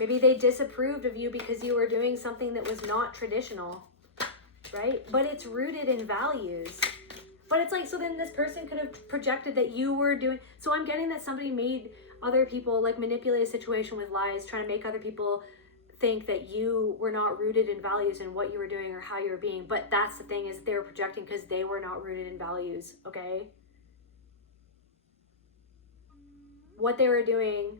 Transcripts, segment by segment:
Maybe they disapproved of you because you were doing something that was not traditional, right? But it's rooted in values. But it's like, so then this person could have projected that you were doing, so I'm getting that somebody made other people, like, manipulate a situation with lies, trying to make other people think that you were not rooted in values and what you were doing or how you were being. But that's the thing, is they were projecting because they were not rooted in values, okay? What they were doing,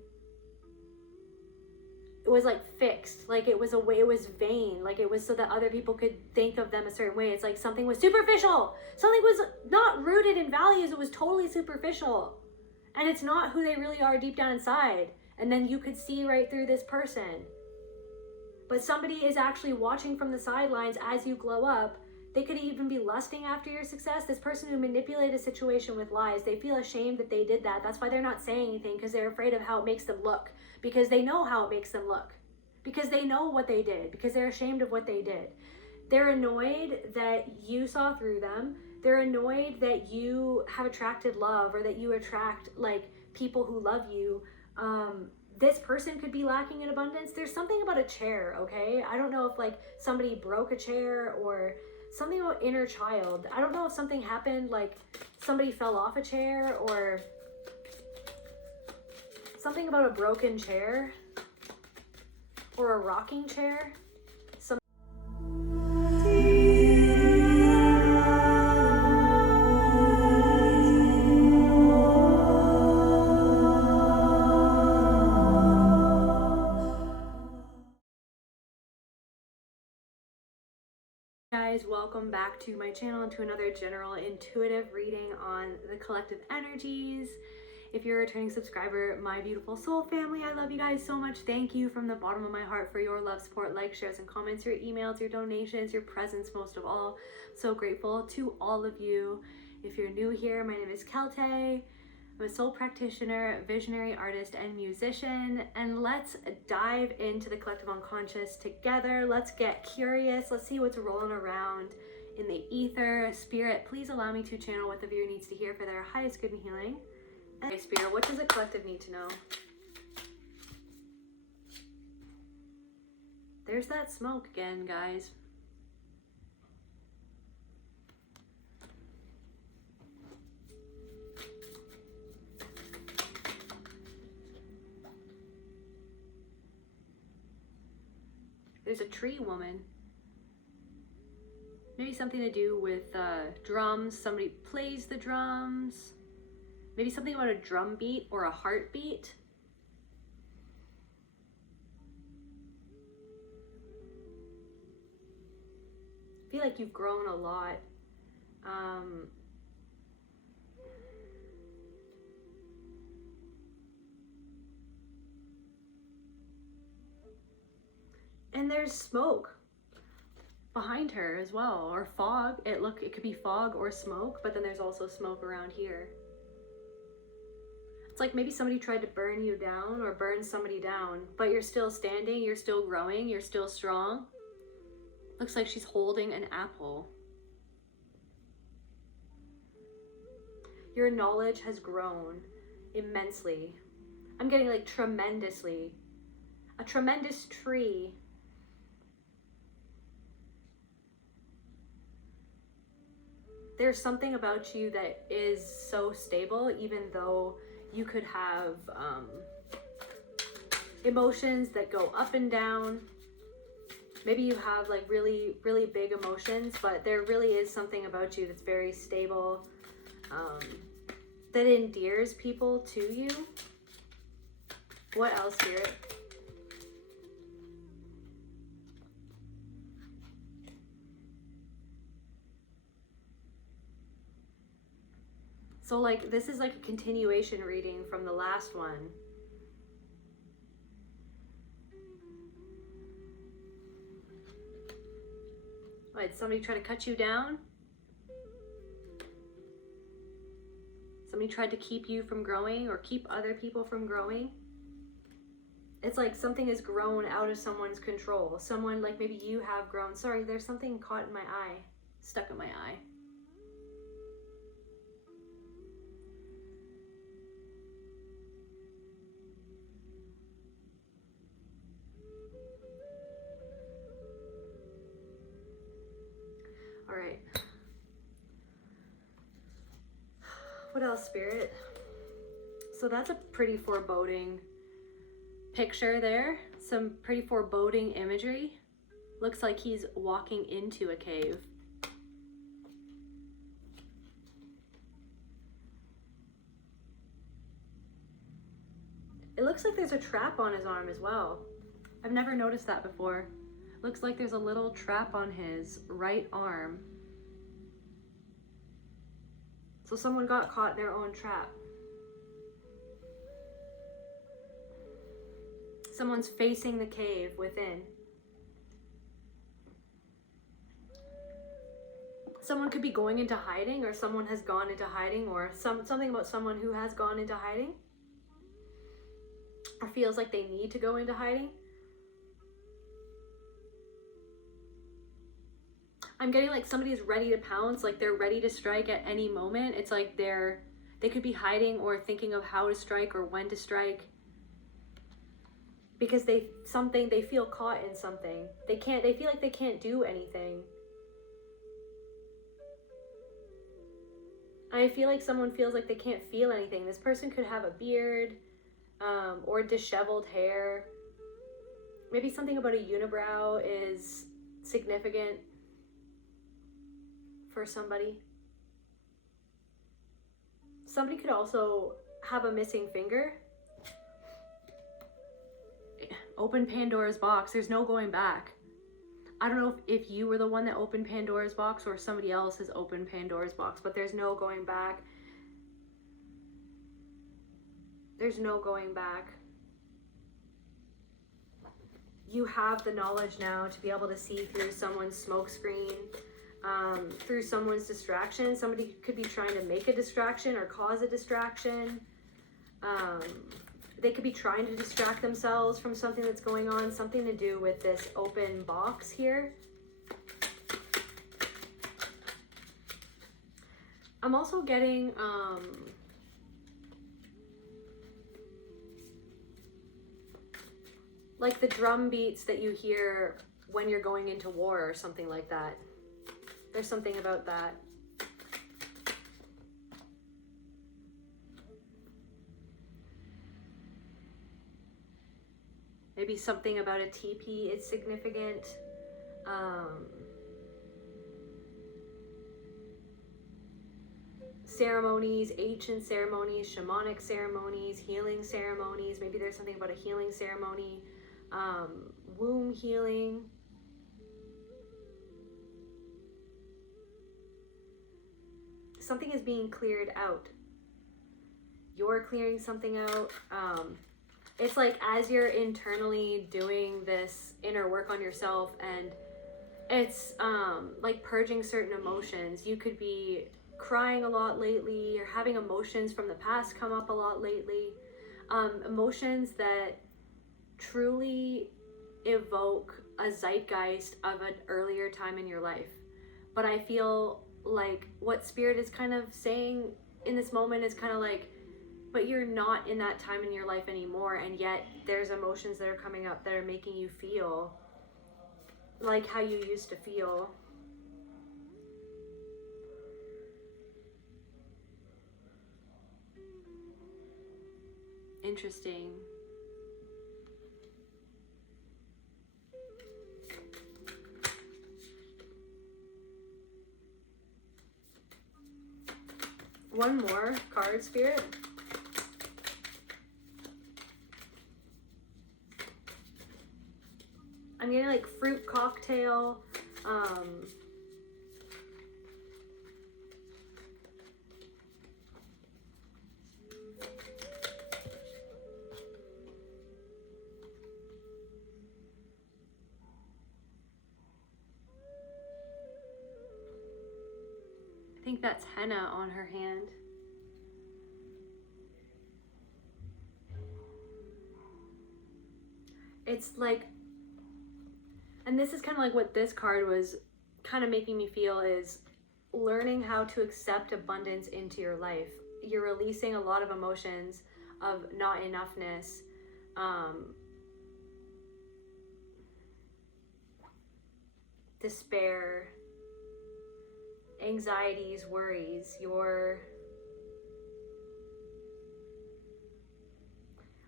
it was like fixed, like it was a way, it was vain, like it was so that other people could think of them a certain way. It's like something was superficial, something was not rooted in values, it was totally superficial, and it's not who they really are deep down inside. And then you could see right through this person. But somebody is actually watching from the sidelines as you glow up. They could even be lusting after your success. This person who manipulated a situation with lies, they feel ashamed that they did that. That's why they're not saying anything, because they're afraid of how it makes them look. Because they know how it makes them look. Because they know what they did. Because they're ashamed of what they did. They're annoyed that you saw through them. They're annoyed that you have attracted love, or that you attract, like, people who love you. This person could be lacking in abundance. There's something about a chair, okay? I don't know if, like, somebody broke a chair, or something about inner child. I don't know if something happened, like somebody fell off a chair, or something about a broken chair or a rocking chair. Guys, welcome back to my channel and to another general intuitive reading on the collective energies. If you're a returning subscriber, my beautiful soul family, I love you guys so much. Thank you from the bottom of my heart for your love, support, likes, shares, and comments, your emails, your donations, your presence, most of all. So grateful to all of you. If you're new here, my name is Celtae. I'm a soul practitioner, visionary artist, and musician, and let's dive into the collective unconscious together. Let's get curious. Let's see what's rolling around in the ether. Spirit, please allow me to channel what the viewer needs to hear for their highest good and healing. Okay, Spirit, what does the collective need to know? There's that smoke again, guys. There's a tree woman. Maybe something to do with drums. Somebody plays the drums. Maybe something about a drum beat or a heartbeat. I feel like you've grown a lot. And there's smoke behind her as well, or fog. It could be fog or smoke, but then there's also smoke around here. It's like maybe somebody tried to burn you down or burn somebody down, but you're still standing, you're still growing, you're still strong. Looks like she's holding an apple. Your knowledge has grown immensely. I'm getting like tremendously. A tremendous tree. There's something about you that is so stable, even though you could have emotions that go up and down. Maybe you have like really, really big emotions, but there really is something about you that's very stable, that endears people to you. What else, Spirit? So like, this is like a continuation reading from the last one. What, did somebody try to cut you down? Somebody tried to keep you from growing or keep other people from growing? It's like something has grown out of someone's control. Someone, like maybe you have grown. Sorry, there's something caught in my eye, stuck in my eye. What else, Spirit? So that's a pretty foreboding picture there. Some pretty foreboding imagery. Looks like he's walking into a cave. It looks like there's a trap on his arm as well. I've never noticed that before. Looks like there's a little trap on his right arm. So someone got caught in their own trap. Someone's facing the cave within. Someone could be going into hiding, or someone has gone into hiding, or something about someone who has gone into hiding, or feels like they need to go into hiding. I'm getting like somebody's ready to pounce, like they're ready to strike at any moment. It's like they could be hiding or thinking of how to strike or when to strike, because they feel caught in something. They feel like they can't do anything. I feel like someone feels like they can't feel anything. This person could have a beard, or disheveled hair. Maybe something about a unibrow is significant for somebody. Somebody could also have a missing finger. Open Pandora's box. There's no going back. I don't know if you were the one that opened Pandora's box or somebody else has opened Pandora's box, but there's no going back. There's no going back. You have the knowledge now to be able to see through someone's smoke screen, through someone's distraction. Somebody could be trying to make a distraction or cause a distraction. They could be trying to distract themselves from something that's going on, something to do with this open box here. I'm also getting like the drum beats that you hear when you're going into war or something like that. There's something about that. Maybe something about a teepee is significant. Ceremonies, ancient ceremonies, shamanic ceremonies, healing ceremonies. Maybe there's something about a healing ceremony. Womb healing. Something is being cleared out. You're clearing something out. It's like as you're internally doing this inner work on yourself, and it's like purging certain emotions. You could be crying a lot lately, or having emotions from the past come up a lot lately. Emotions that truly evoke a zeitgeist of an earlier time in your life. But I feel like what Spirit is kind of saying in this moment is kind of like, but you're not in that time in your life anymore, and yet there's emotions that are coming up that are making you feel like how you used to feel. Interesting. One more card, Spirit. I'm getting like fruit cocktail. I think that's henna on her hand. It's like, and this is kind of like what this card was kind of making me feel, is learning how to accept abundance into your life. You're releasing a lot of emotions of not enoughness, despair, anxieties, worries. You're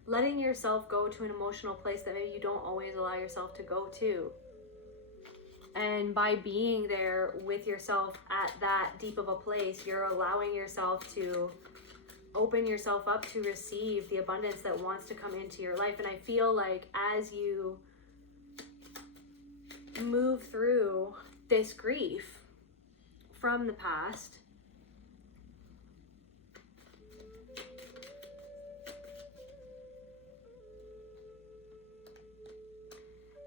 letting yourself go to an emotional place that maybe you don't always allow yourself to go to. And by being there with yourself at that deep of a place, you're allowing yourself to open yourself up to receive the abundance that wants to come into your life. And I feel like as you move through this grief from the past,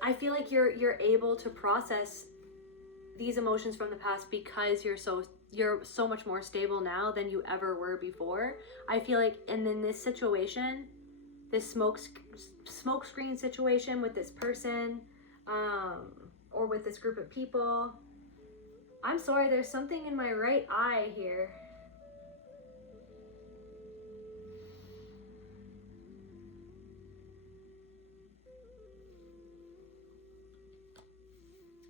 I feel like you're able to process these emotions from the past because you're so much more stable now than you ever were before. I feel like, and in this situation, this smoke screen situation with this person, or with this group of people, I'm sorry, there's something in my right eye here.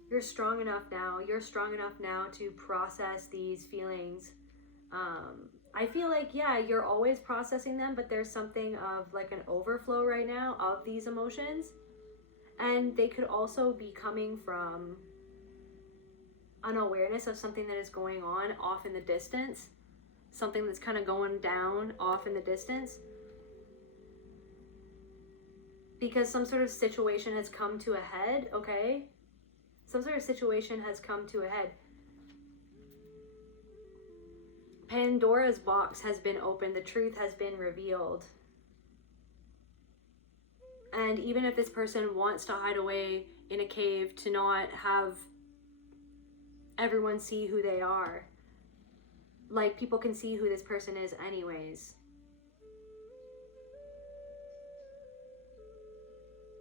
You're strong enough now. You're strong enough now to process these feelings. I feel like, yeah, you're always processing them, but there's something of like an overflow right now of these emotions. And they could also be coming from an awareness of something that is going on off in the distance. Something that's kind of going down off in the distance. Because some sort of situation has come to a head, okay? Some sort of situation has come to a head. Pandora's box has been opened. The truth has been revealed. And even if this person wants to hide away in a cave to not have everyone see who they are, like, people can see who this person is anyways.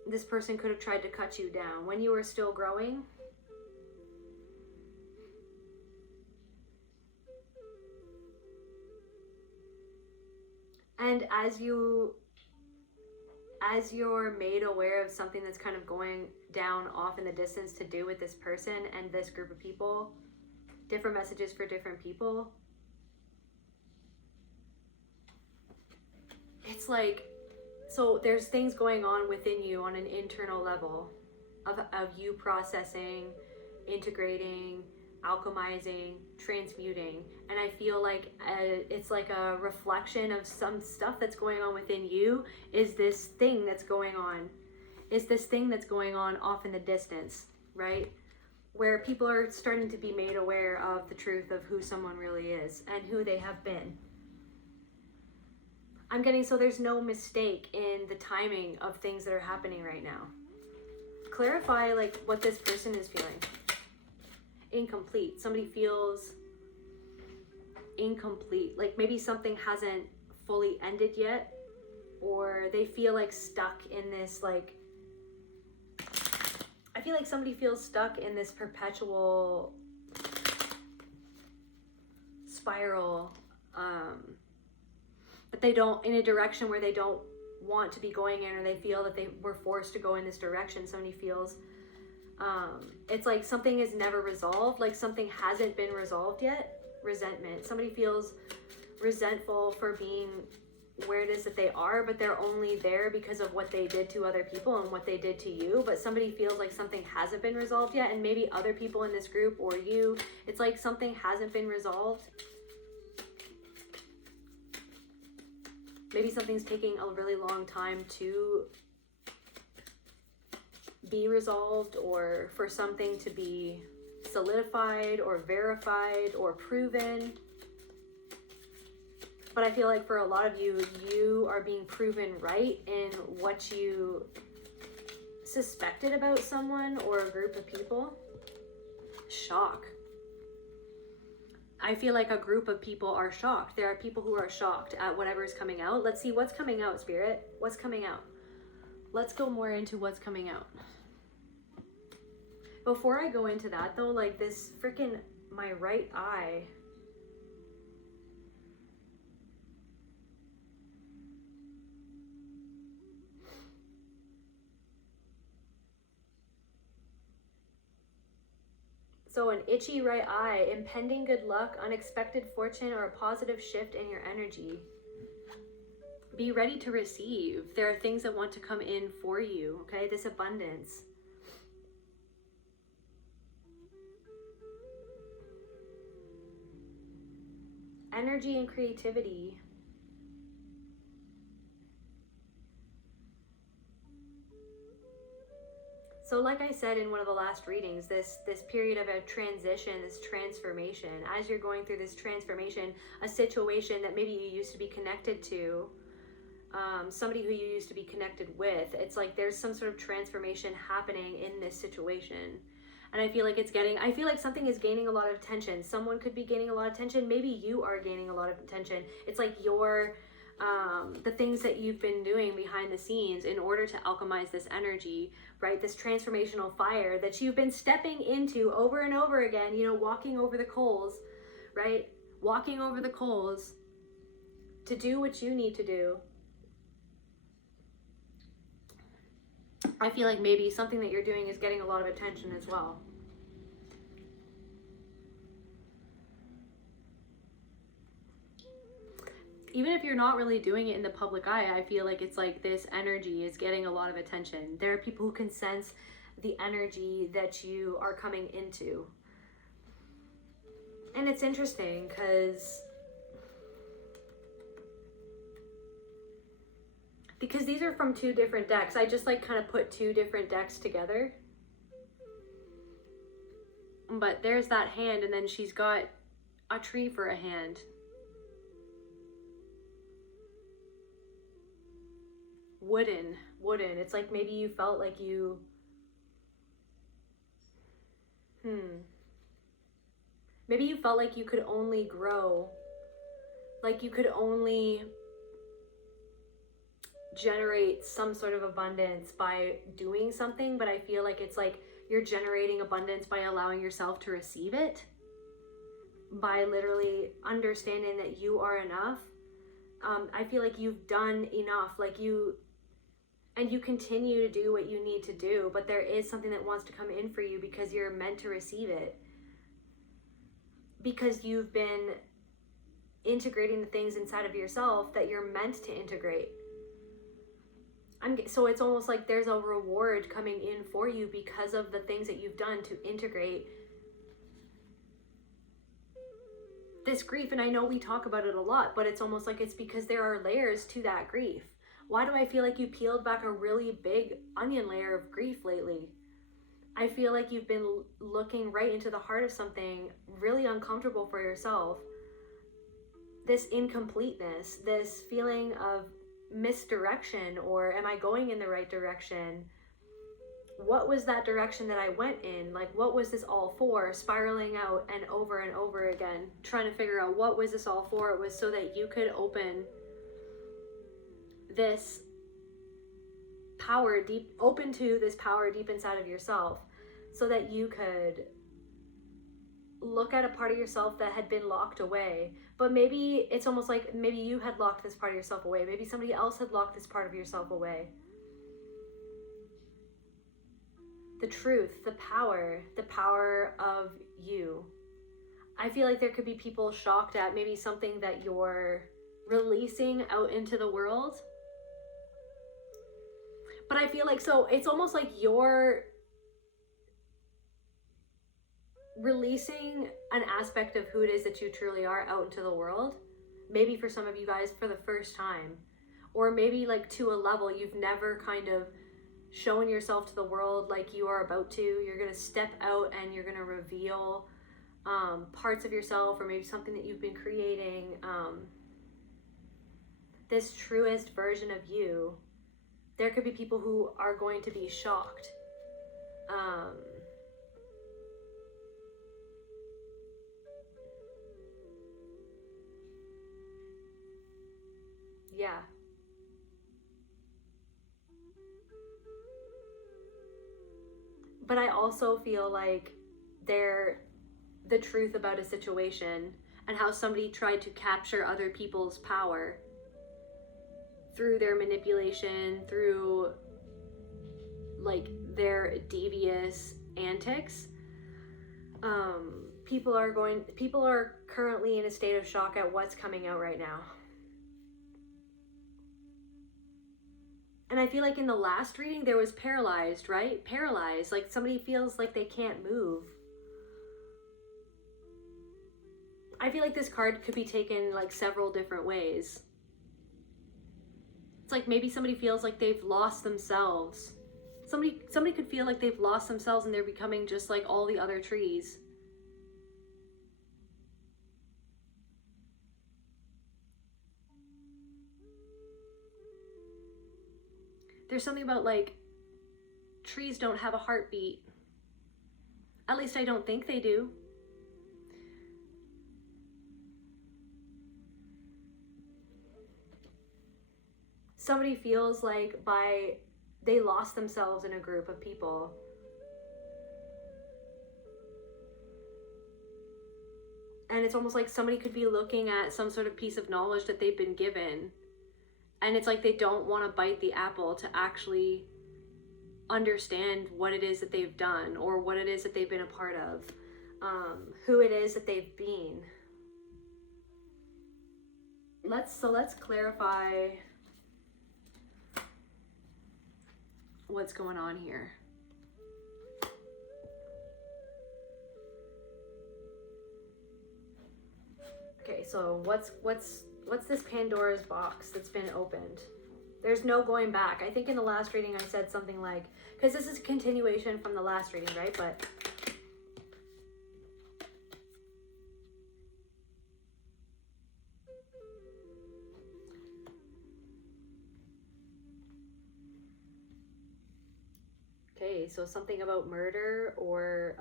This person could have tried to cut you down when you were still growing. And as you're made aware of something that's kind of going down off in the distance to do with this person and this group of people, different messages for different people, it's like, so there's things going on within you on an internal level of you processing, integrating, alchemizing, transmuting. And I feel like it's like a reflection of some stuff that's going on within you. Is this thing that's going on off in the distance, right? Where people are starting to be made aware of the truth of who someone really is and who they have been. I'm getting, so there's no mistake in the timing of things that are happening right now. Clarify like what this person is feeling. Incomplete. Somebody feels incomplete. Like maybe something hasn't fully ended yet, or they feel like stuck in this, like, I feel like somebody feels stuck in this perpetual spiral, but they don't, in a direction where they don't want to be going in, or they feel that they were forced to go in this direction. Somebody feels it's like something is never resolved, like something hasn't been resolved yet. Resentment. Somebody feels resentful for being where it is that they are, but they're only there because of what they did to other people and what they did to you. But somebody feels like something hasn't been resolved yet, and maybe other people in this group or you, it's like something hasn't been resolved. Maybe something's taking a really long time to be resolved, or for something to be solidified or verified or proven. But I feel like for a lot of you, you are being proven right in what you suspected about someone or a group of people. Shock. I feel like a group of people are shocked. There are people who are shocked at whatever is coming out. Let's see what's coming out, Spirit. What's coming out? Let's go more into what's coming out. Before I go into that though, like this freaking, my right eye. So an itchy right eye, impending good luck, unexpected fortune, or a positive shift in your energy. Be ready to receive. There are things that want to come in for you, okay? This abundance. Energy and creativity. So like I said in one of the last readings, this period of a transition, this transformation, as you're going through this transformation, a situation that maybe you used to be connected to, somebody who you used to be connected with, it's like there's some sort of transformation happening in this situation. And I feel like something is gaining a lot of attention. Someone could be gaining a lot of attention. Maybe you are gaining a lot of attention. It's like the things that you've been doing behind the scenes in order to alchemize this energy, right? This transformational fire that you've been stepping into over and over again, walking over the coals, right? Walking over the coals to do what you need to do. I feel like maybe something that you're doing is getting a lot of attention as well. Even if you're not really doing it in the public eye, I feel like it's like this energy is getting a lot of attention. There are people who can sense the energy that you are coming into. And it's interesting because these are from two different decks. I just kind of put two different decks together. But there's that hand, and then she's got a tree for a hand. Wooden. It's like maybe you felt like you... Maybe you felt like you could only grow. Like you could only generate some sort of abundance by doing something, but I feel like it's like you're generating abundance by allowing yourself to receive it, by literally understanding that you are enough. I feel like you've done enough, and you continue to do what you need to do, but there is something that wants to come in for you because you're meant to receive it, because you've been integrating the things inside of yourself that you're meant to integrate. So it's almost like there's a reward coming in for you because of the things that you've done to integrate this grief. And I know we talk about it a lot, but it's almost like it's because there are layers to that grief. Why do I feel like you peeled back a really big onion layer of grief lately? I feel like you've been looking right into the heart of something really uncomfortable for yourself. This incompleteness, this feeling of misdirection, or am I going in the right direction? What was that direction that I went in? Like, what was this all for? Spiraling out and over again, trying to figure out what was this all for. It was so that you could open this power deep, open to this power deep inside of yourself, so that you could look at a part of yourself that had been locked away. But maybe it's almost like maybe you had locked this part of yourself away. Maybe somebody else had locked this part of yourself away. The truth, the power of you. I feel like there could be people shocked at maybe something that you're releasing out into the world. But I feel like, so it's almost like you're releasing an aspect of who it is that you truly are out into the world. Maybe for some of you guys for the first time, or maybe like to a level you've never kind of shown yourself to the world like you are about to. You're going to step out and you're going to reveal parts of yourself, or maybe something that you've been creating, this truest version of you. There could be people who are going to be shocked. Yeah. But I also feel like the truth about a situation and how somebody tried to capture other people's power through their manipulation, through like their devious antics. People are currently in a state of shock at what's coming out right now. And I feel like in the last reading there was paralyzed, right? Paralyzed, like somebody feels like they can't move. I feel like this card could be taken like several different ways. It's like maybe somebody feels like they've lost themselves. Somebody could feel like they've lost themselves and they're becoming just like all the other trees. There's something about like trees don't have a heartbeat. At least I don't think they do. Somebody feels like they lost themselves in a group of people. And it's almost like somebody could be looking at some sort of piece of knowledge that they've been given. And it's like they don't want to bite the apple to actually understand what it is that they've done or what it is that they've been a part of, who it is that they've been. Let's clarify what's going on here. Okay, so what's this Pandora's box that's been opened? There's no going back. I think in the last reading I said something like, because this is a continuation from the last reading, right? But okay, so something about murder or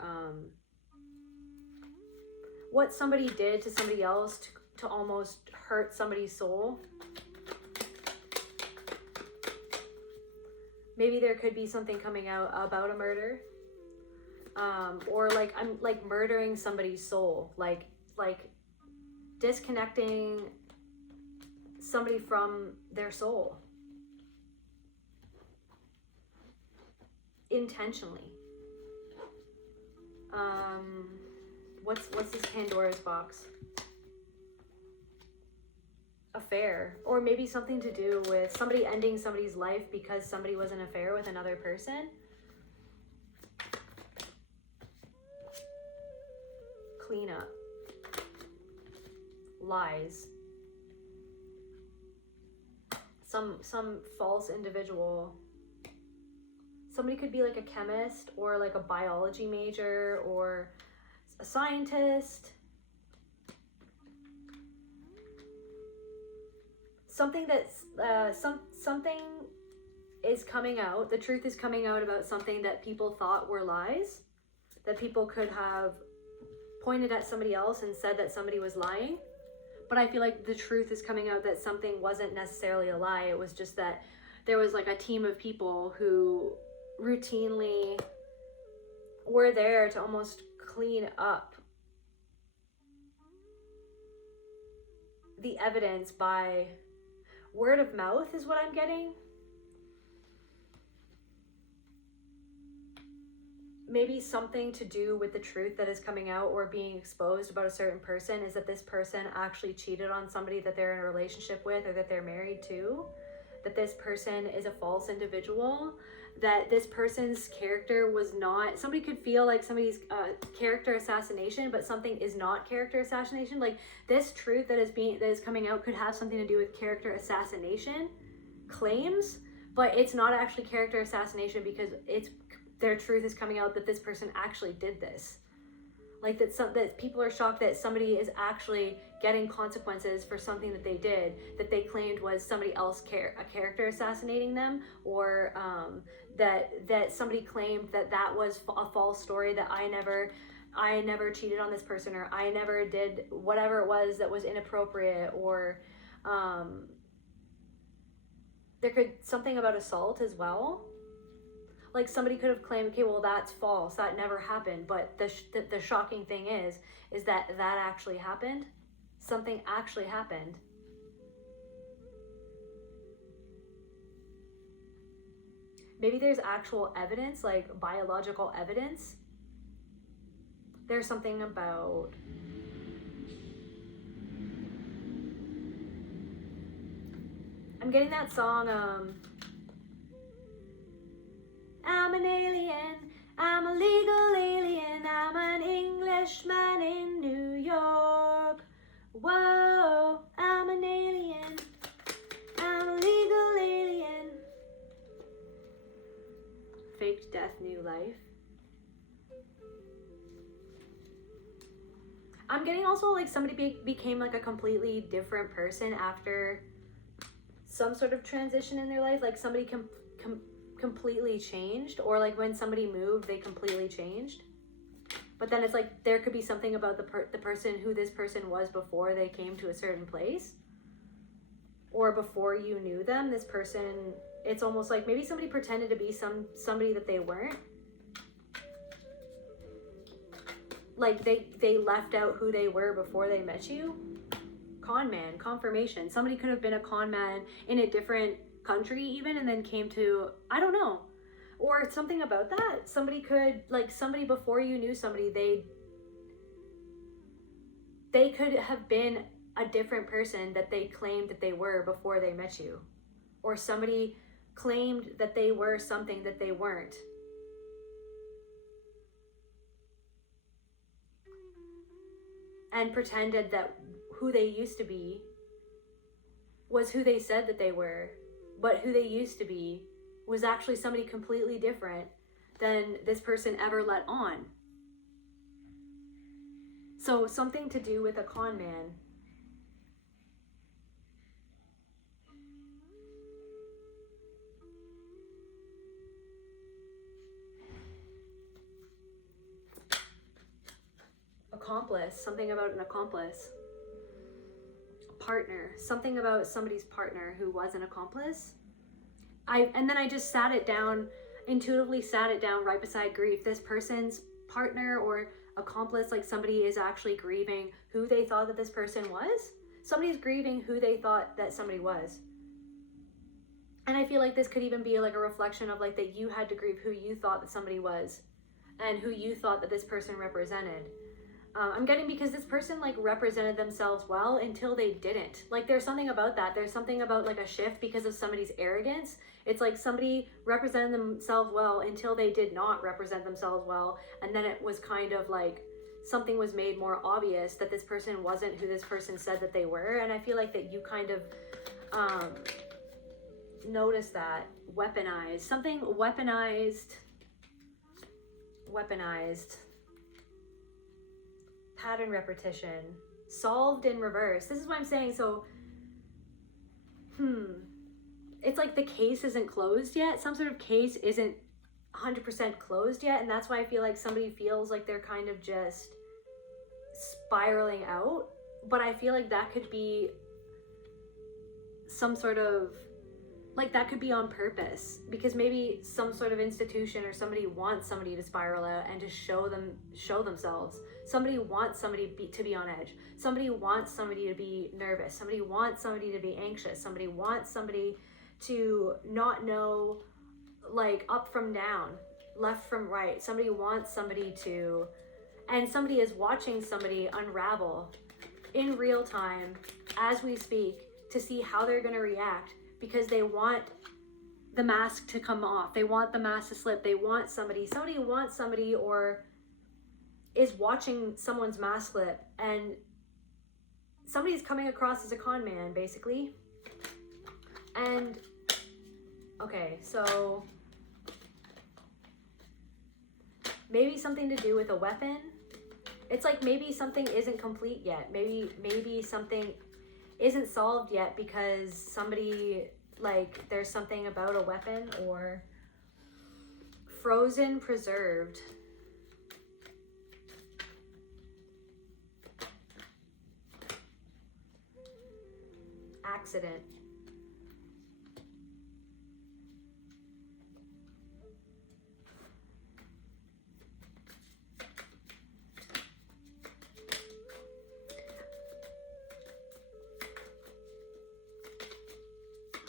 what somebody did to somebody else to almost hurt somebody's soul. Maybe there could be something coming out about a murder, or like I'm like murdering somebody's soul, like disconnecting somebody from their soul intentionally. What's this Pandora's box? Affair, or maybe something to do with somebody ending somebody's life because somebody was in an affair with another person. Cleanup. Lies. Some false individual. Somebody could be like a chemist or like a biology major or a scientist. Something that's something is coming out. The truth is coming out about something that people thought were lies, that people could have pointed at somebody else and said that somebody was lying. But I feel like the truth is coming out that something wasn't necessarily a lie. It was just that there was like a team of people who routinely were there to almost clean up the evidence by word of mouth is what I'm getting. Maybe something to do with the truth that is coming out or being exposed about a certain person is that this person actually cheated on somebody that they're in a relationship with or that they're married to, that this person is a false individual, that this person's character was not, somebody could feel like somebody's character assassination, but something is not character assassination. Like this truth that is coming out could have something to do with character assassination claims, but it's not actually character assassination because their truth is coming out that this person actually did this. Like that people are shocked that somebody is actually getting consequences for something that they did, that they claimed was somebody else a character assassinating them, or that somebody claimed that was a false story, that I never cheated on this person, or I never did whatever it was that was inappropriate, or there could something about assault as well. Like somebody could have claimed, okay, well that's false, that never happened, but the shocking thing is that actually happened. Something actually happened. Maybe there's actual evidence, like biological evidence. There's something about I'm getting that song, I'm a legal alien, I'm an Englishman in New York. Whoa, I'm an alien, I'm a legal alien. Faked death, new life. I'm getting also like somebody became like a completely different person after some sort of transition in their life. Like somebody completely changed, or like when somebody moved, they completely changed. But then it's like there could be something about the person, who this person was before they came to a certain place, or before you knew them. This person, it's almost like maybe somebody pretended to be somebody that they weren't. Like they left out who they were before they met you. Con man, confirmation. Somebody could have been a con man in a different country even, and then came to, I don't know, or something about that. Somebody could, like somebody before you knew somebody, they could have been a different person that they claimed that they were before they met you, or somebody claimed that they were something that they weren't. And pretended that who they used to be was who they said that they were, but who they used to be was actually somebody completely different than this person ever let on. So something to do with a con man. Accomplice, something about an accomplice. Partner, something about somebody's partner who was an accomplice. And then I just intuitively sat it down right beside grief. This person's partner or accomplice, like somebody is actually grieving who they thought that this person was. Somebody's grieving who they thought that somebody was. And I feel like this could even be like a reflection of like that you had to grieve who you thought that somebody was and who you thought that this person represented. I'm getting, because this person like represented themselves well until they didn't. Like there's something about that. There's something about like a shift because of somebody's arrogance. It's like somebody represented themselves well until they did not represent themselves well. And then it was kind of like something was made more obvious that this person wasn't who this person said that they were. And I feel like that you kind of notice that. Weaponized. Something weaponized. Pattern repetition, solved in reverse. This is what I'm saying. So, it's like the case isn't closed yet. Some sort of case isn't 100% closed yet. And that's why I feel like somebody feels like they're kind of just spiraling out. But I feel like that could be some sort of, like that could be on purpose, because maybe some sort of institution or somebody wants somebody to spiral out and to show themselves. Somebody wants somebody to be on edge. Somebody wants somebody to be nervous. Somebody wants somebody to be anxious. Somebody wants somebody to not know like up from down, left from right. Somebody wants somebody to, and somebody is watching somebody unravel in real time as we speak to see how they're going to react, because they want the mask to come off. They want the mask to slip. They want somebody wants somebody, or is watching someone's mask slip, and somebody's coming across as a con man, basically. And, okay, so maybe something to do with a weapon. It's like maybe something isn't complete yet. Maybe something isn't solved yet because somebody, like, there's something about a weapon, or frozen, preserved. Accident.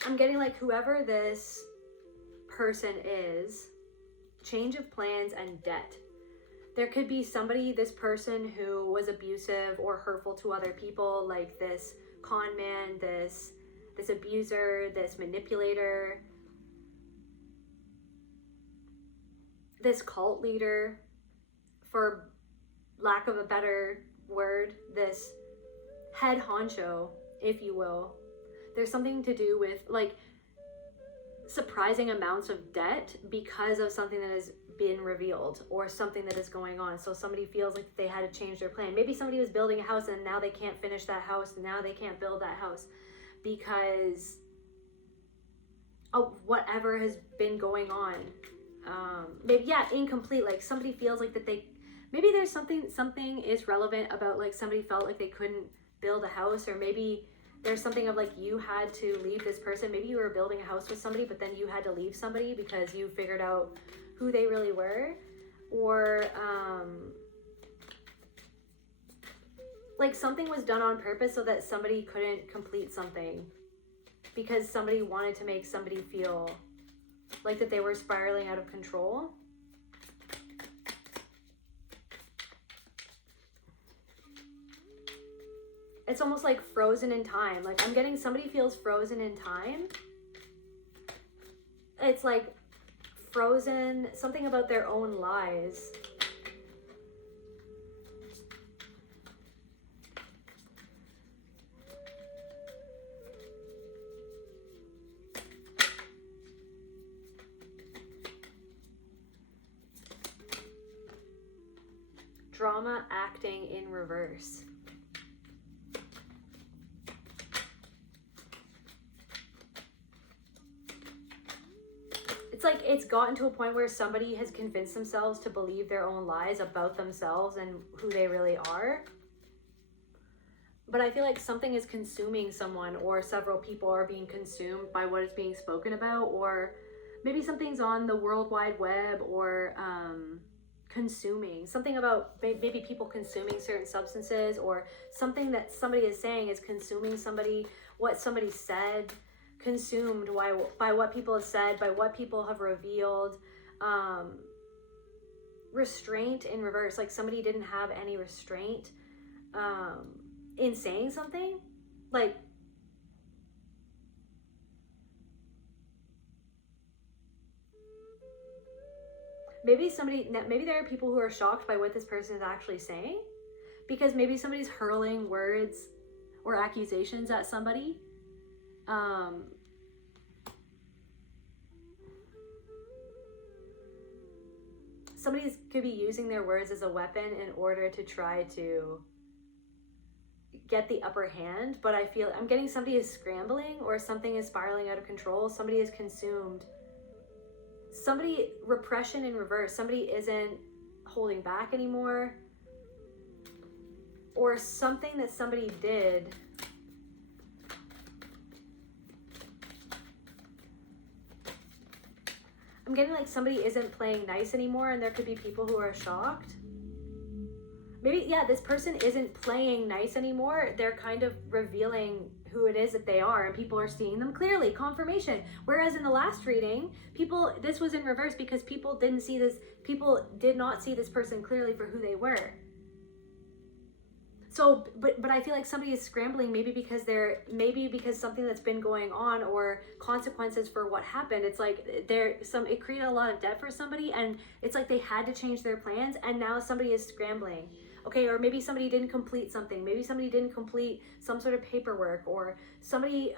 I'm getting like whoever this person is, change of plans and debt. There could be somebody, this person who was abusive or hurtful to other people, like this con man, this abuser, this manipulator. this cult leader, for lack of a better word, this head honcho, if you will. There's something to do with like surprising amounts of debt because of something that has been revealed or something that is going on. So somebody feels like they had to change their plan. Maybe somebody was building a house and now they can't finish that house, and now they can't build that house because of whatever has been going on. Maybe, yeah, incomplete. Like somebody feels like that maybe there's something is relevant about like somebody felt like they couldn't build a house, or maybe there's something of like you had to leave this person. Maybe you were building a house with somebody, but then you had to leave somebody because you figured out who they really were. Or like something was done on purpose so that somebody couldn't complete something because somebody wanted to make somebody feel like that they were spiraling out of control. It's almost like frozen in time. Like I'm getting somebody feels frozen in time. It's like frozen, something about their own lies. Drama acting in reverse. It's like it's gotten to a point where somebody has convinced themselves to believe their own lies about themselves and who they really are. But I feel like something is consuming someone, or several people are being consumed by what is being spoken about, or maybe something's on the World Wide Web, or consuming something about maybe people consuming certain substances, or something that somebody is saying is consuming somebody, what somebody said, consumed by what people have said, by what people have revealed. Restraint in reverse, like somebody didn't have any restraint in saying something. Like maybe there are people who are shocked by what this person is actually saying, because maybe somebody's hurling words or accusations at somebody. Somebody could be using their words as a weapon in order to try to get the upper hand, but I'm getting somebody is scrambling, or something is spiraling out of control. Somebody is consumed. Repression in reverse. Somebody isn't holding back anymore, or something that somebody did I'm getting like somebody isn't playing nice anymore, and there could be people who are shocked. Maybe, yeah, this person isn't playing nice anymore. They're kind of revealing who it is that they are, and people are seeing them clearly, confirmation. Whereas in the last reading, this was in reverse because people did not see this person clearly for who they were. So, but I feel like somebody is scrambling, maybe because something that's been going on, or consequences for what happened. It's like it created a lot of debt for somebody, and it's like they had to change their plans, and now somebody is scrambling. Okay, or maybe somebody didn't complete something. Maybe somebody didn't complete some sort of paperwork, or somebody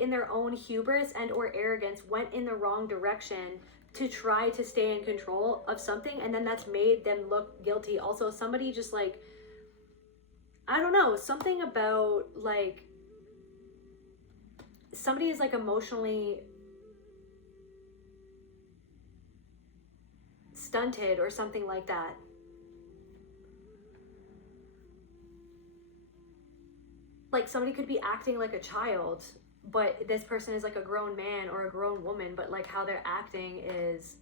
in their own hubris and or arrogance went in the wrong direction to try to stay in control of something, and then that's made them look guilty. Also, somebody just like, I don't know, something about like somebody is like emotionally stunted or something like that. Like somebody could be acting like a child, but this person is like a grown man or a grown woman, but like how they're acting is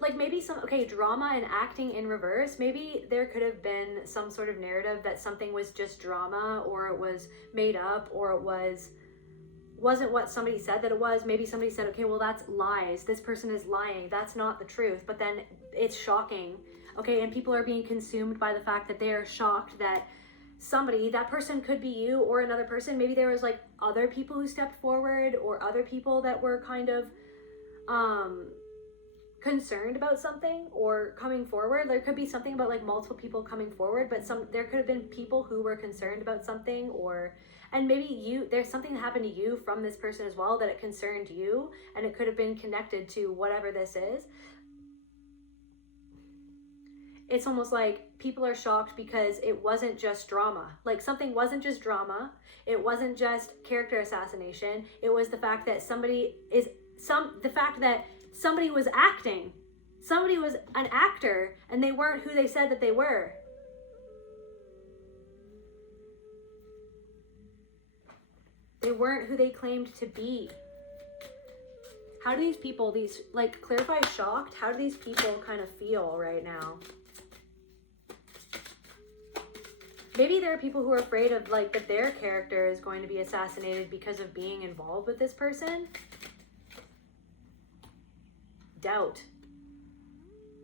like maybe drama and acting in reverse. Maybe there could have been some sort of narrative that something was just drama, or it was made up, or it wasn't what somebody said that it was. Maybe somebody said, okay, well, that's lies. This person is lying. That's not the truth. But then it's shocking. Okay, and people are being consumed by the fact that they are shocked that somebody, that person could be you or another person. Maybe there was like other people who stepped forward, or other people that were kind of concerned about something or coming forward. There could be something about like multiple people coming forward, but there could have been people who were concerned about something, and maybe there's something that happened to you from this person as well, that it concerned you, and it could have been connected to whatever this is. It's almost like people are shocked because it wasn't just drama. Like, something wasn't just drama. It wasn't just character assassination. It was the fact that somebody was acting. Somebody was an actor, and they weren't who they said that they were. They weren't who they claimed to be. How do these people, clarify shocked, how do these people kind of feel right now? Maybe there are people who are afraid of that their character is going to be assassinated because of being involved with this person. Doubt.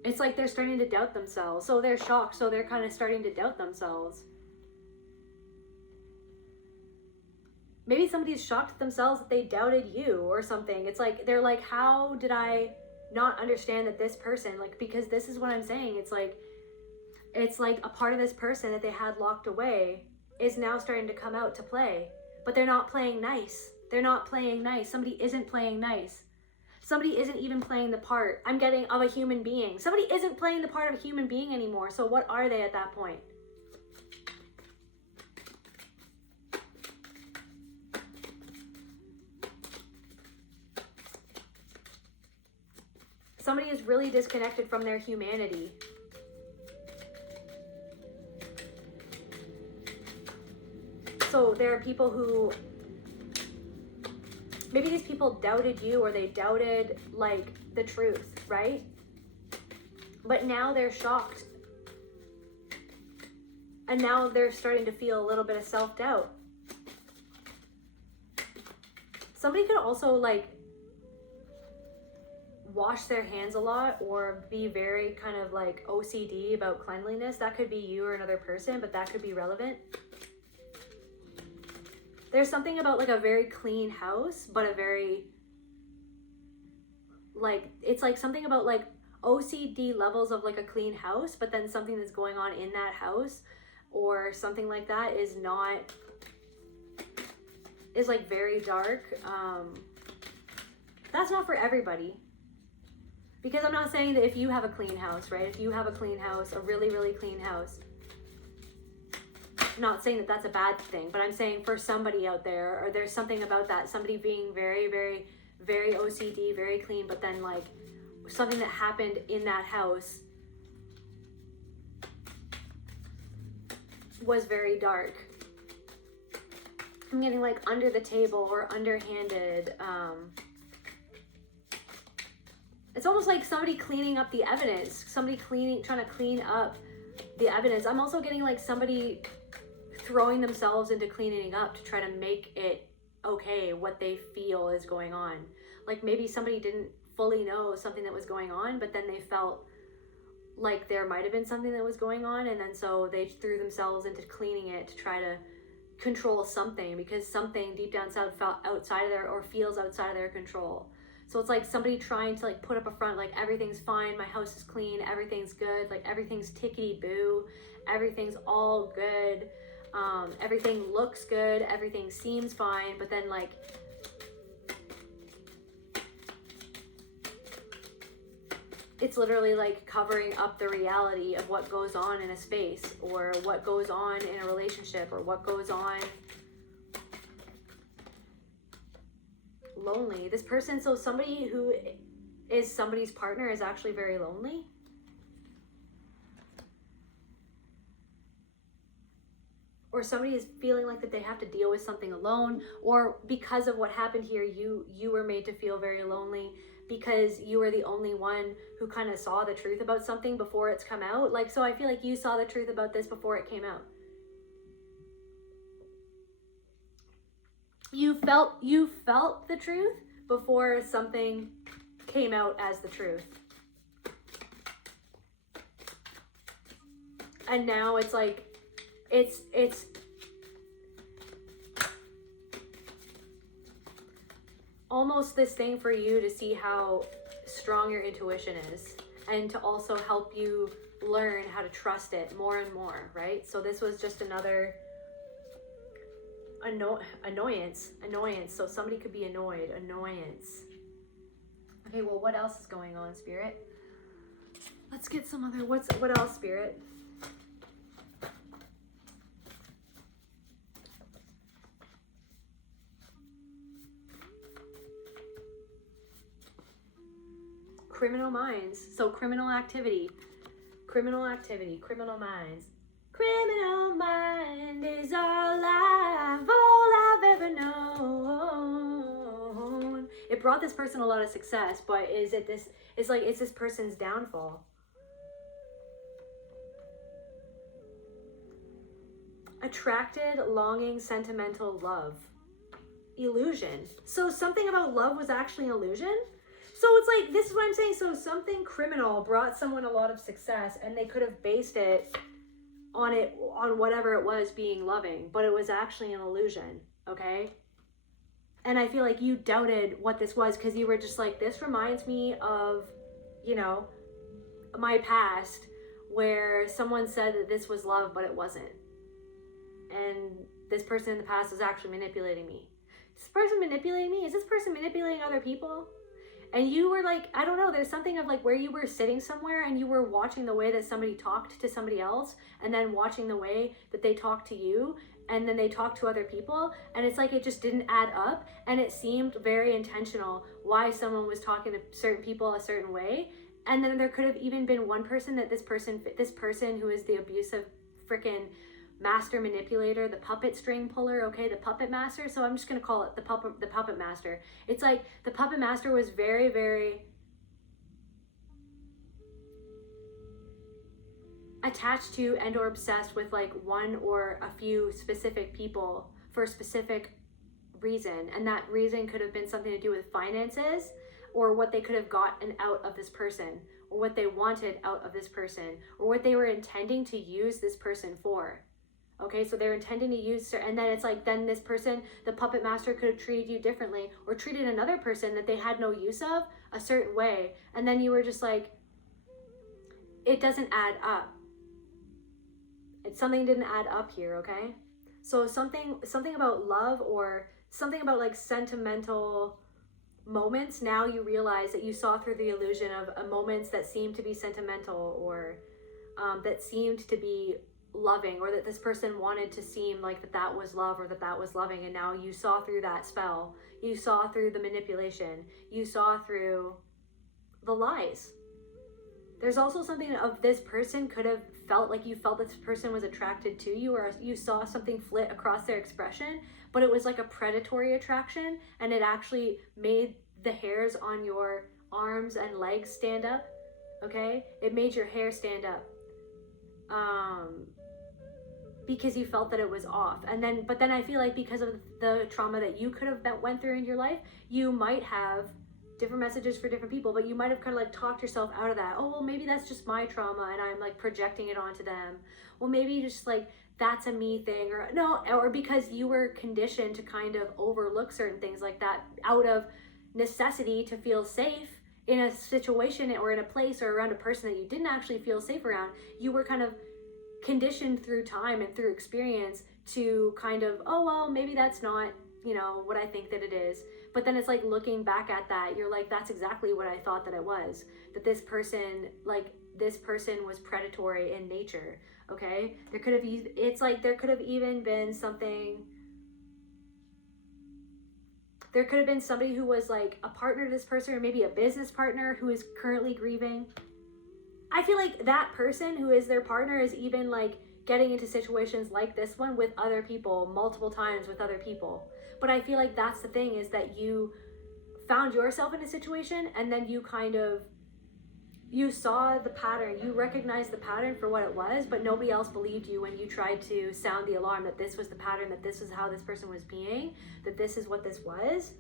It's like they're starting to doubt themselves. So they're shocked. So they're kind of starting to doubt themselves. Maybe somebody's shocked themselves that they doubted you or something. It's like, they're like, how did I not understand that this person, because this is what I'm saying. It's like a part of this person that they had locked away is now starting to come out to play, but they're not playing nice. They're not playing nice. Somebody isn't playing nice. Somebody isn't even playing the part of a human being. Somebody isn't playing the part of a human being anymore. So what are they at that point? Somebody is really disconnected from their humanity. So there are people who, maybe these people doubted you, or they doubted the truth, right? But now they're shocked. And now they're starting to feel a little bit of self-doubt. Somebody could also wash their hands a lot, or be very kind of OCD about cleanliness. That could be you or another person, but that could be relevant. There's something about a very clean house, but a very it's something about OCD levels of a clean house, but then something that's going on in that house or something like that is very dark. That's not for everybody. Because I'm not saying that if you have a clean house, right? If you have a clean house, a really, really clean house, I'm not saying that that's a bad thing, but I'm saying for somebody out there, or there's something about that, somebody being very, very, very OCD, very clean, but then something that happened in that house was very dark. I'm getting under the table or underhanded. It's almost like somebody cleaning up the evidence, trying to clean up the evidence. I'm also getting somebody throwing themselves into cleaning up to try to make it okay what they feel is going on. Maybe somebody didn't fully know something that was going on, but then they felt like there might have been something that was going on, and then so they threw themselves into cleaning it to try to control something, because something deep down south felt outside of their, or feels outside of their control. So it's somebody trying to put up a front, everything's fine, my house is clean, everything's good, everything's tickety-boo, everything's all good, everything looks good, everything seems fine, but then it's literally covering up the reality of what goes on in a space, or what goes on in a relationship, or what goes on lonely. This person, so somebody who is somebody's partner is actually very lonely. Or somebody is feeling that they have to deal with something alone, or because of what happened here, you were made to feel very lonely because you were the only one who kind of saw the truth about something before it's come out. So I feel like you saw the truth about this before it came out. You felt the truth before something came out as the truth. And now it's it's almost this thing for you to see how strong your intuition is, and to also help you learn how to trust it more and more, right? So this was just another annoyance. So somebody could be annoyance. Okay, well, what else is going on, Spirit? Let's get some other, what else, Spirit? Criminal minds. So criminal activity, criminal minds. Criminal mind is all I've ever known. It brought this person a lot of success, but is it this? It's like it's this person's downfall. Attracted, longing, sentimental, love, illusion. So something about love was actually an illusion. So it's like, this is what I'm saying. So something criminal brought someone a lot of success, and they could have based it on whatever it was being loving, but it was actually an illusion. Okay. And I feel like you doubted what this was, because you were just like, this reminds me of, you know, my past, where someone said that this was love, but it wasn't. And this person in the past was actually manipulating me. Is this person manipulating me? Is this person manipulating other people? And you were like, I don't know, there's something of like where you were sitting somewhere and you were watching the way that somebody talked to somebody else, and then watching the way that they talked to you, and then they talked to other people. And it's like, it just didn't add up. And it seemed very intentional why someone was talking to certain people a certain way. And then there could have even been one person that this person who is the abusive freaking master manipulator, the puppet string puller, okay, the puppet master. So I'm just gonna call it the puppet master. It's like the puppet master was very, very attached to and or obsessed with like one or a few specific people for a specific reason. And that reason could have been something to do with finances, or what they could have gotten out of this person, or what they wanted out of this person, or what they were intending to use this person for. Okay, so they're intending to use, and then it's like, then this person, the puppet master, could have treated you differently, or treated another person that they had no use of a certain way. And then you were just like, it doesn't add up. Something didn't add up here, okay? So something about love, or something about like sentimental moments. Now you realize that you saw through the illusion of moments that seemed to be sentimental, or that seemed to be loving, or that this person wanted to seem like that was love, or that was loving. And now you saw through that spell. You saw through the manipulation. You saw through the lies. There's also something of this person could have felt like you felt this person was attracted to you, or you saw something flit across their expression, but it was like a predatory attraction, and it actually made the hairs on your arms and legs stand up. Okay, it made your hair stand up. Because you felt that it was off. But then I feel like because of the trauma that you could have went through in your life, you might have different messages for different people, but you might have kind of like talked yourself out of that. Oh, well, maybe that's just my trauma and I'm like projecting it onto them. Well, maybe just like that's a me thing, or no, or because you were conditioned to kind of overlook certain things like that out of necessity to feel safe in a situation or in a place or around a person that you didn't actually feel safe around. You were kind of conditioned through time and through experience to kind of, oh, well, maybe that's not, you know, what I think that it is. But then it's like looking back at that, you're like, that's exactly what I thought that it was. That this person was predatory in nature. Okay, there could have even been something. There could have been somebody who was like a partner to this person, or maybe a business partner who is currently grieving. I feel like that person who is their partner is even like getting into situations like this one with other people, multiple times with other people. But I feel like that's the thing, is that you found yourself in a situation, and then you saw the pattern, you recognized the pattern for what it was, but nobody else believed you when you tried to sound the alarm that this was the pattern, that this is how this person was being, that this is what this was.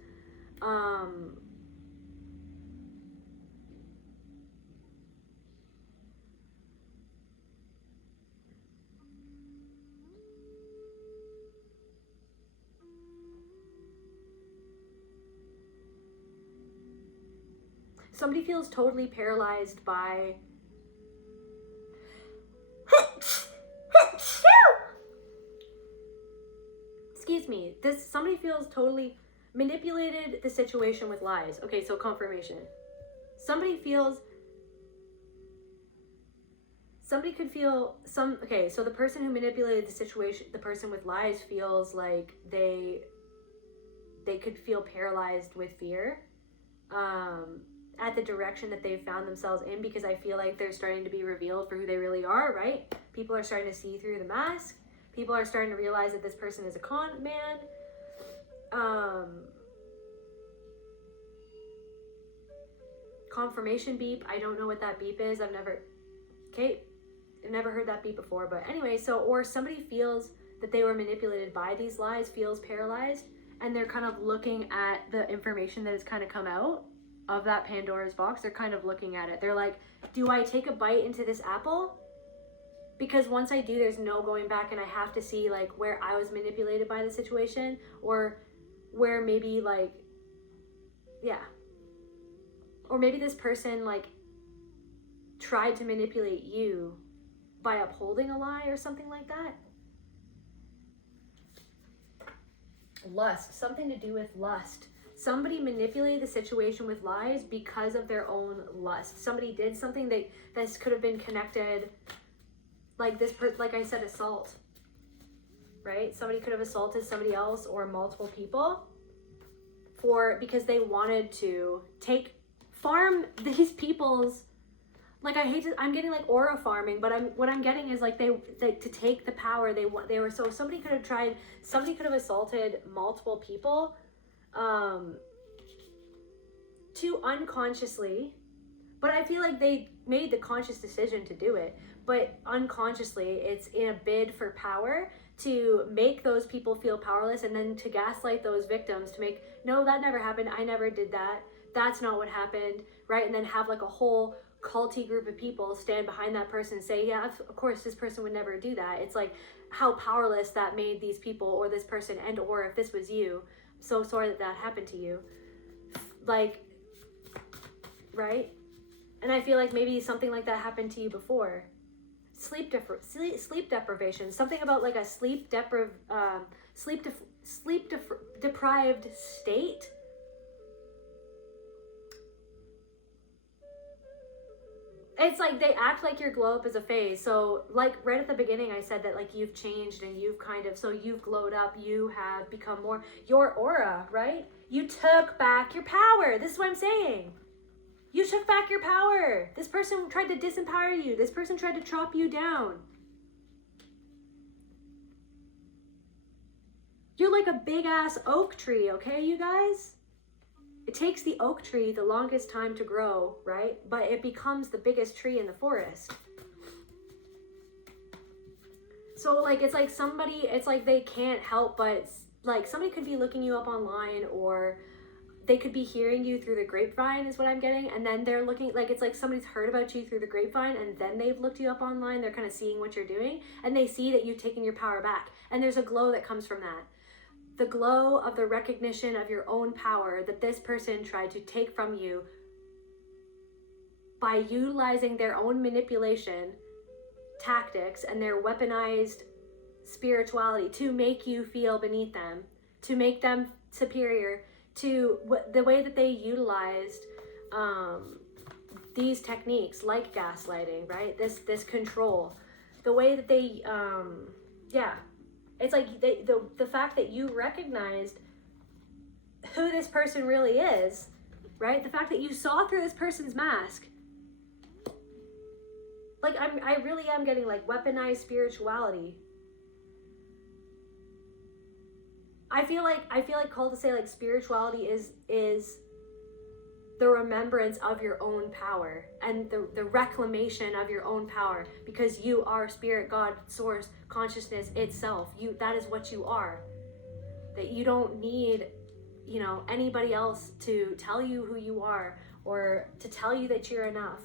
Somebody feels totally paralyzed by excuse me, somebody feels totally manipulated the situation with lies. Okay, so confirmation. Somebody could feel okay, so the person who manipulated the situation, the person with lies, feels like they could feel paralyzed with fear at the direction that they've found themselves in, because I feel like they're starting to be revealed for who they really are, right? People are starting to see through the mask. People are starting to realize that this person is a con man. Confirmation beep. I don't know what that beep is. I've never heard that beep before. But anyway, or somebody feels that they were manipulated by these lies, feels paralyzed, and they're kind of looking at the information that has kind of come out of that Pandora's box. They're kind of looking at it. They're like, do I take a bite into this apple? Because once I do, there's no going back, and I have to see like where I was manipulated by the situation, or where maybe like, yeah. Or maybe this person like tried to manipulate you by upholding a lie or something like that. Lust, something to do with lust. Somebody manipulated the situation with lies because of their own lust. Somebody did something that this could have been connected, like like I said, assault, right? Somebody could have assaulted somebody else or multiple people because they wanted to farm these people's, like, I'm getting like aura farming, but what I'm getting is like they to take the power so somebody could have assaulted multiple people to unconsciously, but I feel like they made the conscious decision to do it, but unconsciously it's in a bid for power to make those people feel powerless, and then to gaslight those victims to make, no, that never happened, I never did that, that's not what happened, right? And then have like a whole culty group of people stand behind that person and say, yeah, of course this person would never do that. It's like how powerless that made these people or this person, and or if this was you, so sorry that happened to you, like, right? And I feel like maybe something like that happened to you before. Sleep deprivation, something about like a sleep deprived state. It's like they act like your glow up is a phase. So like right at the beginning I said that like you've changed and you've so you've glowed up, you have become more your aura, right? You took back your power. This is what I'm saying. You took back your power. This person tried to disempower you. This person tried to chop you down. You're like a big ass oak tree, okay, you guys? It takes the oak tree the longest time to grow, right? But it becomes the biggest tree in the forest. So like, it's like they can't help but, like, somebody could be looking you up online, or they could be hearing you through the grapevine is what I'm getting. And then they're looking, like, it's like somebody's heard about you through the grapevine, and then they've looked you up online. They're kind of seeing what you're doing, and they see that you've taken your power back. And there's a glow that comes from that. The glow of the recognition of your own power that this person tried to take from you by utilizing their own manipulation tactics and their weaponized spirituality to make you feel beneath them, to make them superior, to the way that they utilized these techniques like gaslighting, right? This control, the way that they, it's like the fact that you recognized who this person really is, right? The fact that you saw through this person's mask. Like I really am getting like weaponized spirituality. I feel like called to say like spirituality is the remembrance of your own power and the reclamation of your own power, because you are spirit, God, source, consciousness itself. That is what you are. That you don't need, anybody else to tell you who you are or to tell you that you're enough.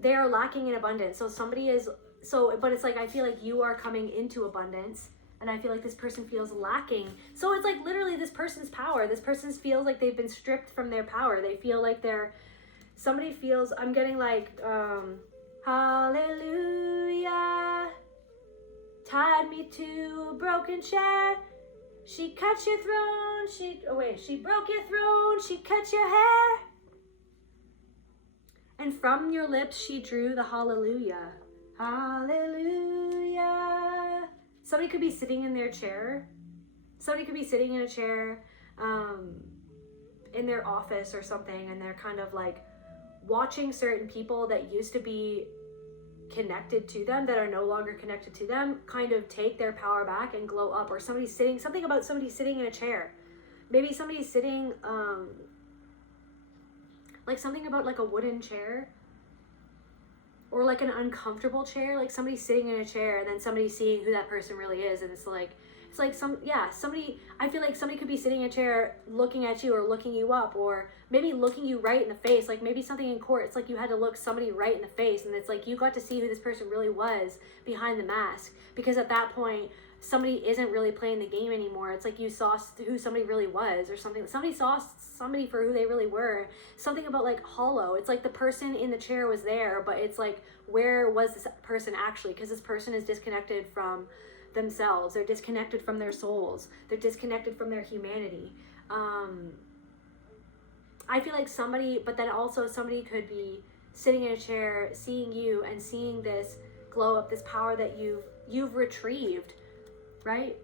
They are lacking in abundance. But it's like I feel like you are coming into abundance And I feel like this person feels lacking. So it's like literally this person's power. This person feels like they've been stripped from their power. They feel like somebody feels, I'm getting like, hallelujah, tied me to a broken chair. She cut your throne, she broke your throne, she cut your hair. And from your lips she drew the hallelujah. Hallelujah. Somebody could be sitting in their chair. Somebody could be sitting in a chair in their office or something, and they're kind of like watching certain people that used to be connected to them, that are no longer connected to them, kind of take their power back and glow up. Or somebody sitting, something about somebody sitting in a chair. Maybe somebody's sitting, like something about like a wooden chair, or like an uncomfortable chair, like somebody sitting in a chair and then somebody seeing who that person really is. And it's like somebody, I feel like somebody could be sitting in a chair looking at you or looking you up, or maybe looking you right in the face. Like maybe something in court, it's like you had to look somebody right in the face, and it's like you got to see who this person really was behind the mask, because at that point somebody isn't really playing the game anymore. It's like you saw who somebody really was, or something. Somebody saw somebody for who they really were. Something about like hollow. It's like the person in the chair was there, but it's like, where was this person actually? Because this person is disconnected from themselves. They're disconnected from their souls. They're disconnected from their humanity. I feel like somebody, but then also somebody could be sitting in a chair, seeing you and seeing this glow up, this power that you've retrieved, right?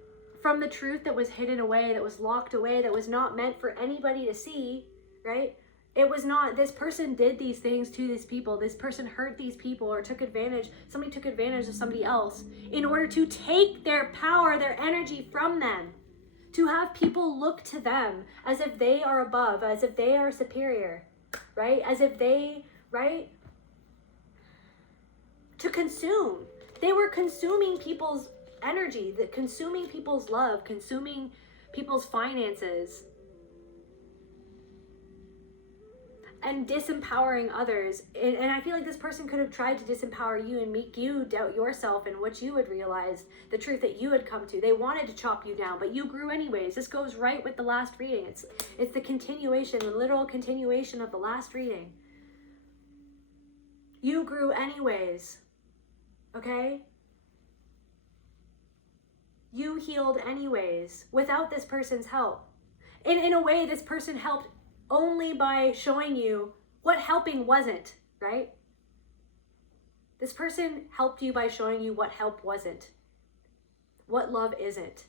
From the truth that was hidden away, that was locked away, that was not meant for anybody to see, right? It was not, this person did these things to these people. This person hurt these people or took advantage. Somebody took advantage of somebody else in order to take their power, their energy from them. To have people look to them as if they are above, as if they are superior, right? As if they, right? To consume. They were consuming people's energy, consuming people's love, consuming people's finances, and disempowering others. And I feel like this person could have tried to disempower you and make you doubt yourself and what you had realized, the truth that you had come to. They wanted to chop you down, but you grew anyways. This goes right with the last reading. It's the continuation, the literal continuation of the last reading. You grew anyways, okay? You healed anyways without this person's help. In a way, this person helped only by showing you what helping wasn't, right? This person helped you by showing you what help wasn't, what love isn't,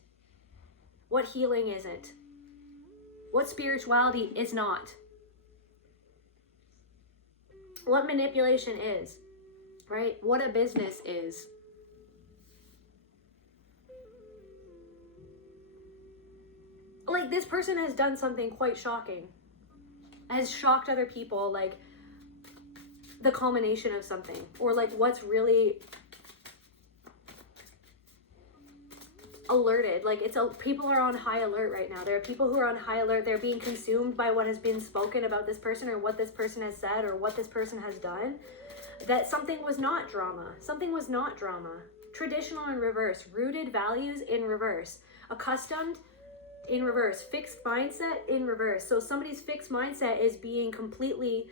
what healing isn't, what spirituality is not, what manipulation is, right? What a business is. Like, this person has done something quite shocking, has shocked other people, like the culmination of something, or like what's really alerted. Like people are on high alert right now. There are people who are on high alert. They're being consumed by what has been spoken about this person, or what this person has said, or what this person has done. That something was not drama. Something was not drama. Traditional in reverse. Rooted values in reverse. Accustomed in reverse. Fixed mindset in reverse. So somebody's fixed mindset is being completely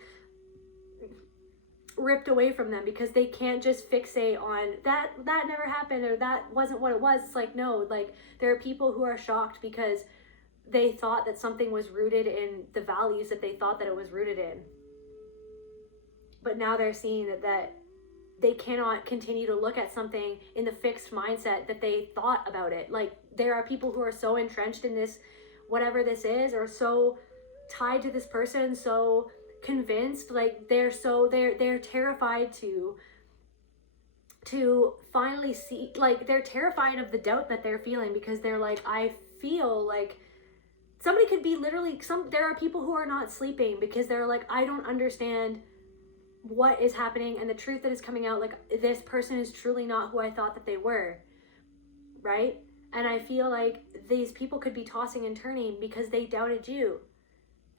ripped away from them, because they can't just fixate on that never happened, or that wasn't what it was. It's like, no, like there are people who are shocked because they thought that something was rooted in the values that they thought that it was rooted in. But now they're seeing that they cannot continue to look at something in the fixed mindset that they thought about it. Like, there are people who are so entrenched in this, whatever this is, or so tied to this person, so convinced, like they're terrified to finally see, like they're terrified of the doubt that they're feeling, because they're like, I feel like somebody could be literally, there are people who are not sleeping because they're like, I don't understand what is happening, and the truth that is coming out, like this person is truly not who I thought that they were, right? And I feel like these people could be tossing and turning because they doubted you.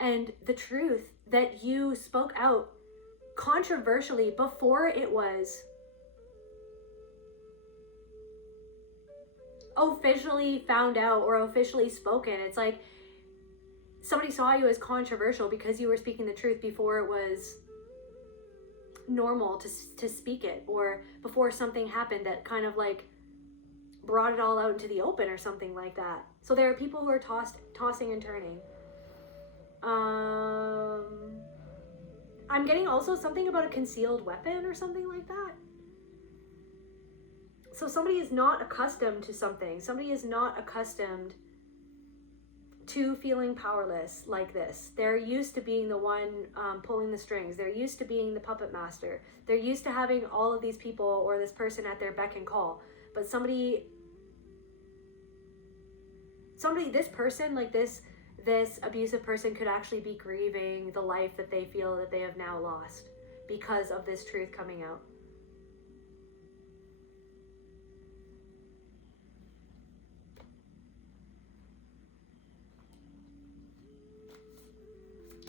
And the truth that you spoke out controversially before it was officially found out or officially spoken. It's like somebody saw you as controversial because you were speaking the truth before it was normal to speak it, or before something happened that kind of like brought it all out into the open or something like that. So there are people who are tossing and turning. I'm getting also something about a concealed weapon or something like that. So somebody is not accustomed to something. Somebody is not accustomed to feeling powerless like this. They're used to being the one pulling the strings. They're used to being the puppet master. They're used to having all of these people or this person at their beck and call. But this person, like this abusive person, could actually be grieving the life that they feel that they have now lost because of this truth coming out.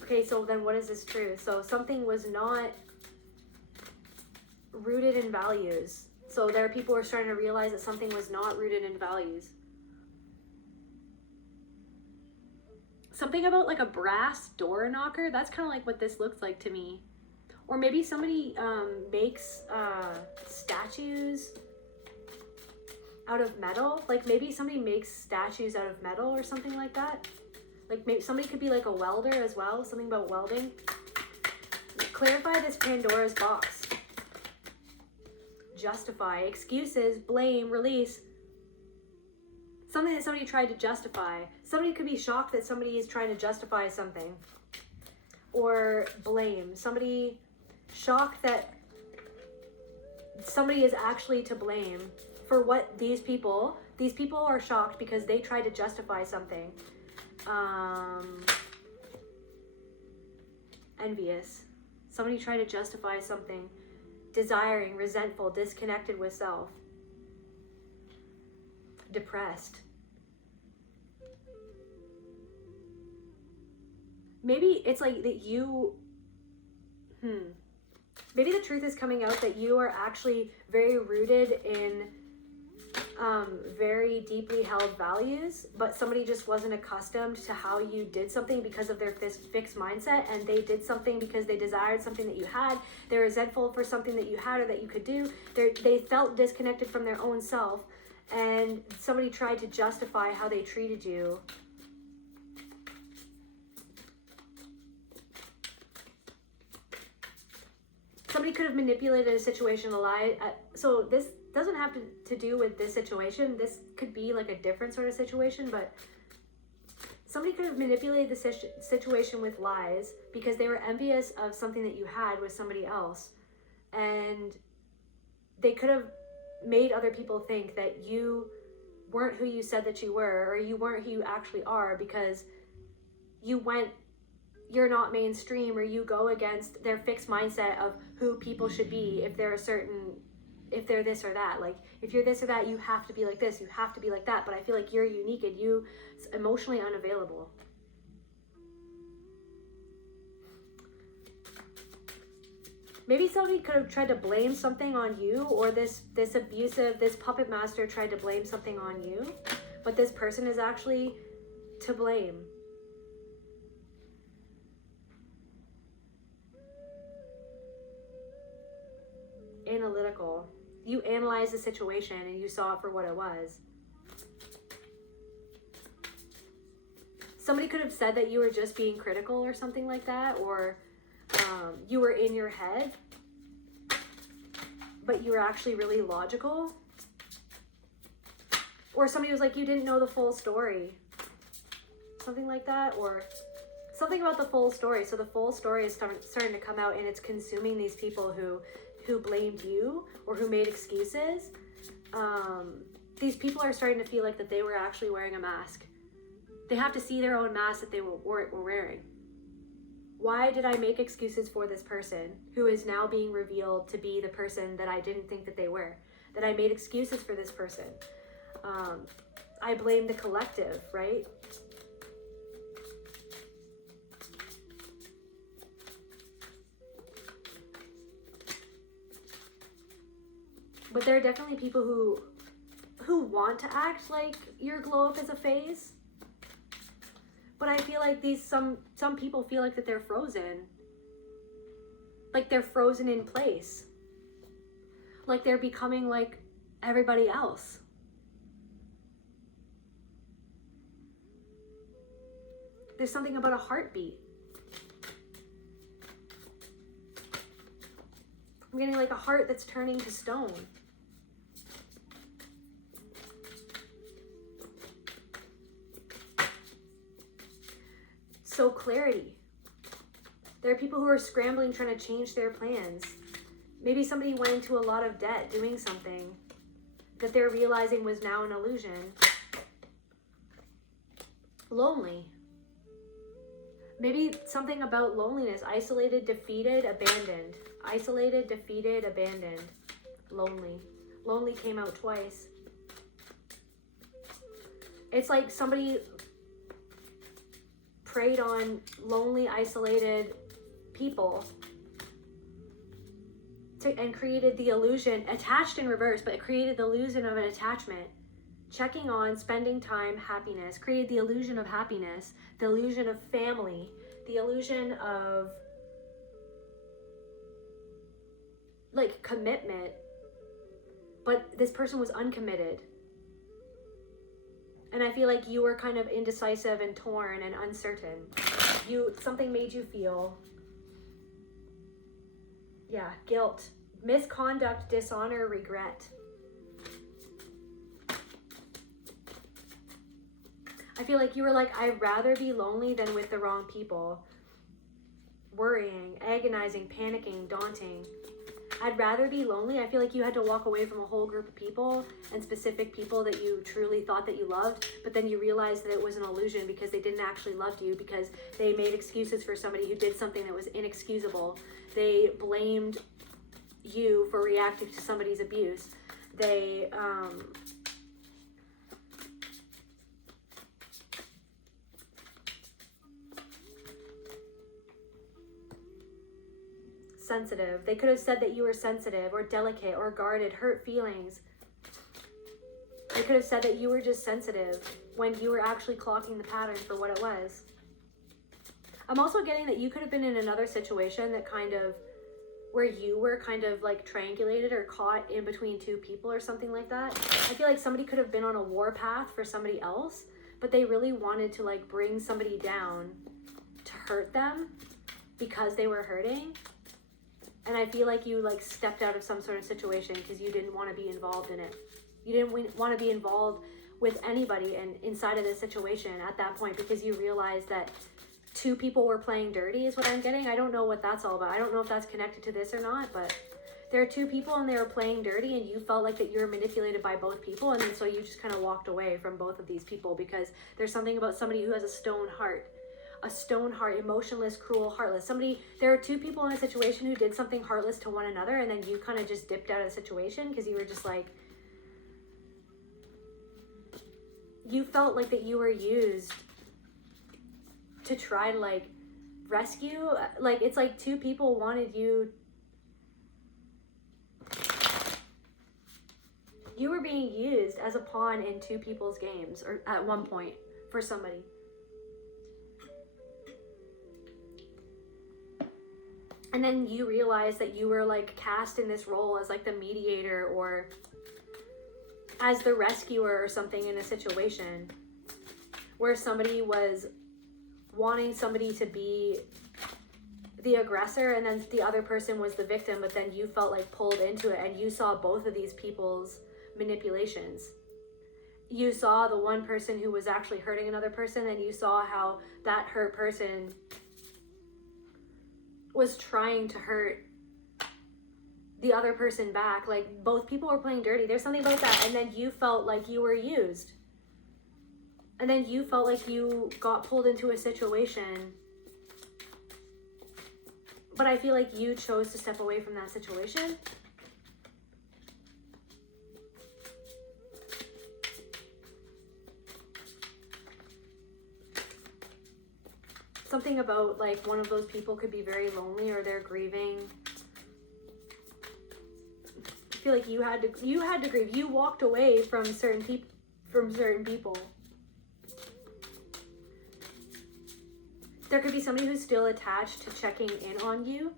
Okay, so then what is this truth? So something was not rooted in values. So there are people who are starting to realize that something was not rooted in values. Something about like a brass door knocker, that's kind of like what this looks like to me. Or maybe somebody makes statues out of metal. Like maybe somebody makes statues out of metal or something like that. Like maybe somebody could be like a welder as well, something about welding. Clarify this Pandora's box. Justify, excuses, blame, release. Something that somebody tried to justify. Somebody could be shocked that somebody is trying to justify something. Or blame. Somebody shocked that somebody is actually to blame for what these people are shocked because they tried to justify something. Envious. Somebody tried to justify something. Desiring, resentful, disconnected with self. Depressed. Maybe it's like that you, maybe the truth is coming out that you are actually very rooted in very deeply held values, but somebody just wasn't accustomed to how you did something because of their fixed mindset, and they did something because they desired something that you had. They're resentful for something that you had or that you could do. They felt disconnected from their own self, and somebody tried to justify how they treated you. Somebody could have manipulated a situation, a lie. So this doesn't have to do with this situation. This could be like a different sort of situation, but somebody could have manipulated the situation with lies because they were envious of something that you had with somebody else. And they could have made other people think that you weren't who you said that you were, or you weren't who you actually are because you're not mainstream, or you go against their fixed mindset of who people should be if they're this or that. Like, if you're this or that, you have to be like this, you have to be like that. But I feel like you're unique and you emotionally unavailable. Maybe somebody could have tried to blame something on you, or this puppet master tried to blame something on you, but this person is actually to blame. Analytical. You analyzed the situation and you saw it for what it was. Somebody could have said that you were just being critical or something like that, or you were in your head, but you were actually really logical. Or somebody was like, you didn't know the full story. Something like that, or something about the full story. So the full story is starting to come out, and it's consuming these people who blamed you or who made excuses. These people are starting to feel like that they were actually wearing a mask. They have to see their own mask that they were wearing. Why did I make excuses for this person who is now being revealed to be the person that I didn't think that they were? That I made excuses for this person. I blame the collective, right? But there are definitely people who want to act like your glow up is a phase. But I feel like some people feel like that they're frozen. Like they're frozen in place. Like they're becoming like everybody else. There's something about a heartbeat. I'm getting like a heart that's turning to stone. So clarity. There are people who are scrambling, trying to change their plans. Maybe somebody went into a lot of debt doing something that they're realizing was now an illusion. Lonely. Maybe something about loneliness. Isolated, defeated, abandoned. Isolated, defeated, abandoned. Lonely. Lonely came out twice. It's like somebody preyed on lonely, isolated people and created the illusion, attached in reverse, but it created the illusion of an attachment. Checking on, spending time, happiness. Created the illusion of happiness, the illusion of family, the illusion of like commitment. But this person was uncommitted. And I feel like you were kind of indecisive and torn and uncertain. Something made you feel, guilt, misconduct, dishonor, regret. I feel like you were like, I'd rather be lonely than with the wrong people. Worrying, agonizing, panicking, daunting. I'd rather be lonely. I feel like you had to walk away from a whole group of people and specific people that you truly thought that you loved, but then you realized that it was an illusion because they didn't actually love you, because they made excuses for somebody who did something that was inexcusable. They blamed you for reacting to somebody's abuse. They, sensitive. They could have said that you were sensitive or delicate or guarded, hurt feelings. They could have said that you were just sensitive when you were actually clocking the pattern for what it was. I'm also getting that you could have been in another situation that kind of, where you were kind of like triangulated or caught in between two people or something like that. I feel like somebody could have been on a war path for somebody else, but they really wanted to like bring somebody down to hurt them because they were hurting. And I feel like you like stepped out of some sort of situation because you didn't want to be involved in it. You didn't want to be involved with anybody and inside of this situation at that point because you realized that two people were playing dirty is what I'm getting. I don't know what that's all about. I don't know if that's connected to this or not, but there are two people and they were playing dirty and you felt like that you were manipulated by both people, and then so you just kind of walked away from both of these people because there's something about somebody who has a stone heart. A stone heart, emotionless, cruel, heartless. There are two people in a situation who did something heartless to one another, and then you kind of just dipped out of the situation because you were just like, you felt like that you were used to try to like rescue. Like it's like two people wanted you. You were being used as a pawn in two people's games, or at one point for somebody. And then you realize that you were like cast in this role as like the mediator or as the rescuer or something in a situation where somebody was wanting somebody to be the aggressor and then the other person was the victim, but then you felt like pulled into it and you saw both of these people's manipulations. You saw the one person who was actually hurting another person, and you saw how that hurt person was trying to hurt the other person back. Like both people were playing dirty. There's something about that. And then you felt like you were used. And then you felt like you got pulled into a situation. But I feel like you chose to step away from that situation. Something about like one of those people could be very lonely or they're grieving. feel like you had to grieve. You walked away from certain people. There could be somebody who's still attached to checking in on you.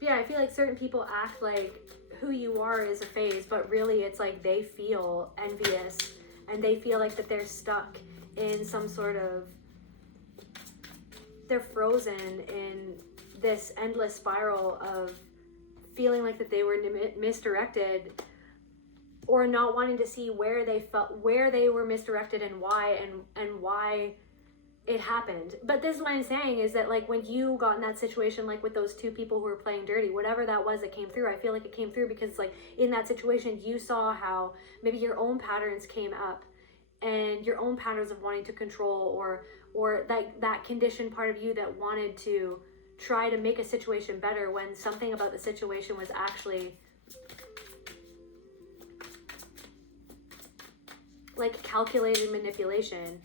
Yeah, I feel like certain people act like who you are is a phase, but really it's like they feel envious and they feel like that they're stuck in some sort of, they're frozen in this endless spiral of feeling like that they were misdirected, or not wanting to see where they were misdirected and why it happened. But this is what I'm saying, is that like when you got in that situation, like with those two people who were playing dirty, whatever that was that came through, I feel like it came through because like in that situation you saw how maybe your own patterns came up, and your own patterns of wanting to control, or that conditioned part of you that wanted to try to make a situation better when something about the situation was actually like calculated manipulation.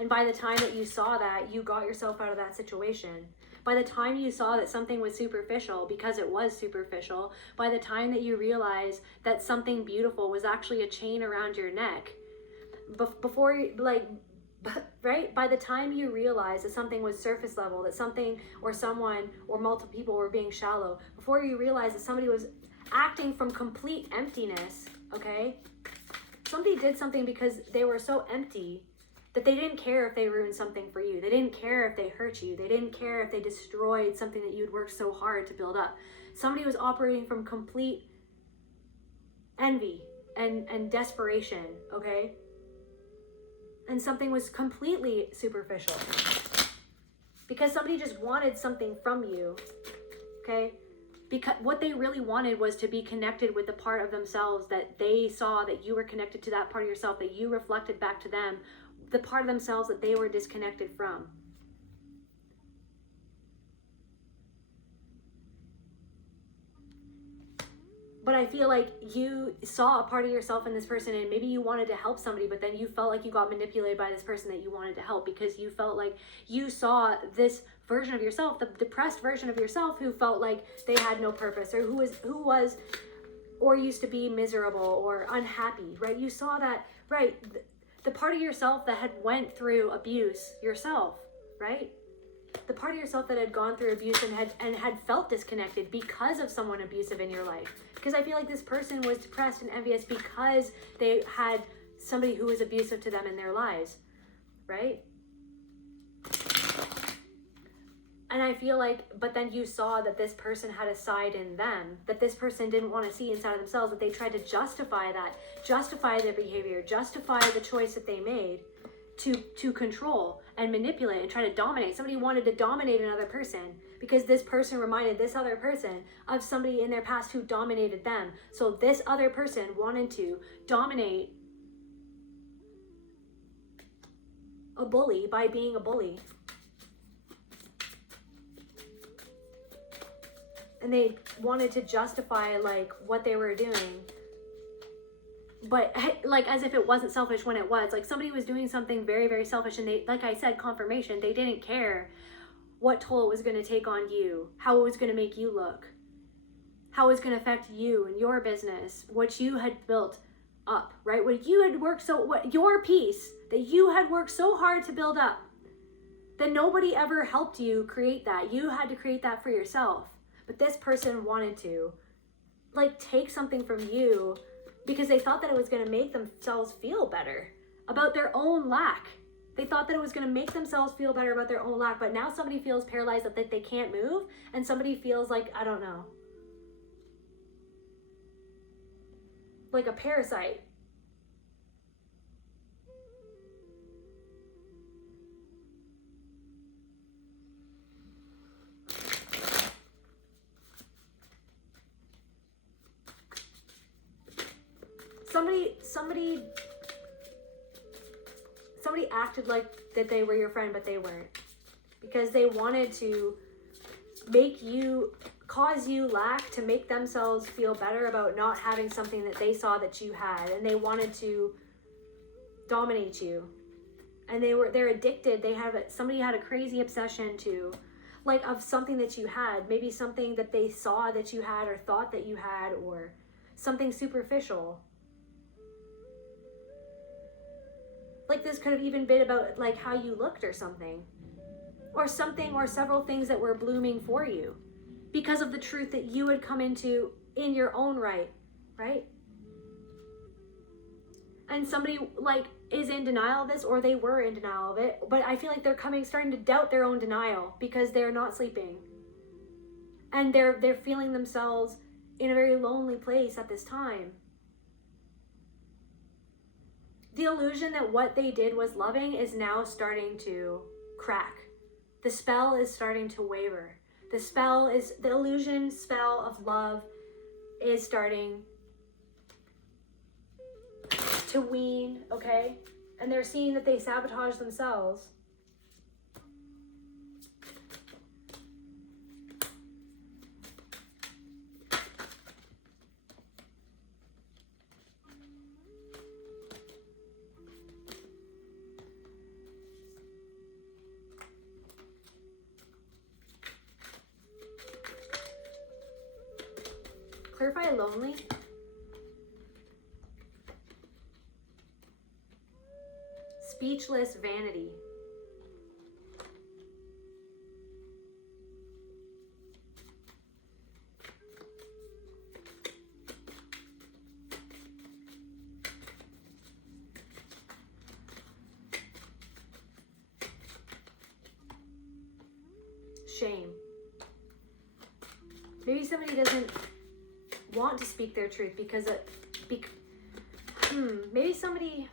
And by the time that you saw that, you got yourself out of that situation. By the time you saw that something was superficial, because it was superficial, by the time that you realized that something beautiful was actually a chain around your neck, before, like, right? By the time you realized that something was surface level, that something or someone or multiple people were being shallow, before you realized that somebody was acting from complete emptiness, okay? Somebody did something because they were so empty that they didn't care if they ruined something for you. They didn't care if they hurt you. They didn't care if they destroyed something that you'd worked so hard to build up. Somebody was operating from complete envy and desperation, okay? And something was completely superficial because somebody just wanted something from you, okay? Because what they really wanted was to be connected with the part of themselves that they saw, that you were connected to that part of yourself, that you reflected back to them, the part of themselves that they were disconnected from. But I feel like you saw a part of yourself in this person, and maybe you wanted to help somebody, but then you felt like you got manipulated by this person that you wanted to help, because you felt like you saw this version of yourself, the depressed version of yourself, who felt like they had no purpose, or who was or used to be miserable or unhappy, right? You saw that, right? The part of yourself that had went through abuse yourself, right? The part of yourself that had gone through abuse and had felt disconnected because of someone abusive in your life. Because I feel like this person was depressed and envious because they had somebody who was abusive to them in their lives, right? And I feel like, but then you saw that this person had a side in them that this person didn't want to see inside of themselves, that they tried to justify that, justify their behavior, justify the choice that they made to control and manipulate and try to dominate. Somebody wanted to dominate another person because this person reminded this other person of somebody in their past who dominated them. So this other person wanted to dominate a bully by being a bully. And they wanted to justify like what they were doing, but like as if it wasn't selfish when it was. Like somebody was doing something very, very selfish, and they, like I said, confirmation, they didn't care what toll it was going to take on you, how it was going to make you look, how it was going to affect you and your business, what you had built up, right? What you had worked what your piece that you had worked so hard to build up, that nobody ever helped you create that. You had to create that for yourself. But this person wanted to like take something from you because they thought that it was going to make themselves feel better about their own lack. They thought that it was going to make themselves feel better about their own lack. But now somebody feels paralyzed, that they can't move. And somebody feels like, I don't know, like a parasite. Somebody acted like that they were your friend, but they weren't, because they wanted to cause you lack to make themselves feel better about not having something that they saw that you had, and they wanted to dominate you. And they're addicted. Somebody had a crazy obsession to, like, of something that you had, maybe something that they saw that you had or thought that you had, or something superficial. Like, this could have even been about, like, how you looked or something, or several things that were blooming for you because of the truth that you had come into in your own right? And somebody, like, is in denial of this, or they were in denial of it, but I feel like they're starting to doubt their own denial because they're not sleeping. And they're feeling themselves in a very lonely place at this time. The illusion that what they did was loving is now starting to crack. The spell is starting to waver. The illusion spell of love is starting to wean, okay? And they're seeing that they sabotage themselves. Clarify lonely. Speechless vanity. Shame. Maybe somebody doesn't want to speak their truth because maybe somebody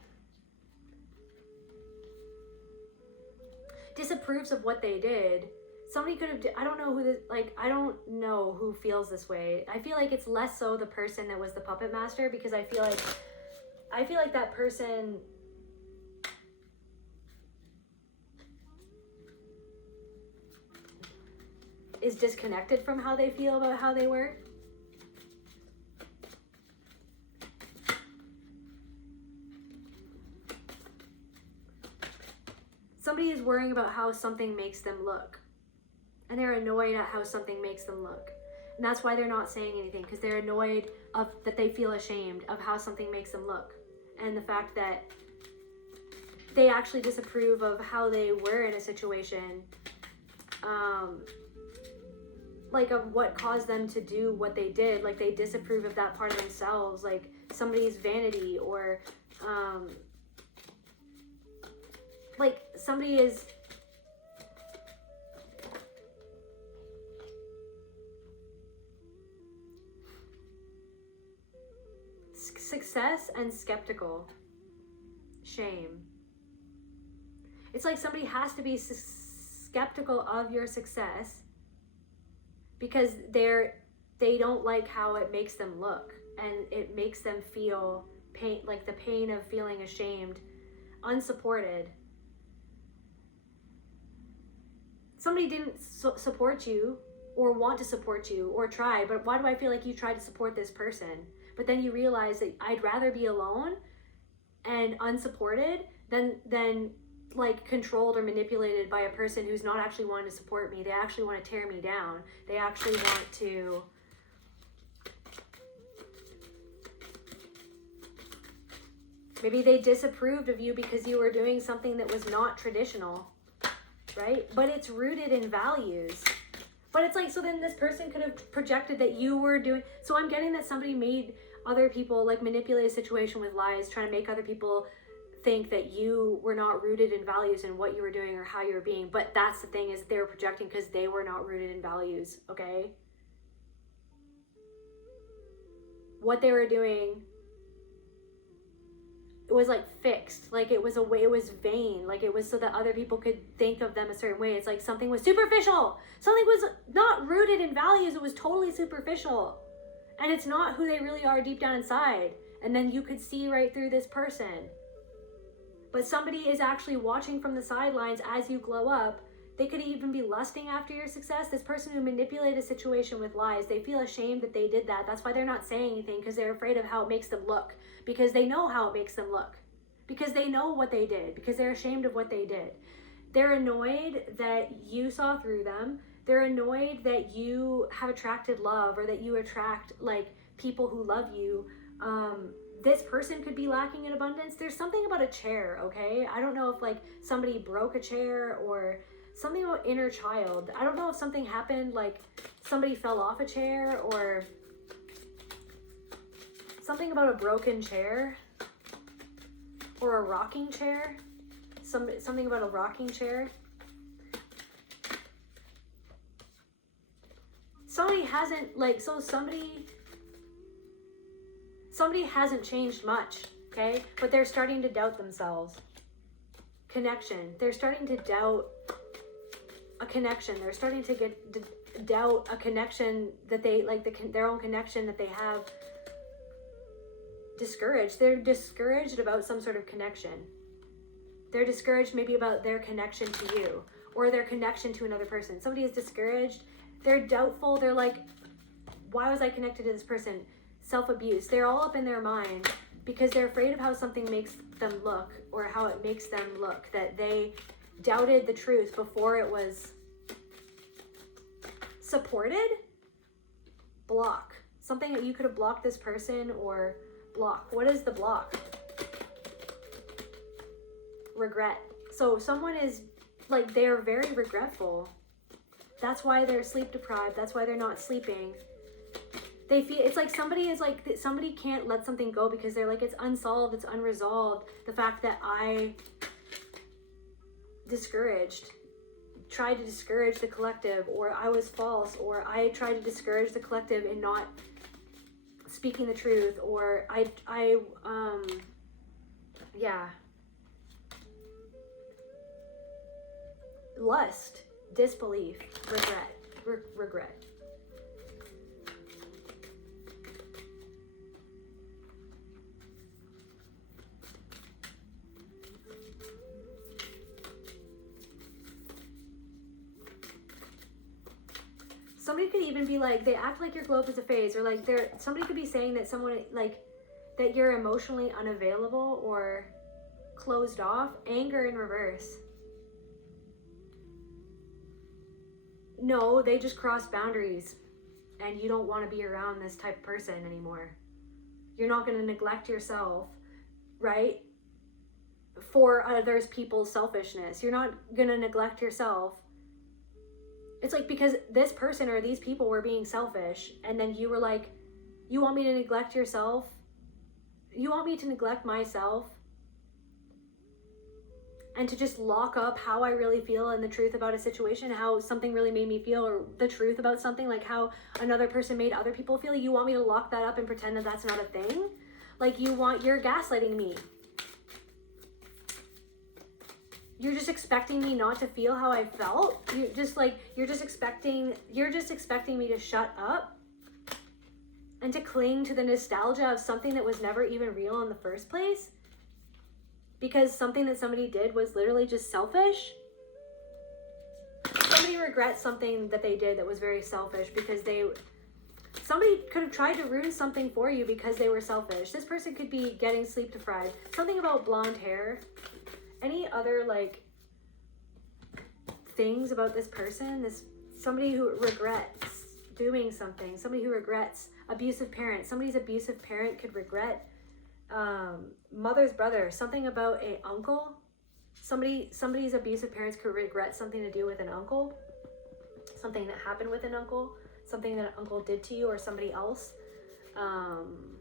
disapproves of what they did. Somebody could have, I don't know who feels this way. I feel like it's less so the person that was the puppet master, because I feel like that person is disconnected from how they feel about how they were. Somebody is worrying about how something makes them look, and they're annoyed at how something makes them look, and that's why they're not saying anything, because they're annoyed that they feel ashamed of how something makes them look, and the fact that they actually disapprove of how they were in a situation, like of what caused them to do what they did. Like, they disapprove of that part of themselves, like somebody's vanity, or like somebody is success and skeptical. Shame. It's like somebody has to be skeptical of your success because they don't like how it makes them look, and it makes them feel pain, like the pain of feeling ashamed, unsupported. Somebody didn't support you or want to support you or try, but why do I feel like you tried to support this person? But then you realize that I'd rather be alone and unsupported than like controlled or manipulated by a person who's not actually wanting to support me. They actually want to tear me down. They actually want to maybe they disapproved of you because you were doing something that was not traditional. Right? But it's rooted in values. But it's like, so then this person could have projected that you were doing, so I'm getting that somebody made other people, like, manipulate a situation with lies, trying to make other people think that you were not rooted in values and what you were doing or how you were being. But that's the thing, is they were projecting because they were not rooted in values, okay? What they were doing, it was like fixed, like it was vain, like it was so that other people could think of them a certain way. It's like something was superficial, something was not rooted in values, it was totally superficial, and it's not who they really are deep down inside. And then you could see right through this person, but somebody is actually watching from the sidelines as you glow up. They could even be lusting after your success. This person who manipulated a situation with lies, they feel ashamed that they did that. That's why they're not saying anything, because they're afraid of how it makes them look, because they know how it makes them look. because they know what they did, because they're ashamed of what they did. They're annoyed that you saw through them. They're annoyed that you have attracted love, or that you attract like people who love you. This person could be lacking in abundance. There's something about a chair, okay? I don't know if like somebody broke a chair, or something about inner child. I don't know if something happened, like somebody fell off a chair, or something about a broken chair, or a rocking chair. Something about a rocking chair. Somebody hasn't, like, so somebody hasn't changed much, okay? But they're starting to doubt themselves. Connection. They're starting to doubt a connection. They're starting to doubt a connection that they, like their own connection that they have. Discouraged. They're discouraged about some sort of connection. They're discouraged maybe about their connection to you, or their connection to another person. Somebody is discouraged. They're doubtful. They're like, why was I connected to this person? Self-abuse. They're all up in their mind because they're afraid of how something makes them look, or how it makes them look, that they doubted the truth before it was supported. Block. Something that you could have blocked this person, or block. What is the block? Regret. So someone is like, they're very regretful. That's why they're sleep deprived. That's why they're not sleeping. They feel, it's like somebody is like, somebody can't let something go because they're like, it's unsolved, it's unresolved. The fact that I tried to discourage the collective, or I was false, or I tried to discourage the collective in not speaking the truth, or yeah. Lust, disbelief, regret. Somebody could even be like, they act like your globe is a phase, or like somebody could be saying that someone, like, that you're emotionally unavailable or closed off. Anger in reverse. No, they just crossed boundaries, and you don't want to be around this type of person anymore. You're not going to neglect yourself, right? For others people's selfishness. You're not going to neglect yourself. It's like, because this person or these people were being selfish, and then you were like, you want me to neglect yourself? You want me to neglect myself? And to just lock up how I really feel and the truth about a situation, how something really made me feel, or the truth about something, like how another person made other people feel. You want me to lock that up and pretend that that's not a thing? Like, you're gaslighting me. You're just expecting me not to feel how I felt. You're just expecting me to shut up and to cling to the nostalgia of something that was never even real in the first place. Because something that somebody did was literally just selfish. Somebody regrets something that they did that was very selfish because somebody could have tried to ruin something for you because they were selfish. This person could be getting sleep deprived. Something about blonde hair. Any other like things about this person? Somebody who regrets doing something. Somebody who regrets abusive parents. Somebody's abusive parent could regret mother's brother, something about a uncle. Somebody's abusive parents could regret something to do with an uncle, something that happened with an uncle, something that an uncle did to you or somebody else. I'm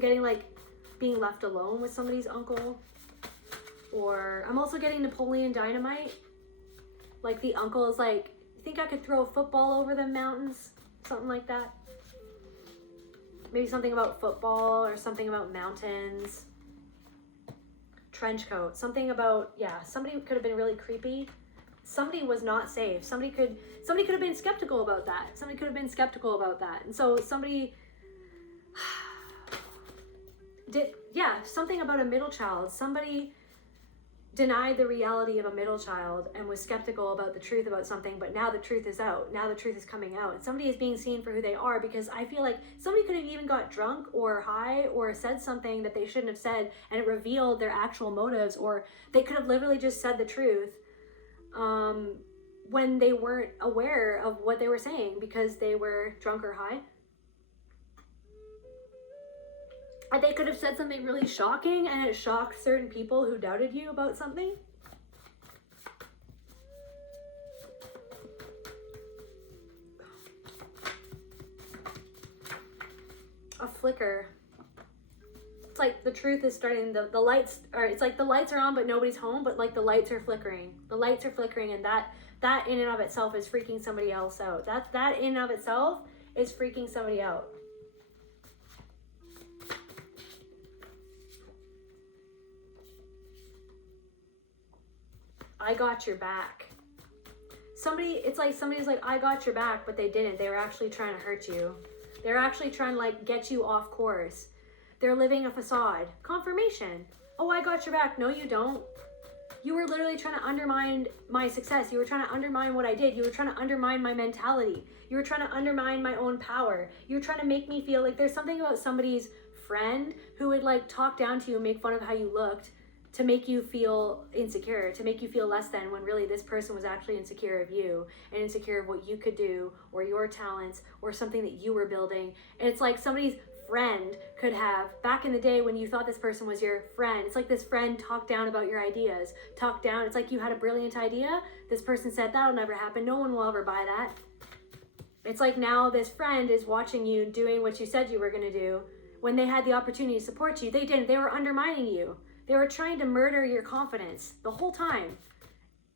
getting like being left alone with somebody's uncle, or I'm also getting Napoleon Dynamite. Like the uncle is like, you think I could throw a football over the mountains? Something like that. Maybe something about football or something about mountains. Trench coat. Something about, yeah, somebody could have been really creepy. Somebody was not safe. Somebody could have been skeptical about that. Somebody could have been skeptical about that. And so somebody did, yeah, something about a middle child. Somebody denied the reality of a middle child and was skeptical about the truth about something, but now the truth is out. Now the truth is coming out. And somebody is being seen for who they are, because I feel like somebody could have even got drunk or high or said something that they shouldn't have said, and it revealed their actual motives, or they could have literally just said the truth when they weren't aware of what they were saying because they were drunk or high. And they could have said something really shocking, and it shocked certain people who doubted you about something. A flicker. It's like the truth is starting, the lights are, it's like the lights are on but nobody's home, but like the lights are flickering. The lights are flickering, and that in and of itself is freaking somebody else out. That in and of itself is freaking somebody out. I got your back. It's like somebody's like, I got your back, but they didn't. They were actually trying to hurt you. They're actually trying to like get you off course. They're living a facade. Confirmation. Oh, I got your back. No, you don't. You were literally trying to undermine my success. You were trying to undermine what I did. You were trying to undermine my mentality. You were trying to undermine my own power. You were trying to make me feel like there's something about somebody's friend who would like talk down to you and make fun of how you looked, to make you feel insecure, to make you feel less than, when really this person was actually insecure of you and insecure of what you could do or your talents or something that you were building. And it's like somebody's friend could have, back in the day when you thought this person was your friend, it's like this friend talked down about your ideas, talked down. It's like you had a brilliant idea. This person said, that'll never happen. No one will ever buy that. It's like now this friend is watching you doing what you said you were going to do. When they had the opportunity to support you, they didn't. They were undermining you. They were trying to murder your confidence the whole time,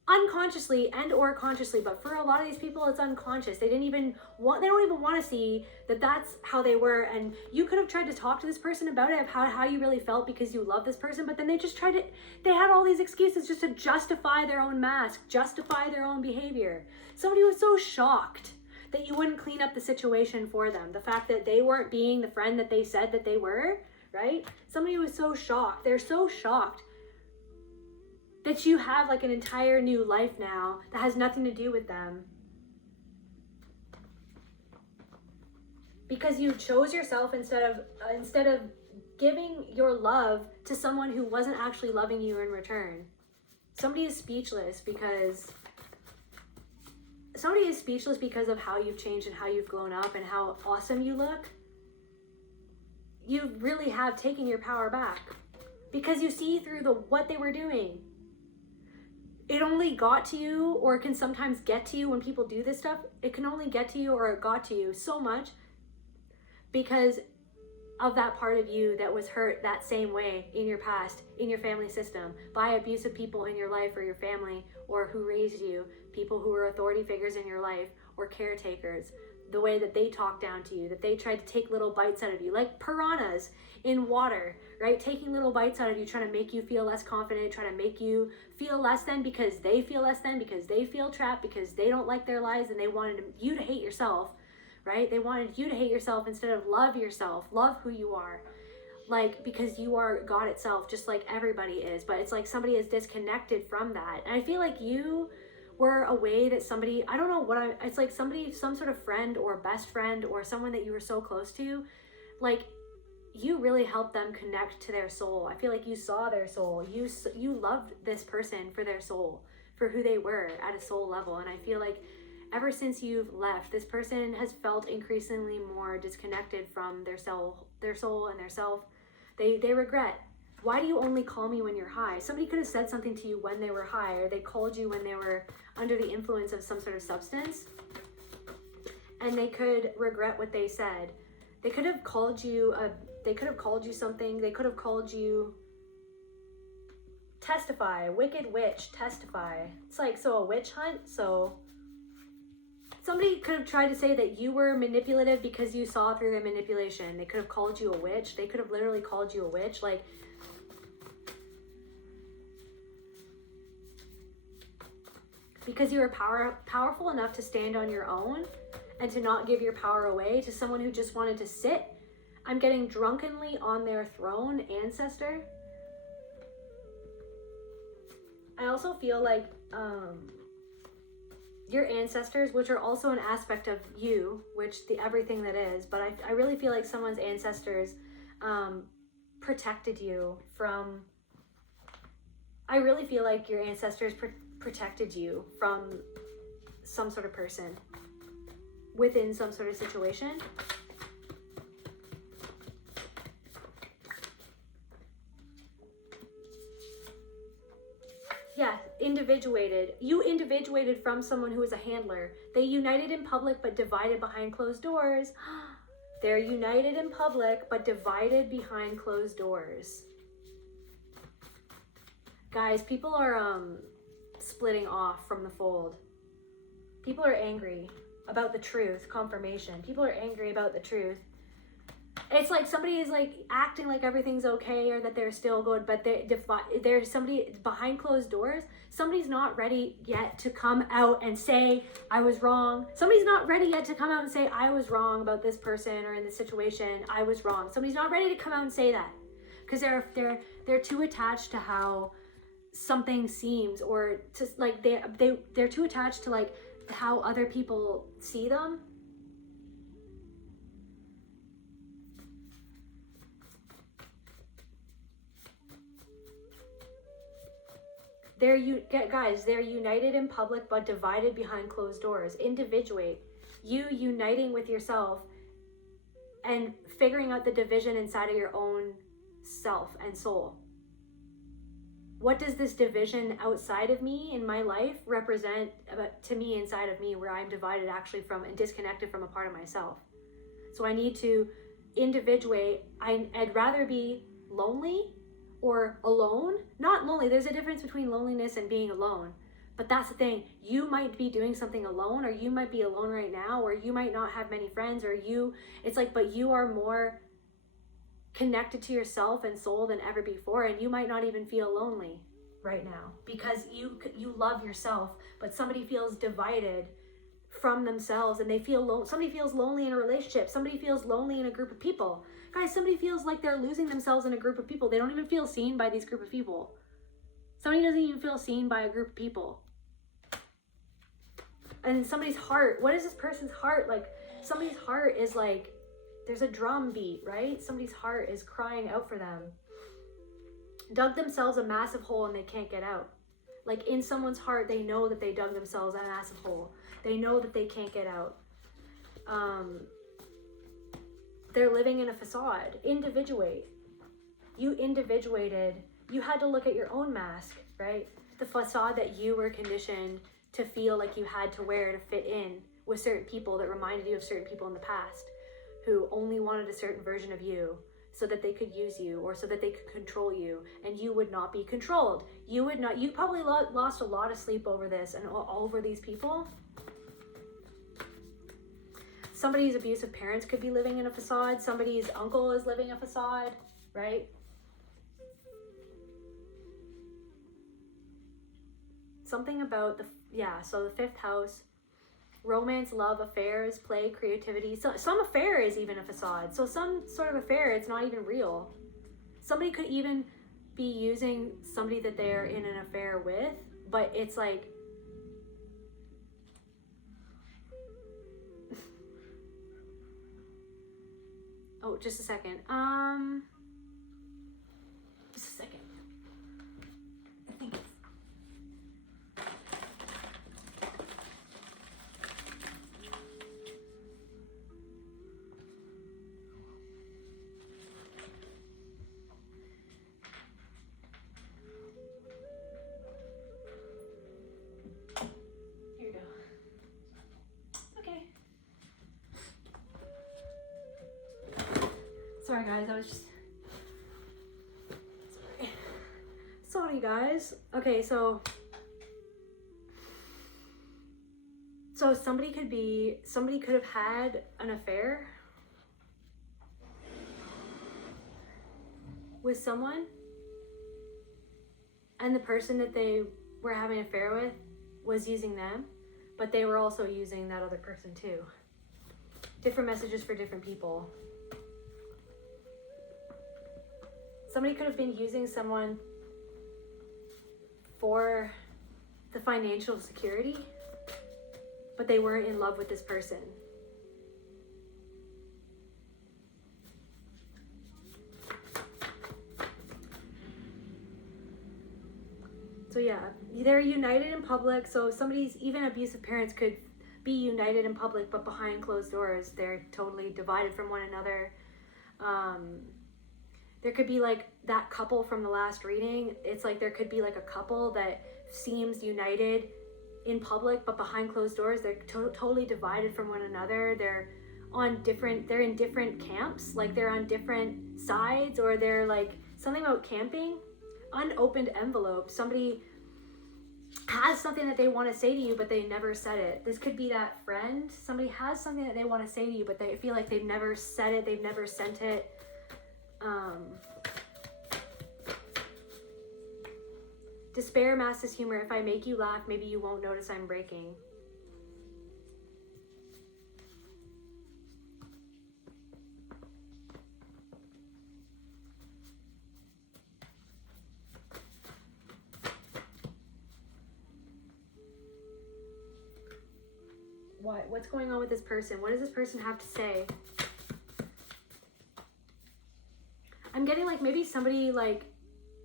unconsciously and or consciously. But for a lot of these people, it's unconscious. They don't even want to see that that's how they were. And you could have tried to talk to this person about it, of how you really felt because you love this person. But then they just they had all these excuses just to justify their own mask, justify their own behavior. Somebody was so shocked that you wouldn't clean up the situation for them. The fact that they weren't being the friend that they said that they were. Right? Somebody was so shocked. They're so shocked that you have like an entire new life now that has nothing to do with them. Because you chose yourself instead of giving your love to someone who wasn't actually loving you in return. Somebody is speechless because of how you've changed and how you've grown up and how awesome you look. You really have taken your power back because you see through what they were doing. It only got to you, or can sometimes get to you when people do this stuff. It can only get to you, or it got to you so much because of that part of you that was hurt that same way in your past, in your family system, by abusive people in your life or your family, or who raised you, people who were authority figures in your life or caretakers. The way that they talked down to you, that they tried to take little bites out of you, like piranhas in water, right? Taking little bites out of you, trying to make you feel less confident, trying to make you feel less than because they feel less than, because they feel trapped, because they don't like their lives and they wanted you to hate yourself, right? They wanted you to hate yourself instead of love yourself, love who you are. Like, because you are God itself, just like everybody is. But it's like somebody is disconnected from that. And I feel like you were a way that somebody, I don't know it's like somebody, some sort of friend or best friend or someone that you were so close to, like you really helped them connect to their soul. I feel like you saw their soul. You loved this person for their soul, for who they were at a soul level. And I feel like ever since you've left, this person has felt increasingly more disconnected from their soul and their self. They regret. Why do you only call me when you're high? Somebody could have said something to you when they were high, or they called you when they were under the influence of some sort of substance, and they could regret what they said. They could have called you something. They could have called you testify, wicked witch, testify. It's like, so a witch hunt. So somebody could have tried to say that you were manipulative because you saw through their manipulation. They could have called you a witch. They could have literally called you a witch. Like, because you were powerful enough to stand on your own and to not give your power away to someone who just wanted to sit. I'm getting drunkenly on their throne, ancestor. I also feel like your ancestors, which are also an aspect of you, which the everything that is, but I really feel like someone's ancestors protected you from, I really feel like your ancestors protected you from some sort of person within some sort of situation. Yeah, individuated. You individuated from someone who was a handler. They united in public but divided behind closed doors. They're united in public but divided behind closed doors. Guys, people are splitting off from the fold. People are angry about the truth, confirmation. People are angry about the truth. It's like somebody is like acting like everything's okay or that they're still good, but there's somebody behind closed doors. Somebody's not ready yet to come out and say, I was wrong. Somebody's not ready yet to come out and say, I was wrong about this person or in this situation. I was wrong. Somebody's not ready to come out and say that because they're too attached to how something seems, or to like they're too attached to like how other people see them. They're united in public but divided behind closed doors. Individuate. You uniting with yourself and figuring out the division inside of your own self and soul. What does this division outside of me in my life represent to me inside of me, where I'm divided actually from and disconnected from a part of myself? So I need to individuate. I'd rather be lonely or alone. Not lonely. There's a difference between loneliness and being alone. But that's the thing. You might be doing something alone, or you might be alone right now, or you might not have many friends, or but you are more connected to yourself and soul than ever before, and you might not even feel lonely right now because you love yourself, but somebody feels divided from themselves and they feel somebody feels lonely in a relationship, somebody feels lonely in a group of people. Guys, somebody feels like they're losing themselves in a group of people. They don't even feel seen by these group of people. Somebody doesn't even feel seen by a group of people. And somebody's heart, what is this person's heart? Like, somebody's heart is like, there's a drum beat, right? Somebody's heart is crying out for them. Dug themselves a massive hole and they can't get out. Like, in someone's heart, they know that they dug themselves a massive hole. They know that they can't get out. They're living in a facade. Individuate. You individuated. You had to look at your own mask, right? The facade that you were conditioned to feel like you had to wear to fit in with certain people that reminded you of certain people in the past who only wanted a certain version of you so that they could use you or so that they could control you, and you would not be controlled. You probably lost a lot of sleep over this and over these people. Somebody's abusive parents could be living in a facade. Somebody's uncle is living a facade, right? Something about so the fifth house, romance, love, affairs, play, creativity. So some affair is even a facade. So some sort of affair, it's not even real. Somebody could even be using somebody that they're in an affair with, but it's like, oh, just a second. Just a second. I think it's sorry guys, I was just sorry guys. Okay, so somebody could have had an affair with someone, and the person that they were having an affair with was using them, but they were also using that other person too. Different messages for different people. Somebody could have been using someone for the financial security, but they weren't in love with this person. So yeah, they're united in public. So somebody's, even abusive parents could be united in public, but behind closed doors, they're totally divided from one another. There could be like that couple from the last reading. It's like there could be like a couple that seems united in public, but behind closed doors, they're totally divided from one another. They're in different camps, like they're on different sides, or they're like something about camping. Unopened envelope. Somebody has something that they want to say to you, but they never said it. This could be that friend. Somebody has something that they want to say to you, but they feel like they've never said it. They've never sent it. Despair masks as humor. If I make you laugh, maybe you won't notice I'm breaking. What's going on with this person? What does this person have to say? I'm getting like maybe somebody like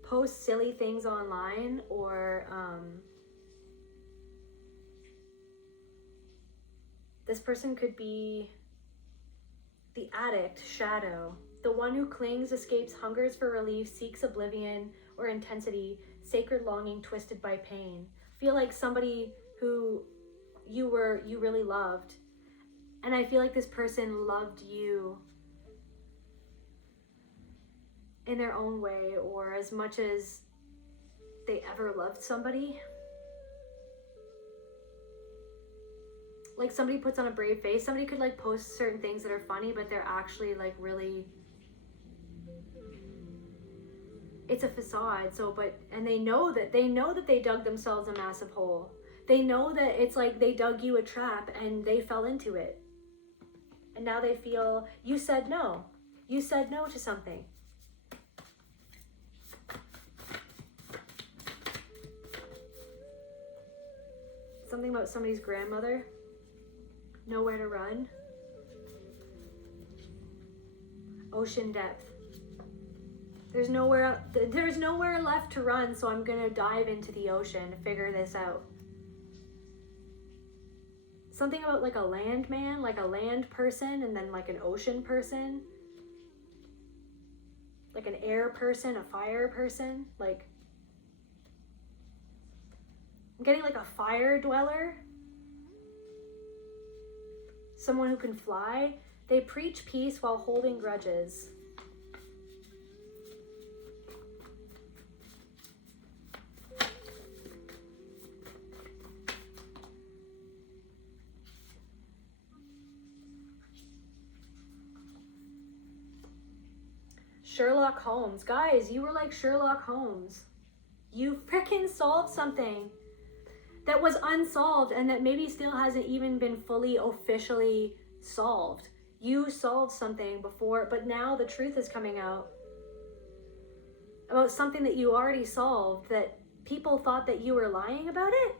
posts silly things online, or this person could be the addict, shadow, the one who clings, escapes, hungers for relief, seeks oblivion or intensity, sacred longing twisted by pain. Feel like somebody who you really loved, and I feel like this person loved you in their own way, or as much as they ever loved somebody. Like somebody puts on a brave face. Somebody could like post certain things that are funny, but they're actually like really, it's a facade. So, and they know that they dug themselves a massive hole. They know that it's like they dug you a trap and they fell into it. And now they feel, you said no. You said no to something. Something about somebody's grandmother. Nowhere to run. Ocean depth. There's nowhere left to run, so I'm gonna dive into the ocean to figure this out. Something about like a land man, like a land person, and then like an ocean person. Like an air person, a fire person. Like, I'm getting like a fire dweller. Someone who can fly. They preach peace while holding grudges. Sherlock Holmes. Guys, you were like Sherlock Holmes. You freaking solved something that was unsolved and that maybe still hasn't even been fully officially solved. You solved something before, but now the truth is coming out about something that you already solved, that people thought that you were lying about it.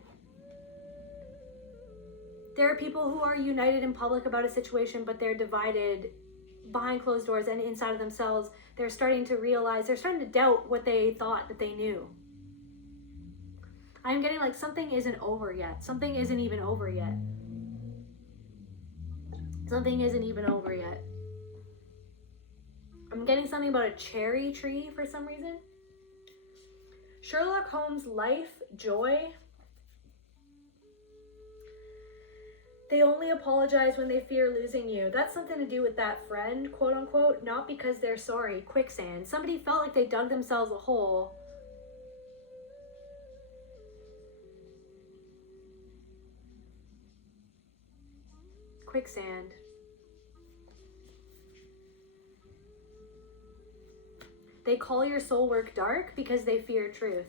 There are people who are united in public about a situation, but they're divided behind closed doors and inside of themselves. They're starting to realize, they're starting to doubt what they thought that they knew. I'm getting like something isn't over yet. Something isn't even over yet. Something isn't even over yet. I'm getting something about a cherry tree for some reason. Sherlock Holmes' life, joy. They only apologize when they fear losing you. That's something to do with that friend, quote unquote, not because they're sorry. Quicksand. Somebody felt like they dug themselves a hole. Quicksand. They call your soul work dark because they fear truth.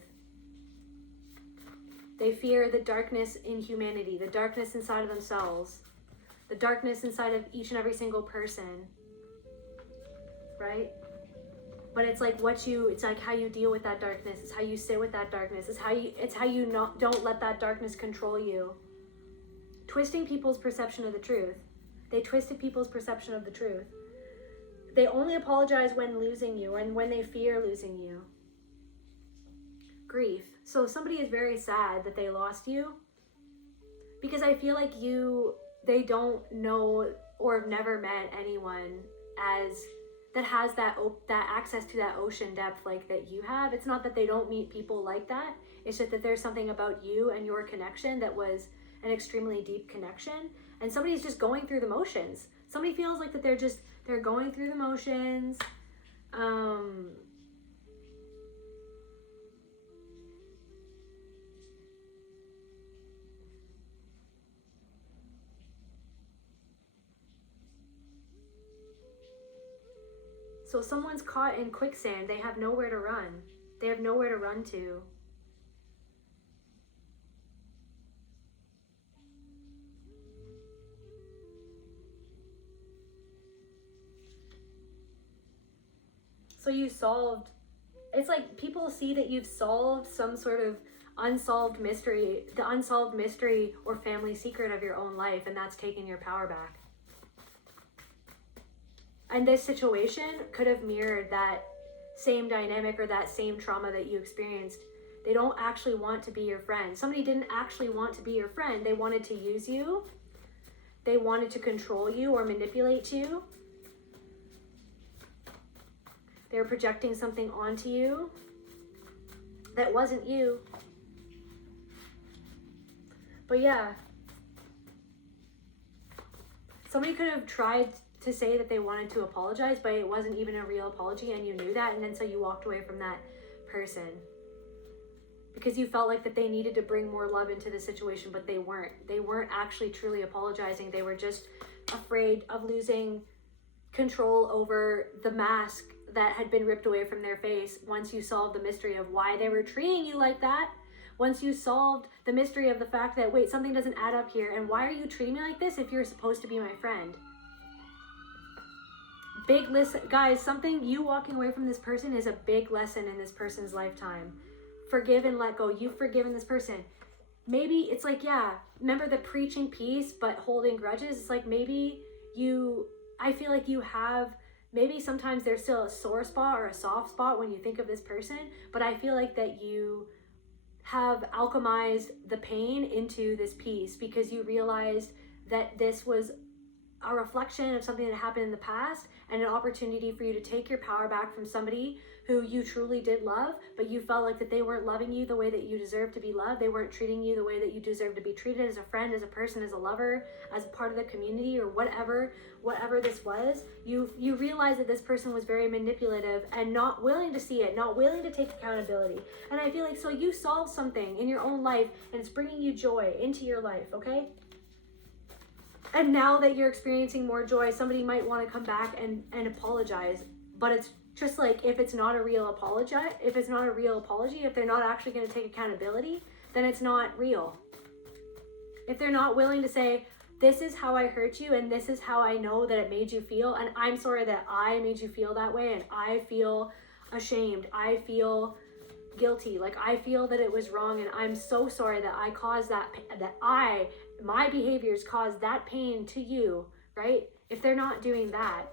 They fear the darkness in humanity, the darkness inside of themselves, the darkness inside of each and every single person, right? But it's like it's like how you deal with that darkness. It's how you sit with that darkness. It's how you don't let that darkness control you. Twisting people's perception of the truth. They twisted people's perception of the truth. They only apologize when losing you and when they fear losing you. Grief. So somebody is very sad that they lost you, because I feel like they don't know or have never met anyone that has that access to that ocean depth like that you have. It's not that they don't meet people like that. It's just that there's something about you and your connection that was an extremely deep connection. And somebody's just going through the motions. Somebody feels like that they're going through the motions. So someone's caught in quicksand. They have nowhere to run. They have nowhere to run to. So it's like people see that you've solved some sort of unsolved mystery, the unsolved mystery or family secret of your own life, and that's taking your power back. And this situation could have mirrored that same dynamic or that same trauma that you experienced. They don't actually want to be your friend. Somebody didn't actually want to be your friend. They wanted to use you. They wanted to control you or manipulate you. They were projecting something onto you that wasn't you. But yeah, somebody could have tried to say that they wanted to apologize, but it wasn't even a real apology, and you knew that, and then so you walked away from that person because you felt like that they needed to bring more love into the situation, but they weren't actually truly apologizing. They were just afraid of losing control over the mask that had been ripped away from their face. Once you solved the mystery of why they were treating you like that, once you solved the mystery of the fact that, wait, something doesn't add up here, and why are you treating me like this if you're supposed to be my friend? Big lesson, guys, you walking away from this person is a big lesson in this person's lifetime. Forgive and let go. You've forgiven this person. Maybe it's like, yeah, remember the preaching peace but holding grudges? It's like I feel like maybe sometimes there's still a sore spot or a soft spot when you think of this person, but I feel like that you have alchemized the pain into this peace because you realized that this was a reflection of something that happened in the past and an opportunity for you to take your power back from somebody who you truly did love, but you felt like that they weren't loving you the way that you deserve to be loved. They weren't treating you the way that you deserve to be treated as a friend, as a person, as a lover, as a part of the community, or whatever this was. You realized that this person was very manipulative and not willing to see it, not willing to take accountability. And I feel like, so you solved something in your own life and it's bringing you joy into your life, okay? And now that you're experiencing more joy, somebody might want to come back and apologize. But it's just like, if it's not a real apology, if they're not actually going to take accountability, then it's not real. If they're not willing to say, this is how I hurt you and this is how I know that it made you feel, and I'm sorry that I made you feel that way, and I feel ashamed, I feel guilty, like I feel that it was wrong, and I'm so sorry that I caused my behaviors caused that pain to you, right? If they're not doing that,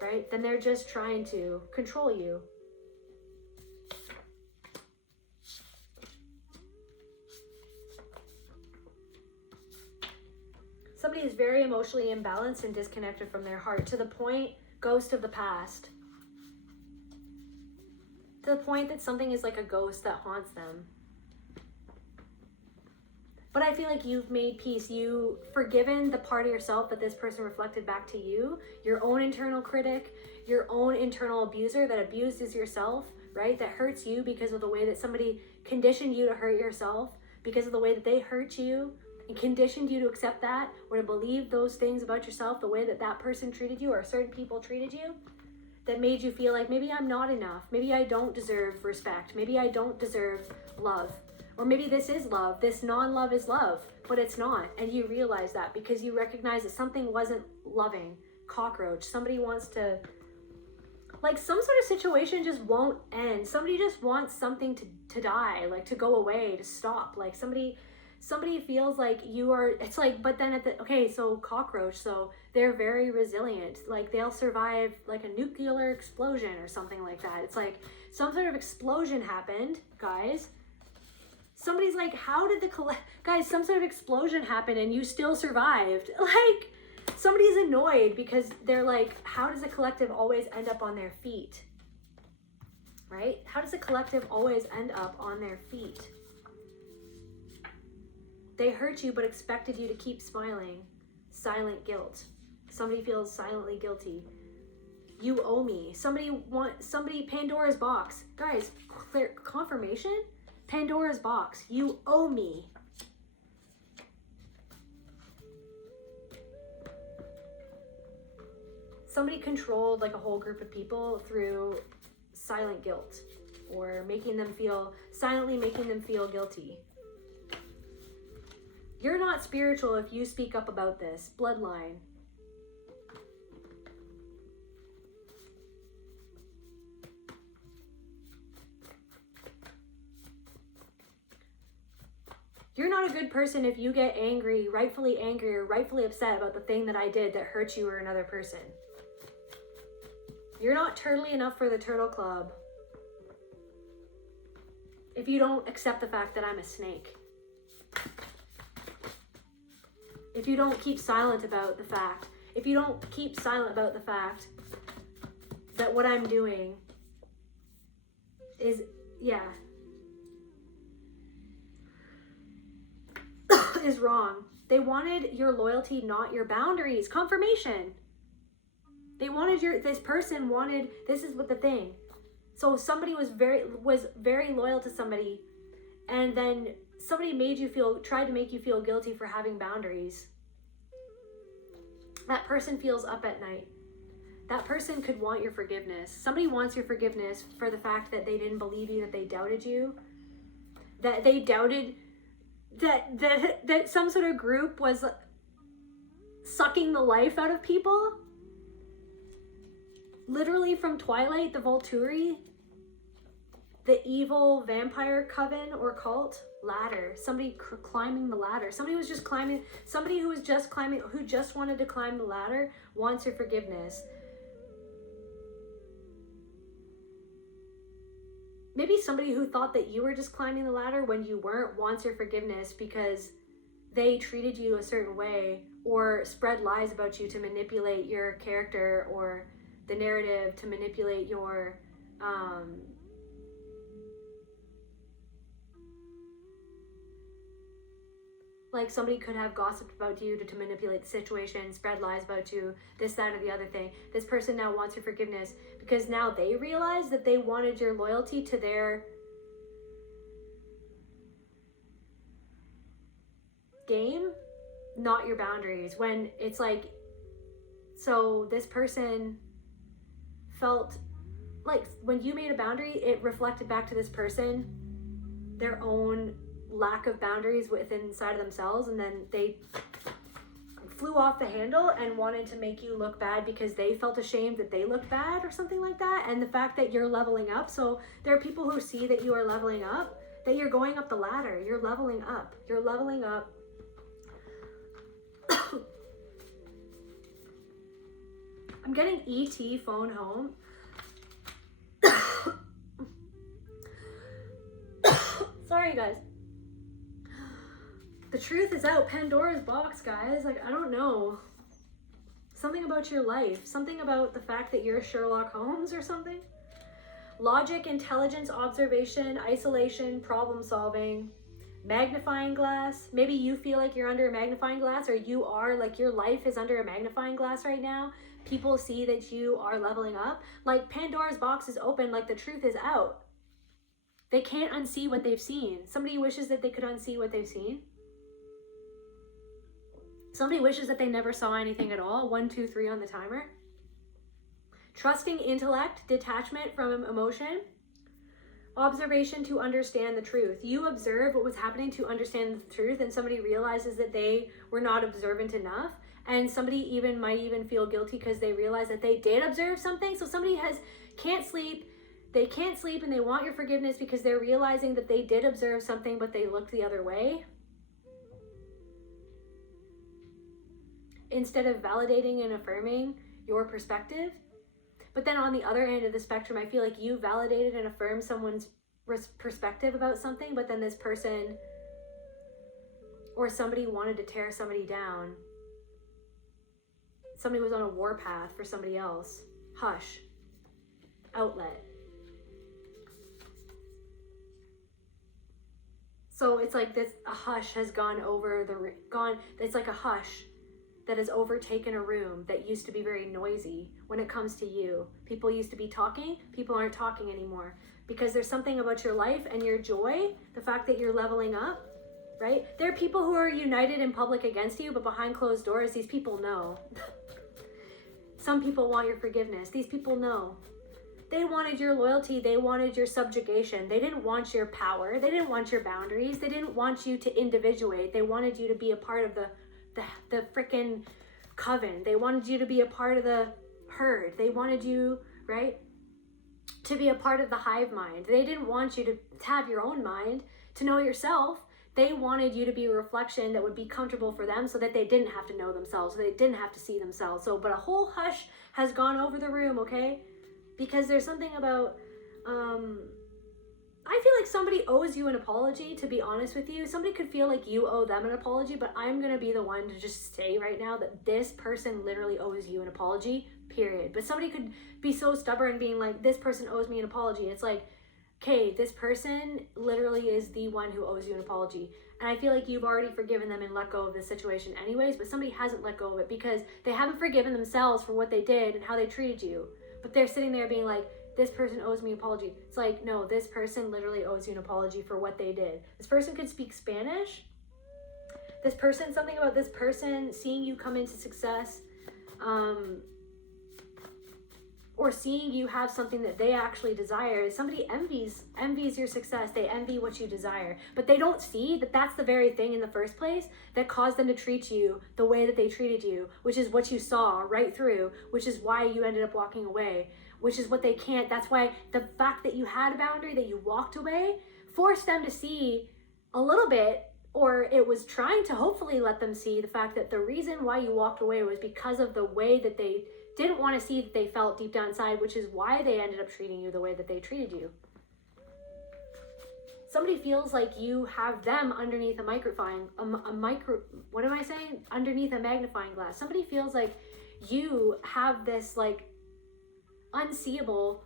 right, then they're just trying to control you. Somebody is very emotionally imbalanced and disconnected from their heart, to the point, ghost of the past, to the point that something is like a ghost that haunts them. But I feel like you've made peace. You've forgiven the part of yourself that this person reflected back to you, your own internal critic, your own internal abuser that abuses yourself, right? That hurts you because of the way that somebody conditioned you to hurt yourself, because of the way that they hurt you and conditioned you to accept that or to believe those things about yourself, the way that that person treated you or certain people treated you, that made you feel like maybe I'm not enough. Maybe I don't deserve respect. Maybe I don't deserve love. Or maybe this is love, this non-love is love, but it's not. And you realize that because you recognize that something wasn't loving. Cockroach, somebody wants to Like some sort of situation just won't end. Somebody just wants something to die, like to go away, to stop. Like somebody feels like you are, it's like, but then okay, so cockroach, so they're very resilient. Like they'll survive like a nuclear explosion or something like that. It's like some sort of explosion happened, guys. Somebody's like, how did guys, some sort of explosion happened and you still survived. Like, somebody's annoyed because they're like, how does the collective always end up on their feet? Right? How does the collective always end up on their feet? They hurt you but expected you to keep smiling. Silent guilt. Somebody feels silently guilty. You owe me. Somebody, Pandora's box. Guys, clear confirmation? Pandora's box. You owe me. Somebody controlled like a whole group of people through silent guilt, or silently making them feel guilty. You're not spiritual if you speak up about this. Bloodline. You're not a good person if you get angry or rightfully upset about the thing that I did that hurt you or another person. You're not turtly enough for the turtle club if you don't accept the fact that I'm a snake. If you don't keep silent about the fact, that what I'm doing is, is wrong. They wanted your loyalty, not your boundaries. Confirmation. They wanted this is what the thing. So somebody was very loyal to somebody, and then somebody tried to make you feel guilty for having boundaries. That person feels up at night. That person could want your forgiveness. Somebody wants your forgiveness for the fact that they didn't believe you, that they doubted you, that they doubted that some sort of group was sucking the life out of people. Literally from Twilight, the Volturi, the evil vampire coven or cult ladder. Somebody climbing the ladder. Somebody who just wanted to climb the ladder wants your forgiveness. Maybe somebody who thought that you were just climbing the ladder when you weren't wants your forgiveness because they treated you a certain way or spread lies about you to manipulate your character or the narrative, to manipulate your like somebody could have gossiped about you to manipulate the situation, spread lies about you, this, that, or the other thing. This person now wants your forgiveness because now they realize that they wanted your loyalty to their game, not your boundaries. When it's like, so this person felt like when you made a boundary, it reflected back to this person their own lack of boundaries inside of themselves, and then they flew off the handle and wanted to make you look bad because they felt ashamed that they looked bad or something like that. And the fact that you're leveling up, so there are people who see that you are leveling up, that you're going up the ladder, you're leveling up. I'm getting ET phone home. Sorry guys. The truth is out. Pandora's box, guys. Like, I don't know. Something about your life. Something about the fact that you're Sherlock Holmes or something. Logic, intelligence, observation, isolation, problem solving, magnifying glass. Maybe you feel like you're under a magnifying glass, or you are, like your life is under a magnifying glass right now. People see that you are leveling up. Like Pandora's box is open, like the truth is out. They can't unsee what they've seen. Somebody wishes that they could unsee what they've seen. Somebody wishes that they never saw anything at all. 1, 2, 3 on the timer. Trusting intellect, detachment from emotion. Observation to understand the truth. You observe what was happening to understand the truth, and somebody realizes that they were not observant enough, And somebody might even feel guilty because they realize that they did observe something. So somebody can't sleep and they want your forgiveness because they're realizing that they did observe something, but they looked the other way. Instead of validating and affirming your perspective. But then on the other end of the spectrum, I feel like you validated and affirmed someone's perspective about something, but then this person or somebody wanted to tear somebody down. Somebody was on a war path for somebody else. Hush. Outlet. So it's like a hush has it's like a hush that has overtaken a room that used to be very noisy when it comes to you. People used to be talking, people aren't talking anymore because there's something about your life and your joy, the fact that you're leveling up, right? There are people who are united in public against you, but behind closed doors, these people know. Some people want your forgiveness. These people know. They wanted your loyalty. They wanted your subjugation. They didn't want your power. They didn't want your boundaries. They didn't want you to individuate. They wanted you to be a part of the frickin' coven. They wanted you to be a part of the herd. They wanted you, right, to be a part of the hive mind. They didn't want you to have your own mind, to know yourself. They wanted you to be a reflection that would be comfortable for them so that they didn't have to know themselves, so they didn't have to see themselves. So, but a whole hush has gone over the room, okay? Because there's something about, I feel like somebody owes you an apology, to be honest with you. Somebody could feel like you owe them an apology, but I'm going to be the one to just say right now that this person literally owes you an apology, period. But somebody could be so stubborn being like, this person owes me an apology. It's like, okay, this person literally is the one who owes you an apology. And I feel like you've already forgiven them and let go of this situation anyways, but somebody hasn't let go of it because they haven't forgiven themselves for what they did and how they treated you. But they're sitting there being like, this person owes me an apology. It's like, no, this person literally owes you an apology for what they did. This person could speak Spanish. Something about this person seeing you come into success, or seeing you have something that they actually desire. Somebody envies your success. They envy what you desire, but they don't see that that's the very thing in the first place that caused them to treat you the way that they treated you, which is what you saw right through, which is why you ended up walking away, which is what they can't. That's why the fact that you had a boundary, that you walked away, forced them to see a little bit, or it was trying to hopefully let them see the fact that the reason why you walked away was because of the way that they didn't want to see that they felt deep down inside, which is why they ended up treating you the way that they treated you. Somebody feels like you have them underneath underneath a magnifying glass. Somebody feels like you have this like unseeable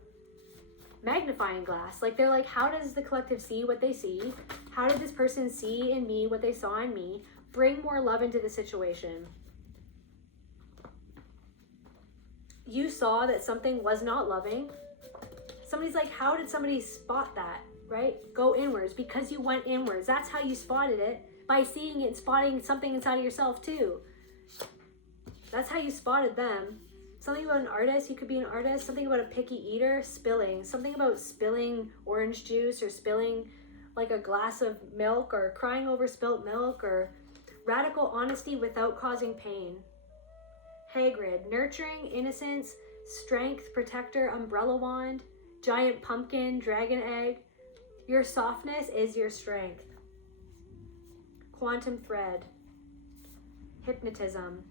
magnifying glass. Like they're like, how does the collective see what they see? How did this person see in me what they saw in me? Bring more love into the situation. You saw that something was not loving. Somebody's like, how did somebody spot that, right? Go inwards, because you went inwards. That's how you spotted it, by seeing it and spotting something inside of yourself too. That's how you spotted them. Something about an artist, you could be an artist. Something about a picky eater, spilling. Something about spilling orange juice, or spilling like a glass of milk, or crying over spilt milk, or radical honesty without causing pain. Hagrid, nurturing, innocence, strength, protector, umbrella wand, giant pumpkin, dragon egg. Your softness is your strength. Quantum thread, hypnotism.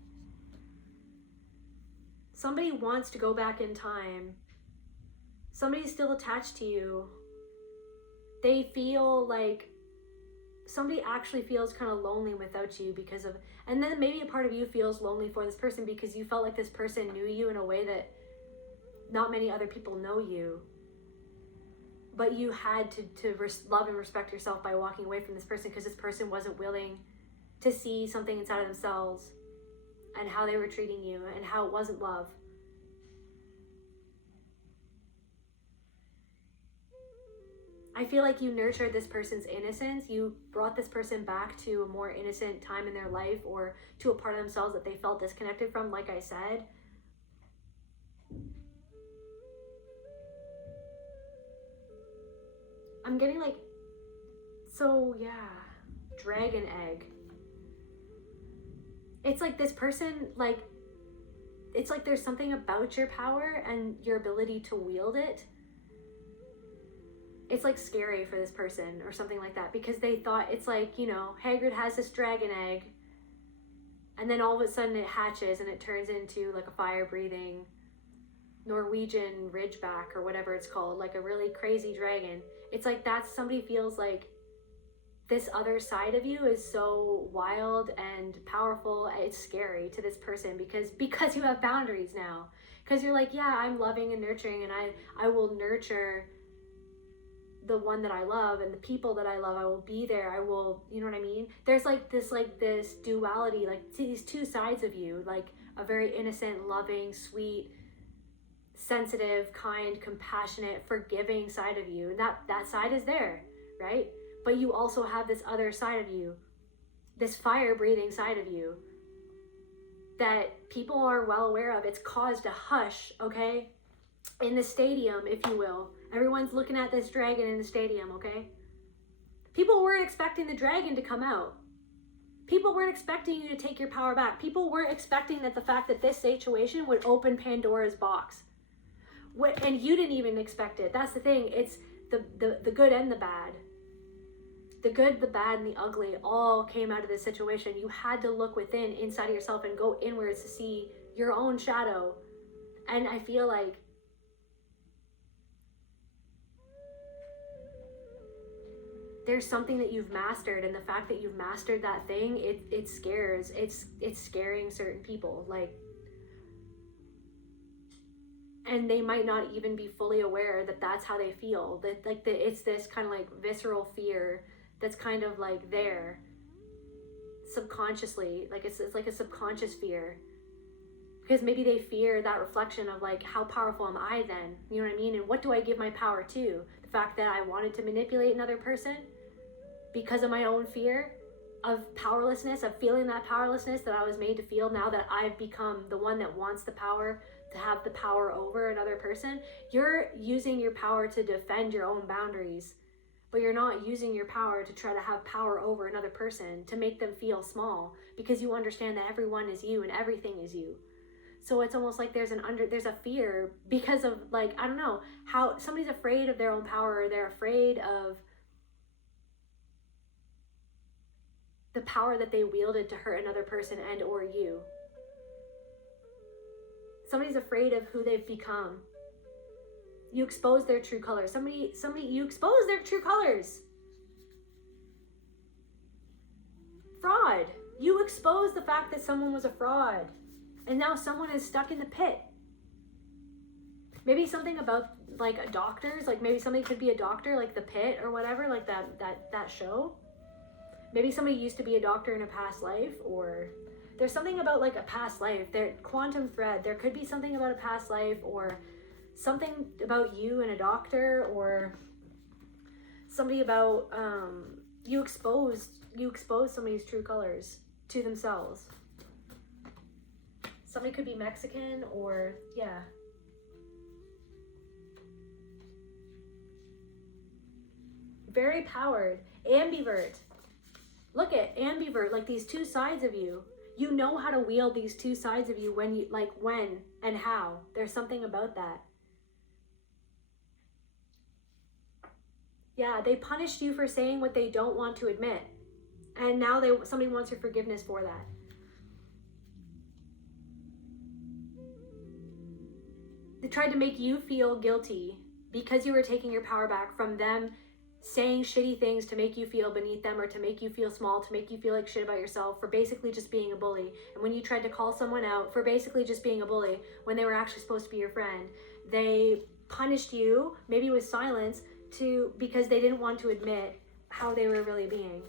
Somebody wants to go back in time. Somebody's still attached to you. They feel like somebody actually feels kind of lonely without you because of, and then maybe a part of you feels lonely for this person because you felt like this person knew you in a way that not many other people know you. But you had to love and respect yourself by walking away from this person because this person wasn't willing to see something inside of themselves and how they were treating you and how it wasn't love. I feel like you nurtured this person's innocence. You brought this person back to a more innocent time in their life, or to a part of themselves that they felt disconnected from, like I said. I'm getting like, so yeah, dragon egg. It's like this person, like, it's like there's something about your power and your ability to wield it. It's like scary for this person or something like that, because they thought, it's like, you know, Hagrid has this dragon egg, and then all of a sudden it hatches and it turns into like a fire-breathing Norwegian ridgeback or whatever it's called, like a really crazy dragon. It's like that's, somebody feels like this other side of you is so wild and powerful. It's scary to this person because you have boundaries now. Because you're like, yeah, I'm loving and nurturing, and I will nurture the one that I love and the people that I love. I will be there. I will, you know what I mean? There's like this duality, like these two sides of you, like a very innocent, loving, sweet, sensitive, kind, compassionate, forgiving side of you. And that side is there, right? But you also have this other side of you, this fire-breathing side of you that people are well aware of. It's caused a hush, okay? In the stadium, if you will. Everyone's looking at this dragon in the stadium, okay? People weren't expecting the dragon to come out. People weren't expecting you to take your power back. People weren't expecting that the fact that this situation would open Pandora's box. And you didn't even expect it. That's the thing. It's the good and the bad. The good, the bad, and the ugly all came out of this situation. You had to look within, inside of yourself, and go inwards to see your own shadow. And I feel like there's something that you've mastered, and the fact that you've mastered that thing, it scares. It's scaring certain people, like, and they might not even be fully aware that that's how they feel. That like it's this kind of like visceral fear that's kind of like there subconsciously, like it's like a subconscious fear, because maybe they fear that reflection of like, how powerful am I then? You know what I mean? And what do I give my power to? The fact that I wanted to manipulate another person because of my own fear of powerlessness, of feeling that powerlessness that I was made to feel, now that I've become the one that wants the power, to have the power over another person. You're using your power to defend your own boundaries, but you're not using your power to try to have power over another person, to make them feel small, because you understand that everyone is you and everything is you. So it's almost like there's a fear because of, like, I don't know, how somebody's afraid of their own power, or they're afraid of the power that they wielded to hurt another person and or you. Somebody's afraid of who they've become. You expose their true colors. Somebody, you expose their true colors. Fraud. You expose the fact that someone was a fraud, and now someone is stuck in the pit. Maybe something about like doctors, like maybe somebody could be a doctor, like The Pit or whatever, like that show. Maybe somebody used to be a doctor in a past life, or there's something about like a past life. There, quantum thread. There could be something about a past life, or something about you and a doctor, or somebody about you expose somebody's true colors to themselves. Somebody could be Mexican, or yeah. Very powered. Ambivert. Look at ambivert, like these two sides of you. You know how to wield these two sides of you when and how. There's something about that. Yeah, they punished you for saying what they don't want to admit. And now somebody wants your forgiveness for that. They tried to make you feel guilty because you were taking your power back from them saying shitty things to make you feel beneath them, or to make you feel small, to make you feel like shit about yourself, for basically just being a bully. And when you tried to call someone out for basically just being a bully when they were actually supposed to be your friend, they punished you, maybe with silence, because they didn't want to admit how they were really being.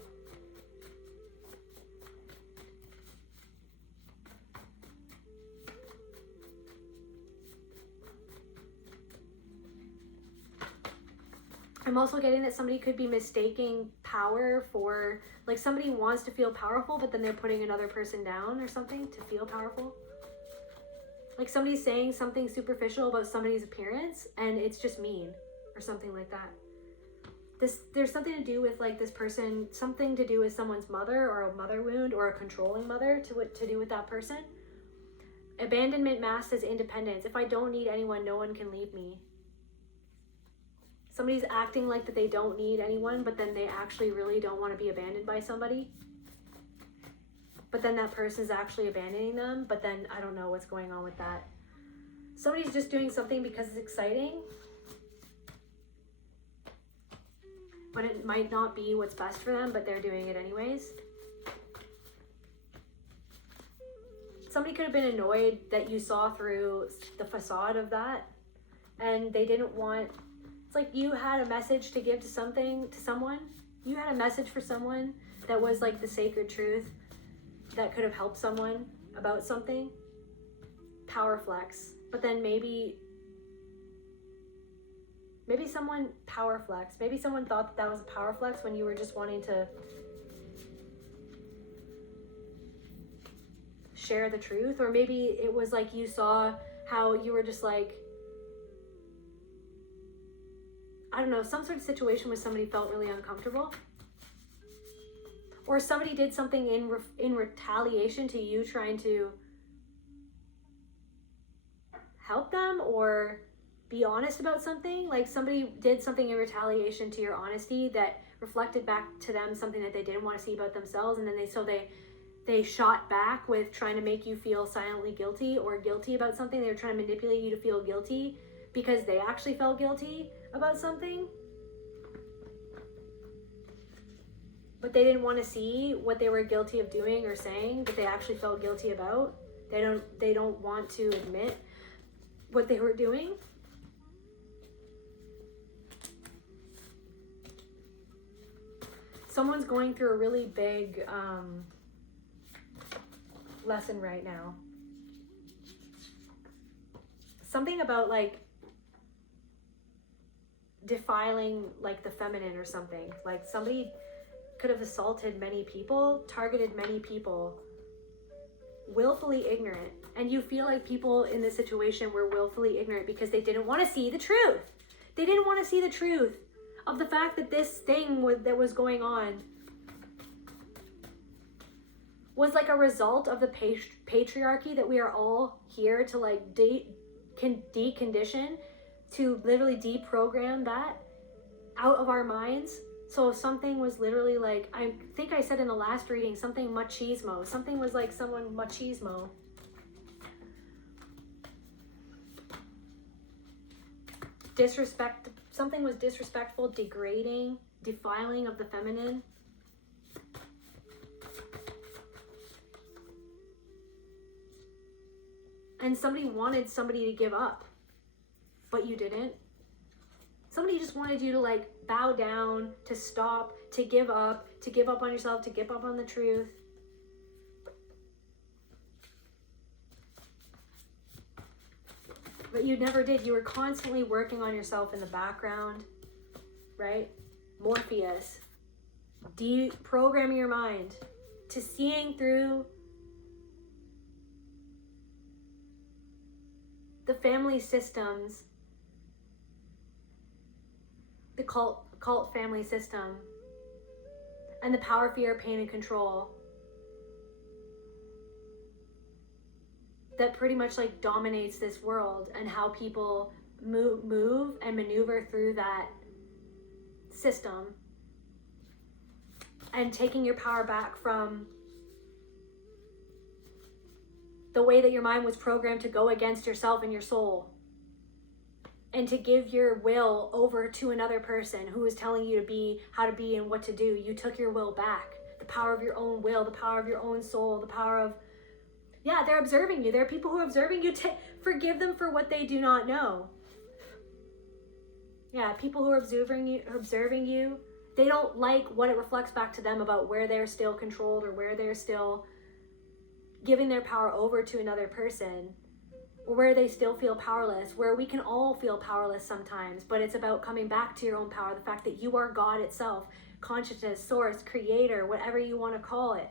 I'm also getting that somebody could be mistaking power for, like, somebody wants to feel powerful, but then they're putting another person down or something to feel powerful. Like somebody's saying something superficial about somebody's appearance and it's just mean or something like that. There's something to do with like this person, something to do with someone's mother or a mother wound or a controlling mother to do with that person. Abandonment masked as independence. If I don't need anyone, no one can leave me. Somebody's acting like that they don't need anyone, but then they actually really don't want to be abandoned by somebody. But then that person's actually abandoning them, but then I don't know what's going on with that. Somebody's just doing something because it's exciting, but it might not be what's best for them, but they're doing it anyways. Somebody could have been annoyed that you saw through the facade of that, and they didn't want, it's like you had a message to give to someone. You had a message for someone that was like the sacred truth that could have helped someone about something. Power flex. But then maybe someone power flex. Maybe someone thought that was a power flex when you were just wanting to share the truth. Or maybe it was like you saw how you were just like, I don't know, some sort of situation where somebody felt really uncomfortable. Or somebody did something in retaliation to you trying to help them or be honest about something. Like somebody did something in retaliation to your honesty that reflected back to them something that they didn't want to see about themselves, and then they shot back with trying to make you feel silently guilty or guilty about something. They were trying to manipulate you to feel guilty because they actually felt guilty about something. But they didn't want to see what they were guilty of doing or saying that they actually felt guilty about. They don't want to admit what they were doing. Someone's going through a really big lesson right now. Something about like defiling like the feminine or something. Like somebody could have assaulted many people, targeted many people, willfully ignorant. And you feel like people in this situation were willfully ignorant because they didn't want to see the truth. They didn't want to see the truth of the fact that this thing that was going on was like a result of the patriarchy that we are all here to like decondition, to literally deprogram that out of our minds. So something was literally like, I think I said in the last reading, something machismo. Something was like someone machismo. Disrespect, something was disrespectful, degrading, defiling of the feminine. And somebody wanted somebody to give up, but you didn't. Somebody just wanted you to like bow down, to stop, to give up on yourself, to give up on the truth. But you never did. You were constantly working on yourself in the background, right? Morpheus, deprogramming your mind to seeing through the family systems, the cult family system, and the power, fear, pain, and control that pretty much like dominates this world, and how people move and maneuver through that system, and taking your power back from the way that your mind was programmed to go against yourself and your soul, and to give your will over to another person who is telling you to be, how to be, and what to do. You took your will back. The power of your own will, the power of your own soul, the power of, yeah, they're observing you. There are people who are observing you. Forgive them for what they do not know. Yeah, people who are observing you, they don't like what it reflects back to them about where they're still controlled or where they're still giving their power over to another person, or where they still feel powerless, where we can all feel powerless sometimes, but it's about coming back to your own power, the fact that you are God itself, consciousness, source, creator, whatever you want to call it.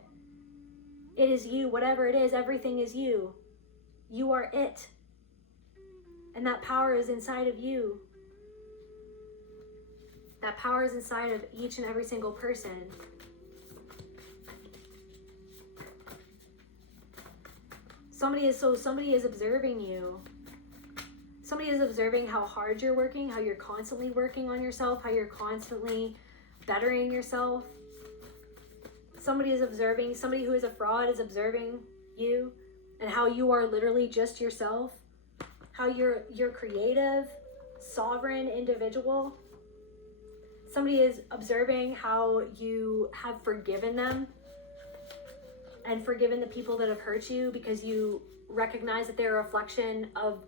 It is you, whatever it is, everything is you. You are it. And that power is inside of you. That power is inside of each and every single person. Somebody is observing you. Somebody is observing how hard you're working, how you're constantly working on yourself, how you're constantly bettering yourself. Somebody is observing, somebody who is a fraud is observing you and how you are literally just yourself, how you're creative, sovereign individual. Somebody is observing how you have forgiven them and forgiven the people that have hurt you because you recognize that they're a reflection of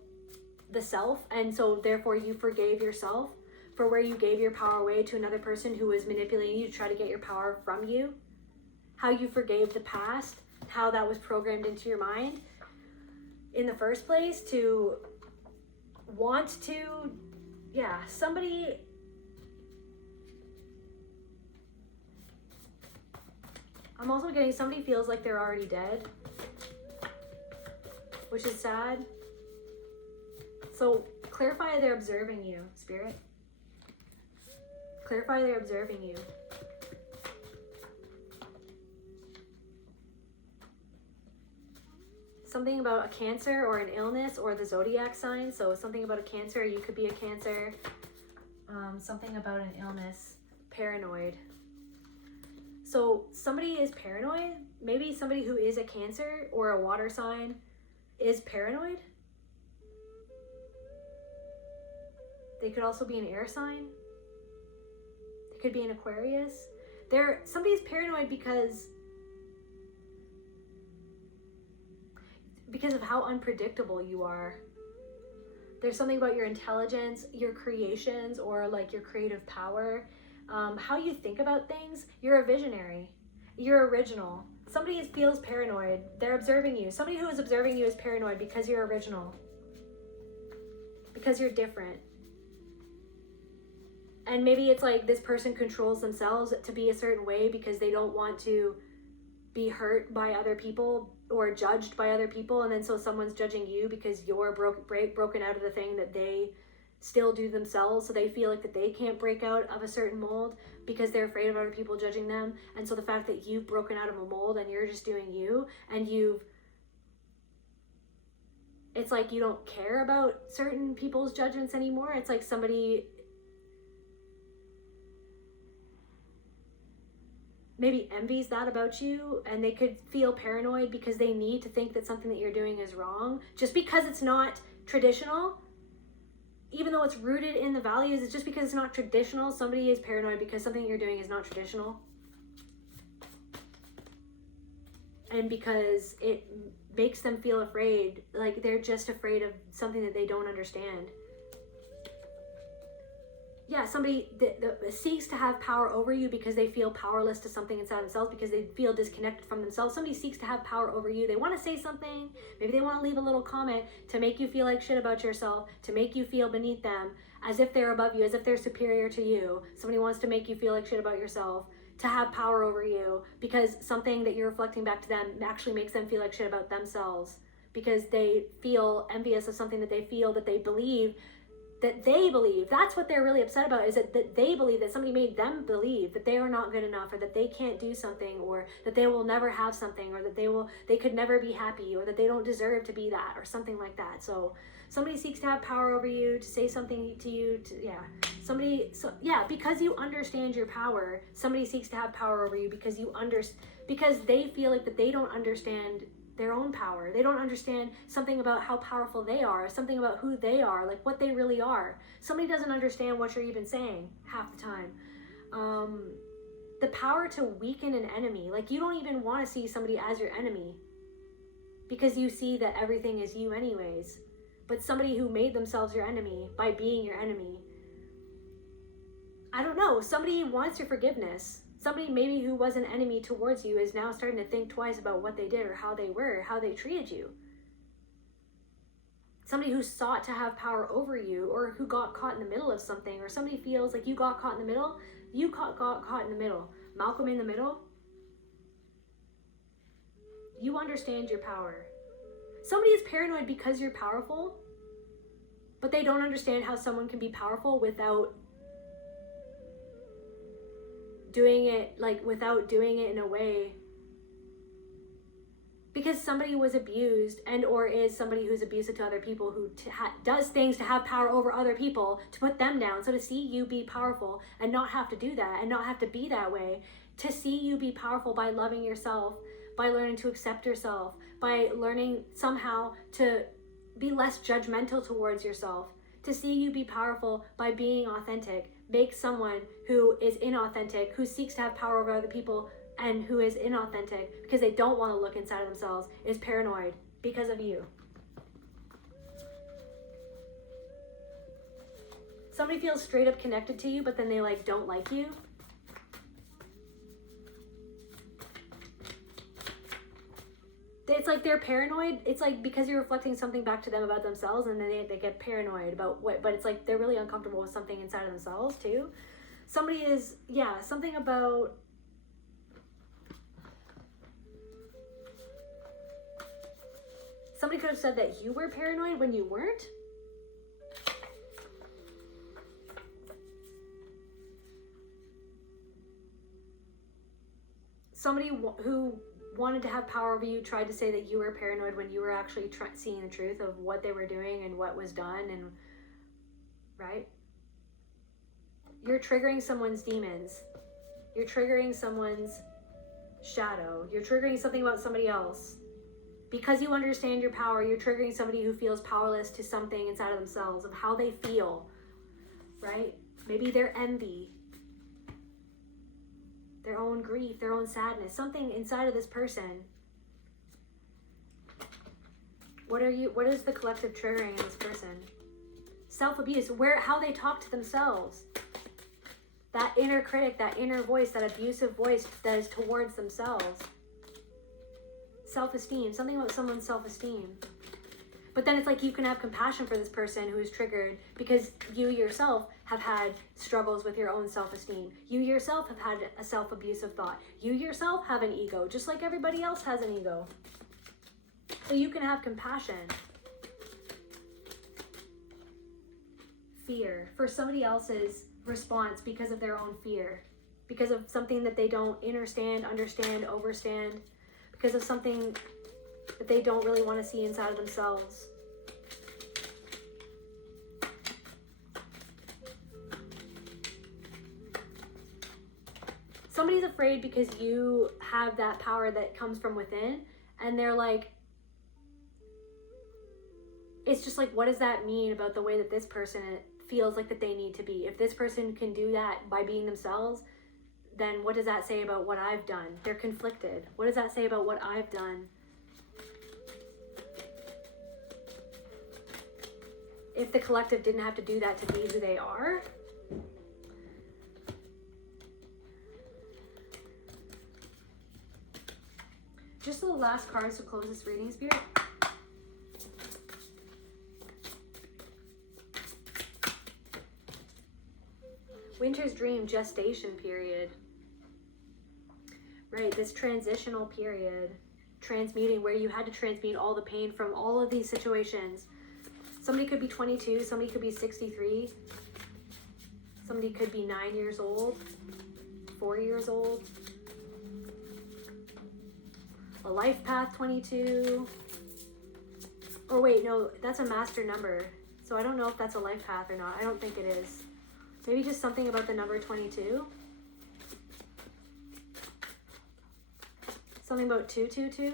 the self, and so therefore you forgave yourself for where you gave your power away to another person who was manipulating you to try to get your power from you. How you forgave the past, how that was programmed into your mind in the first place to want to, somebody. I'm also getting somebody feels like they're already dead, which is sad. So clarify they're observing you, Spirit. Clarify they're observing you. Something about a cancer or an illness or the zodiac sign. So something about a cancer, you could be a cancer. Something about an illness, paranoid. So somebody is paranoid. Maybe somebody who is a cancer or a water sign is paranoid. They could also be an air sign. They could be an Aquarius. Somebody's paranoid because of how unpredictable you are. There's something about your intelligence, your creations, or like your creative power, how you think about things. You're a visionary. You're original. Somebody feels paranoid. They're observing you. Somebody who is observing you is paranoid because you're original. Because you're different. And maybe it's like this person controls themselves to be a certain way because they don't want to be hurt by other people or judged by other people, and then so someone's judging you because you're broken out of the thing that they still do themselves, so they feel like that they can't break out of a certain mold because they're afraid of other people judging them. And so the fact that you've broken out of a mold and you're just doing you, and it's like you don't care about certain people's judgments anymore. It's like somebody maybe envies that about you, and they could feel paranoid because they need to think that something that you're doing is wrong just because it's not traditional. Even though it's rooted in the values, it's just because it's not traditional. Somebody is paranoid because something you're doing is not traditional. And because it makes them feel afraid, like they're just afraid of something that they don't understand. Yeah, somebody that seeks to have power over you because they feel powerless to something inside themselves, because they feel disconnected from themselves. Somebody seeks to have power over you. They want to say something. Maybe they want to leave a little comment to make you feel like shit about yourself, to make you feel beneath them, as if they're above you, as if they're superior to you. Somebody wants to make you feel like shit about yourself, to have power over you, because something that you're reflecting back to them actually makes them feel like shit about themselves, because they feel envious of something that they feel, that they believe. That's what they're really upset about, is that they believe that somebody made them believe that they are not good enough, or that they can't do something, or that they will never have something, or that they could never be happy, or that they don't deserve to be that, or something like that. So somebody seeks to have power over you, to say something to you, because you understand your power. Somebody seeks to have power over you because because they feel like that they don't understand their own power. They don't understand something about how powerful they are, something about who they are, like what they really are. Somebody doesn't understand what you're even saying half the time. The power to weaken an enemy. Like, you don't even want to see somebody as your enemy because you see that everything is you anyways. But somebody who made themselves your enemy by being your enemy, I don't know, somebody wants your forgiveness. Somebody maybe who was an enemy towards you is now starting to think twice about what they did, or how they were, how they treated you. Somebody who sought to have power over you, or who got caught in the middle of something, or somebody feels like you got caught in the middle. You got caught in the middle. Malcolm in the middle. You understand your power. Somebody is paranoid because you're powerful, but they don't understand how someone can be powerful without doing it like without doing it in a way, because somebody was abused and or is somebody who's abusive to other people, who does things to have power over other people, to put them down. So to see you be powerful and not have to do that and not have to be that way, to see you be powerful by loving yourself, by learning to accept yourself, by learning somehow to be less judgmental towards yourself, to see you be powerful by being authentic, make someone who is inauthentic, who seeks to have power over other people and who is inauthentic because they don't want to look inside of themselves, is paranoid because of you. Somebody feels straight up connected to you, but then they like don't like you. It's like they're paranoid. It's like because you're reflecting something back to them about themselves, and then they get paranoid about what, but it's like they're really uncomfortable with something inside of themselves too. Somebody is, yeah, something about, somebody could have said that you were paranoid when you weren't. Somebody who wanted to have power over you tried to say that you were paranoid when you were actually seeing the truth of what they were doing and what was done, and right? You're triggering someone's demons. You're triggering someone's shadow. You're triggering something about somebody else. Because you understand your power, you're triggering somebody who feels powerless to something inside of themselves, of how they feel, right? Maybe their envy, their own grief, their own sadness, something inside of this person. What is the collective triggering in this person? Self-abuse, how they talk to themselves. That inner critic, that inner voice, that abusive voice that is towards themselves. Self-esteem, something about someone's self-esteem. But then it's like you can have compassion for this person who is triggered because you yourself have had struggles with your own self-esteem. You yourself have had a self-abusive thought. You yourself have an ego, just like everybody else has an ego. So you can have compassion. Fear for somebody else's response because of their own fear, because of something that they don't understand, overstand, because of something that they don't really want to see inside of themselves. Somebody's afraid because you have that power that comes from within, and they're like, it's just like, what does that mean about the way that this person feels like that they need to be? If this person can do that by being themselves, then what does that say about what I've done? They're conflicted. What does that say about what I've done? If the collective didn't have to do that to be who they are. Just the last cards to close this reading, Spirit. Winter's dream, gestation period. Right, this transitional period. Transmuting, where you had to transmute all the pain from all of these situations. Somebody could be 22, somebody could be 63. Somebody could be 9 years old, 4 years old. A life path 22. Or wait, no, that's a master number. So I don't know if that's a life path or not. I don't think it is. Maybe just something about the number 22. Something about 222.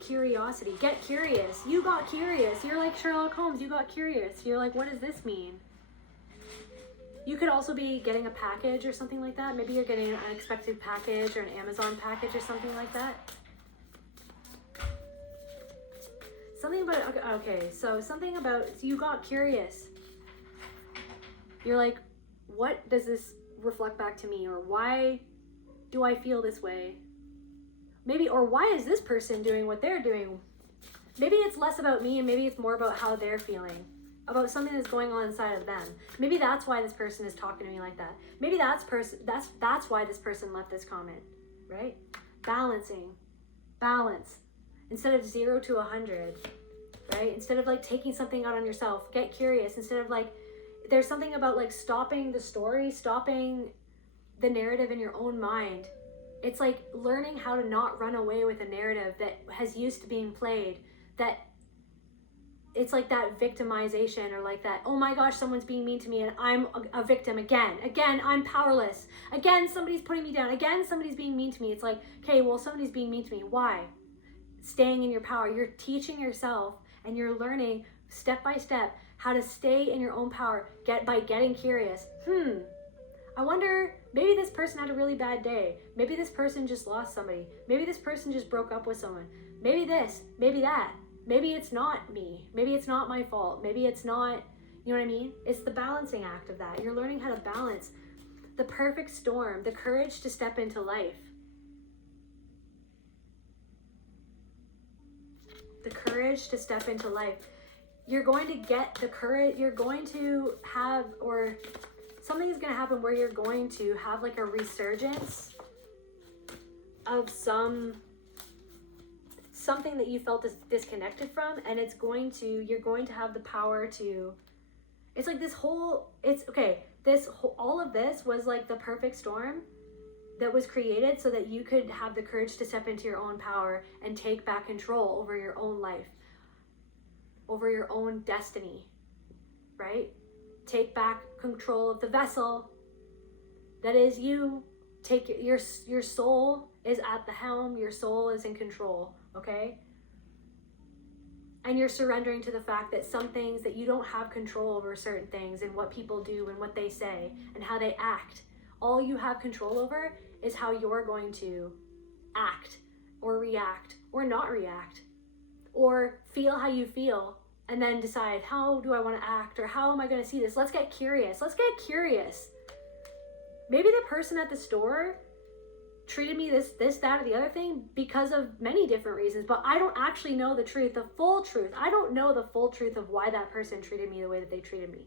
Curiosity. Get curious. You got curious. You're like Sherlock Holmes. You got curious. You're like, what does this mean? You could also be getting a package or something like that. Maybe you're getting an unexpected package or an Amazon package or something like that. Something about, okay, so something about, so you got curious. You're like, what does this reflect back to me? Or why do I feel this way? Maybe, or why is this person doing what they're doing? Maybe it's less about me and maybe it's more about how they're feeling, about something that's going on inside of them. Maybe that's why this person is talking to me like that. Maybe that's why this person left this comment, right? Balancing, balance. Instead of 0 to 100, right? Instead of like taking something out on yourself, get curious. Instead of like, there's something about like stopping the story, stopping the narrative in your own mind. It's like learning how to not run away with a narrative that has used to being played, that it's like that victimization, or like that, oh my gosh, someone's being mean to me and I'm a victim again, I'm powerless, again somebody's putting me down, again somebody's being mean to me. It's like, okay, well, somebody's being mean to me, why? Staying in your power. You're teaching yourself and you're learning step by step how to stay in your own power, by getting curious. I wonder, maybe this person had a really bad day, maybe this person just lost somebody, maybe this person just broke up with someone, maybe this, maybe that. Maybe it's not me. Maybe it's not my fault. Maybe it's not, you know what I mean? It's the balancing act of that. You're learning how to balance the perfect storm, the courage to step into life. The courage to step into life. You're going to get the courage, you're going to have, or something is going to happen where you're going to have like a resurgence of something that you felt disconnected from, and you're going to have the power to, it's like all of this was like the perfect storm that was created so that you could have the courage to step into your own power and take back control over your own life, over your own destiny, right? Take back control of the vessel that is you. Take your soul is at the helm, your soul is in control. Okay? And you're surrendering to the fact that some things, that you don't have control over certain things and what people do and what they say and how they act. All you have control over is how you're going to act or react or not react, or feel how you feel and then decide, how do I want to act, or how am I going to see this? Let's get curious. Let's get curious. Maybe the person at the store treated me this, that, or the other thing because of many different reasons, but I don't actually know the truth, the full truth. I don't know the full truth of why that person treated me the way that they treated me.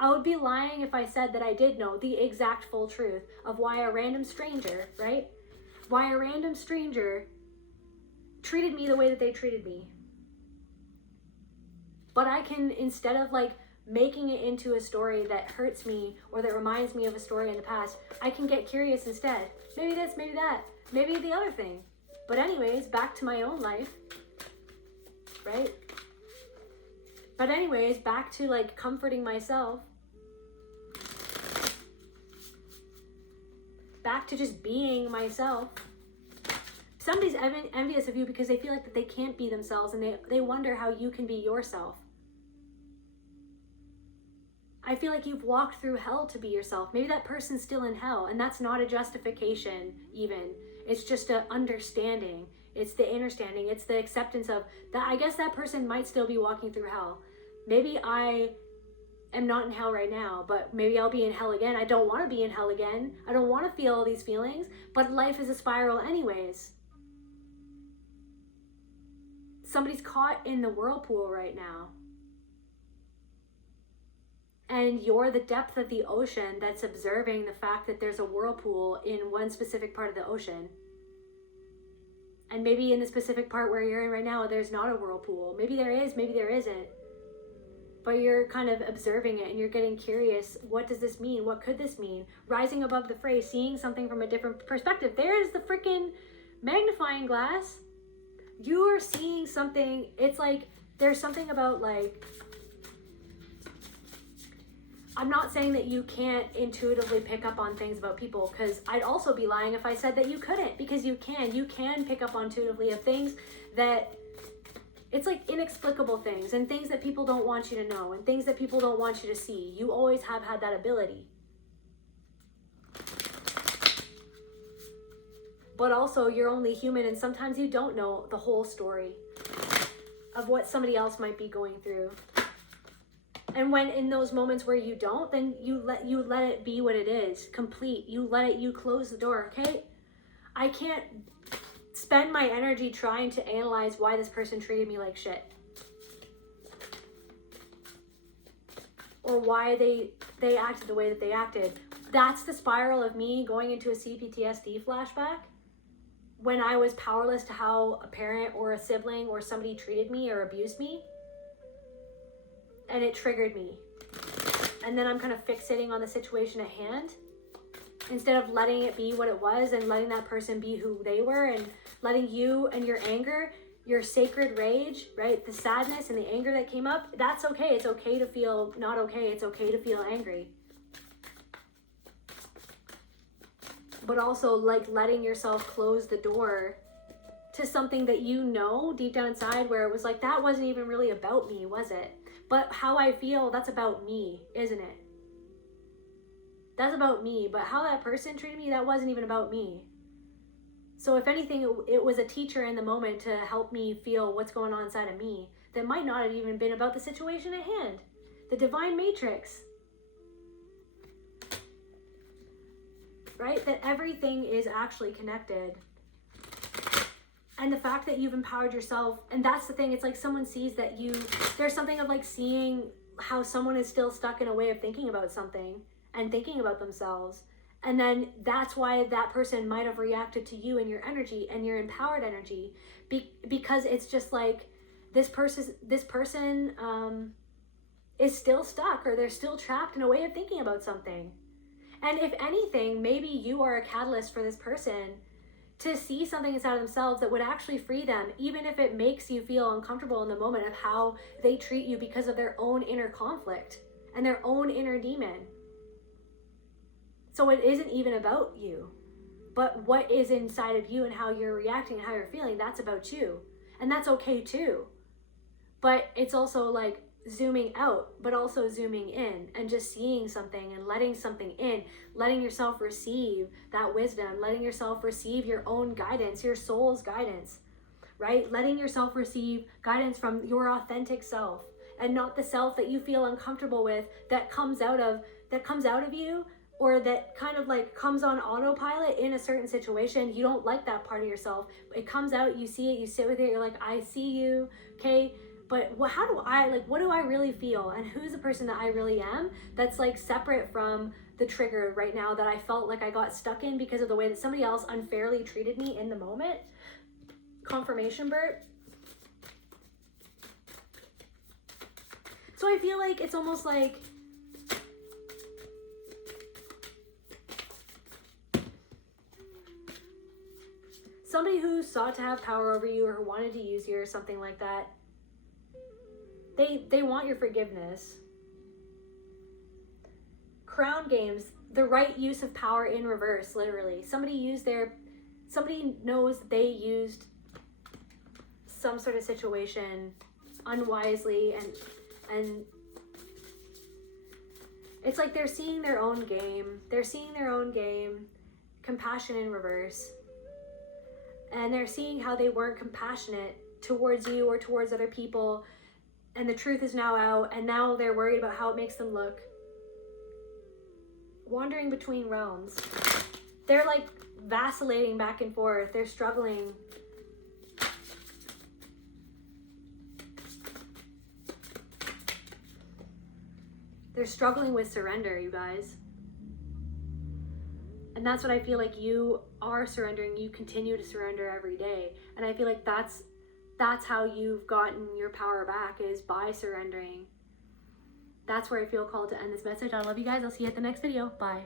I would be lying if I said that I did know the exact full truth of why a random stranger, right? Why a random stranger treated me the way that they treated me. But I can, instead of like making it into a story that hurts me or that reminds me of a story in the past, I can get curious instead. Maybe this, maybe that, maybe the other thing. But anyways, back to my own life, right? But anyways, back to like comforting myself. Back to just being myself. Somebody's envious of you because they feel like that they can't be themselves, and they wonder how you can be yourself. I feel like you've walked through hell to be yourself. Maybe that person's still in hell, and that's not a justification even. It's just an understanding. It's the understanding. It's the acceptance of that. I guess that person might still be walking through hell. Maybe I am not in hell right now, but maybe I'll be in hell again. I don't want to be in hell again. I don't want to feel all these feelings, but life is a spiral anyways. Somebody's caught in the whirlpool right now. And you're the depth of the ocean that's observing the fact that there's a whirlpool in one specific part of the ocean. And maybe in the specific part where you're in right now, there's not a whirlpool. Maybe there is, maybe there isn't. But you're kind of observing it and you're getting curious. What does this mean? What could this mean? Rising above the fray, seeing something from a different perspective. There's the freaking magnifying glass. You are seeing something. It's like, there's something about like, I'm not saying that you can't intuitively pick up on things about people, because I'd also be lying if I said that you couldn't, because you can pick up intuitively of things that, it's like inexplicable things and things that people don't want you to know and things that people don't want you to see. You always have had that ability. But also you're only human, and sometimes you don't know the whole story of what somebody else might be going through. And when in those moments where you don't, then you let it be what it is, complete. You close the door, okay? I can't spend my energy trying to analyze why this person treated me like shit. Or why they acted the way that they acted. That's the spiral of me going into a CPTSD flashback. When I was powerless to how a parent or a sibling or somebody treated me or abused me. And it triggered me. and then I'm kind of fixating on the situation at hand instead of letting it be what it was and letting that person be who they were, and letting you and your anger, your sacred rage, right? The sadness and the anger that came up, that's okay. It's okay to feel not okay. It's okay to feel angry. But also like letting yourself close the door to something that you know deep down inside where it was like, that wasn't even really about me, was it? But how I feel, that's about me, isn't it? That's about me. But how that person treated me, that wasn't even about me. So if anything, it was a teacher in the moment to help me feel what's going on inside of me that might not have even been about the situation at hand. The divine matrix. Right? That everything is actually connected. And the fact that you've empowered yourself, and that's the thing, it's like someone sees that there's something of like seeing how someone is still stuck in a way of thinking about something and thinking about themselves. And then that's why that person might have reacted to you and your energy and your empowered energy, because it's just like this person is still stuck, or they're still trapped in a way of thinking about something. And if anything, maybe you are a catalyst for this person to see something inside of themselves that would actually free them, even if it makes you feel uncomfortable in the moment of how they treat you because of their own inner conflict and their own inner demon. So it isn't even about you, but what is inside of you and how you're reacting and how you're feeling, that's about you. And that's okay too. But it's also like zooming out, but also zooming in and just seeing something and letting something in, letting yourself receive that wisdom, letting yourself receive your own guidance, your soul's guidance, right? Letting yourself receive guidance from your authentic self, and not the self that you feel uncomfortable with that comes out of you, or that kind of like comes on autopilot in a certain situation. You don't like that part of yourself. It comes out, you see it, you sit with it, you're like, I see you, okay? But what do I really feel? And who's the person that I really am that's like separate from the trigger right now that I felt like I got stuck in because of the way that somebody else unfairly treated me in the moment? Confirmation, Bert. So I feel like it's almost like somebody who sought to have power over you or who wanted to use you or something like that. They want your forgiveness. Crown games, the right use of power in reverse, literally. Somebody knows that they used some sort of situation unwisely, and it's like they're seeing their own game. They're seeing their own game, compassion in reverse. And they're seeing how they weren't compassionate towards you or towards other people. And the truth is now out, and now they're worried about how it makes them look. Wandering between realms. They're like vacillating back and forth. They're struggling. They're struggling with surrender, you guys. And that's what I feel like you are surrendering. You continue to surrender every day. And I feel like that's how you've gotten your power back, is by surrendering. That's where I feel called to end this message. I love you guys. I'll see you at the next video. Bye.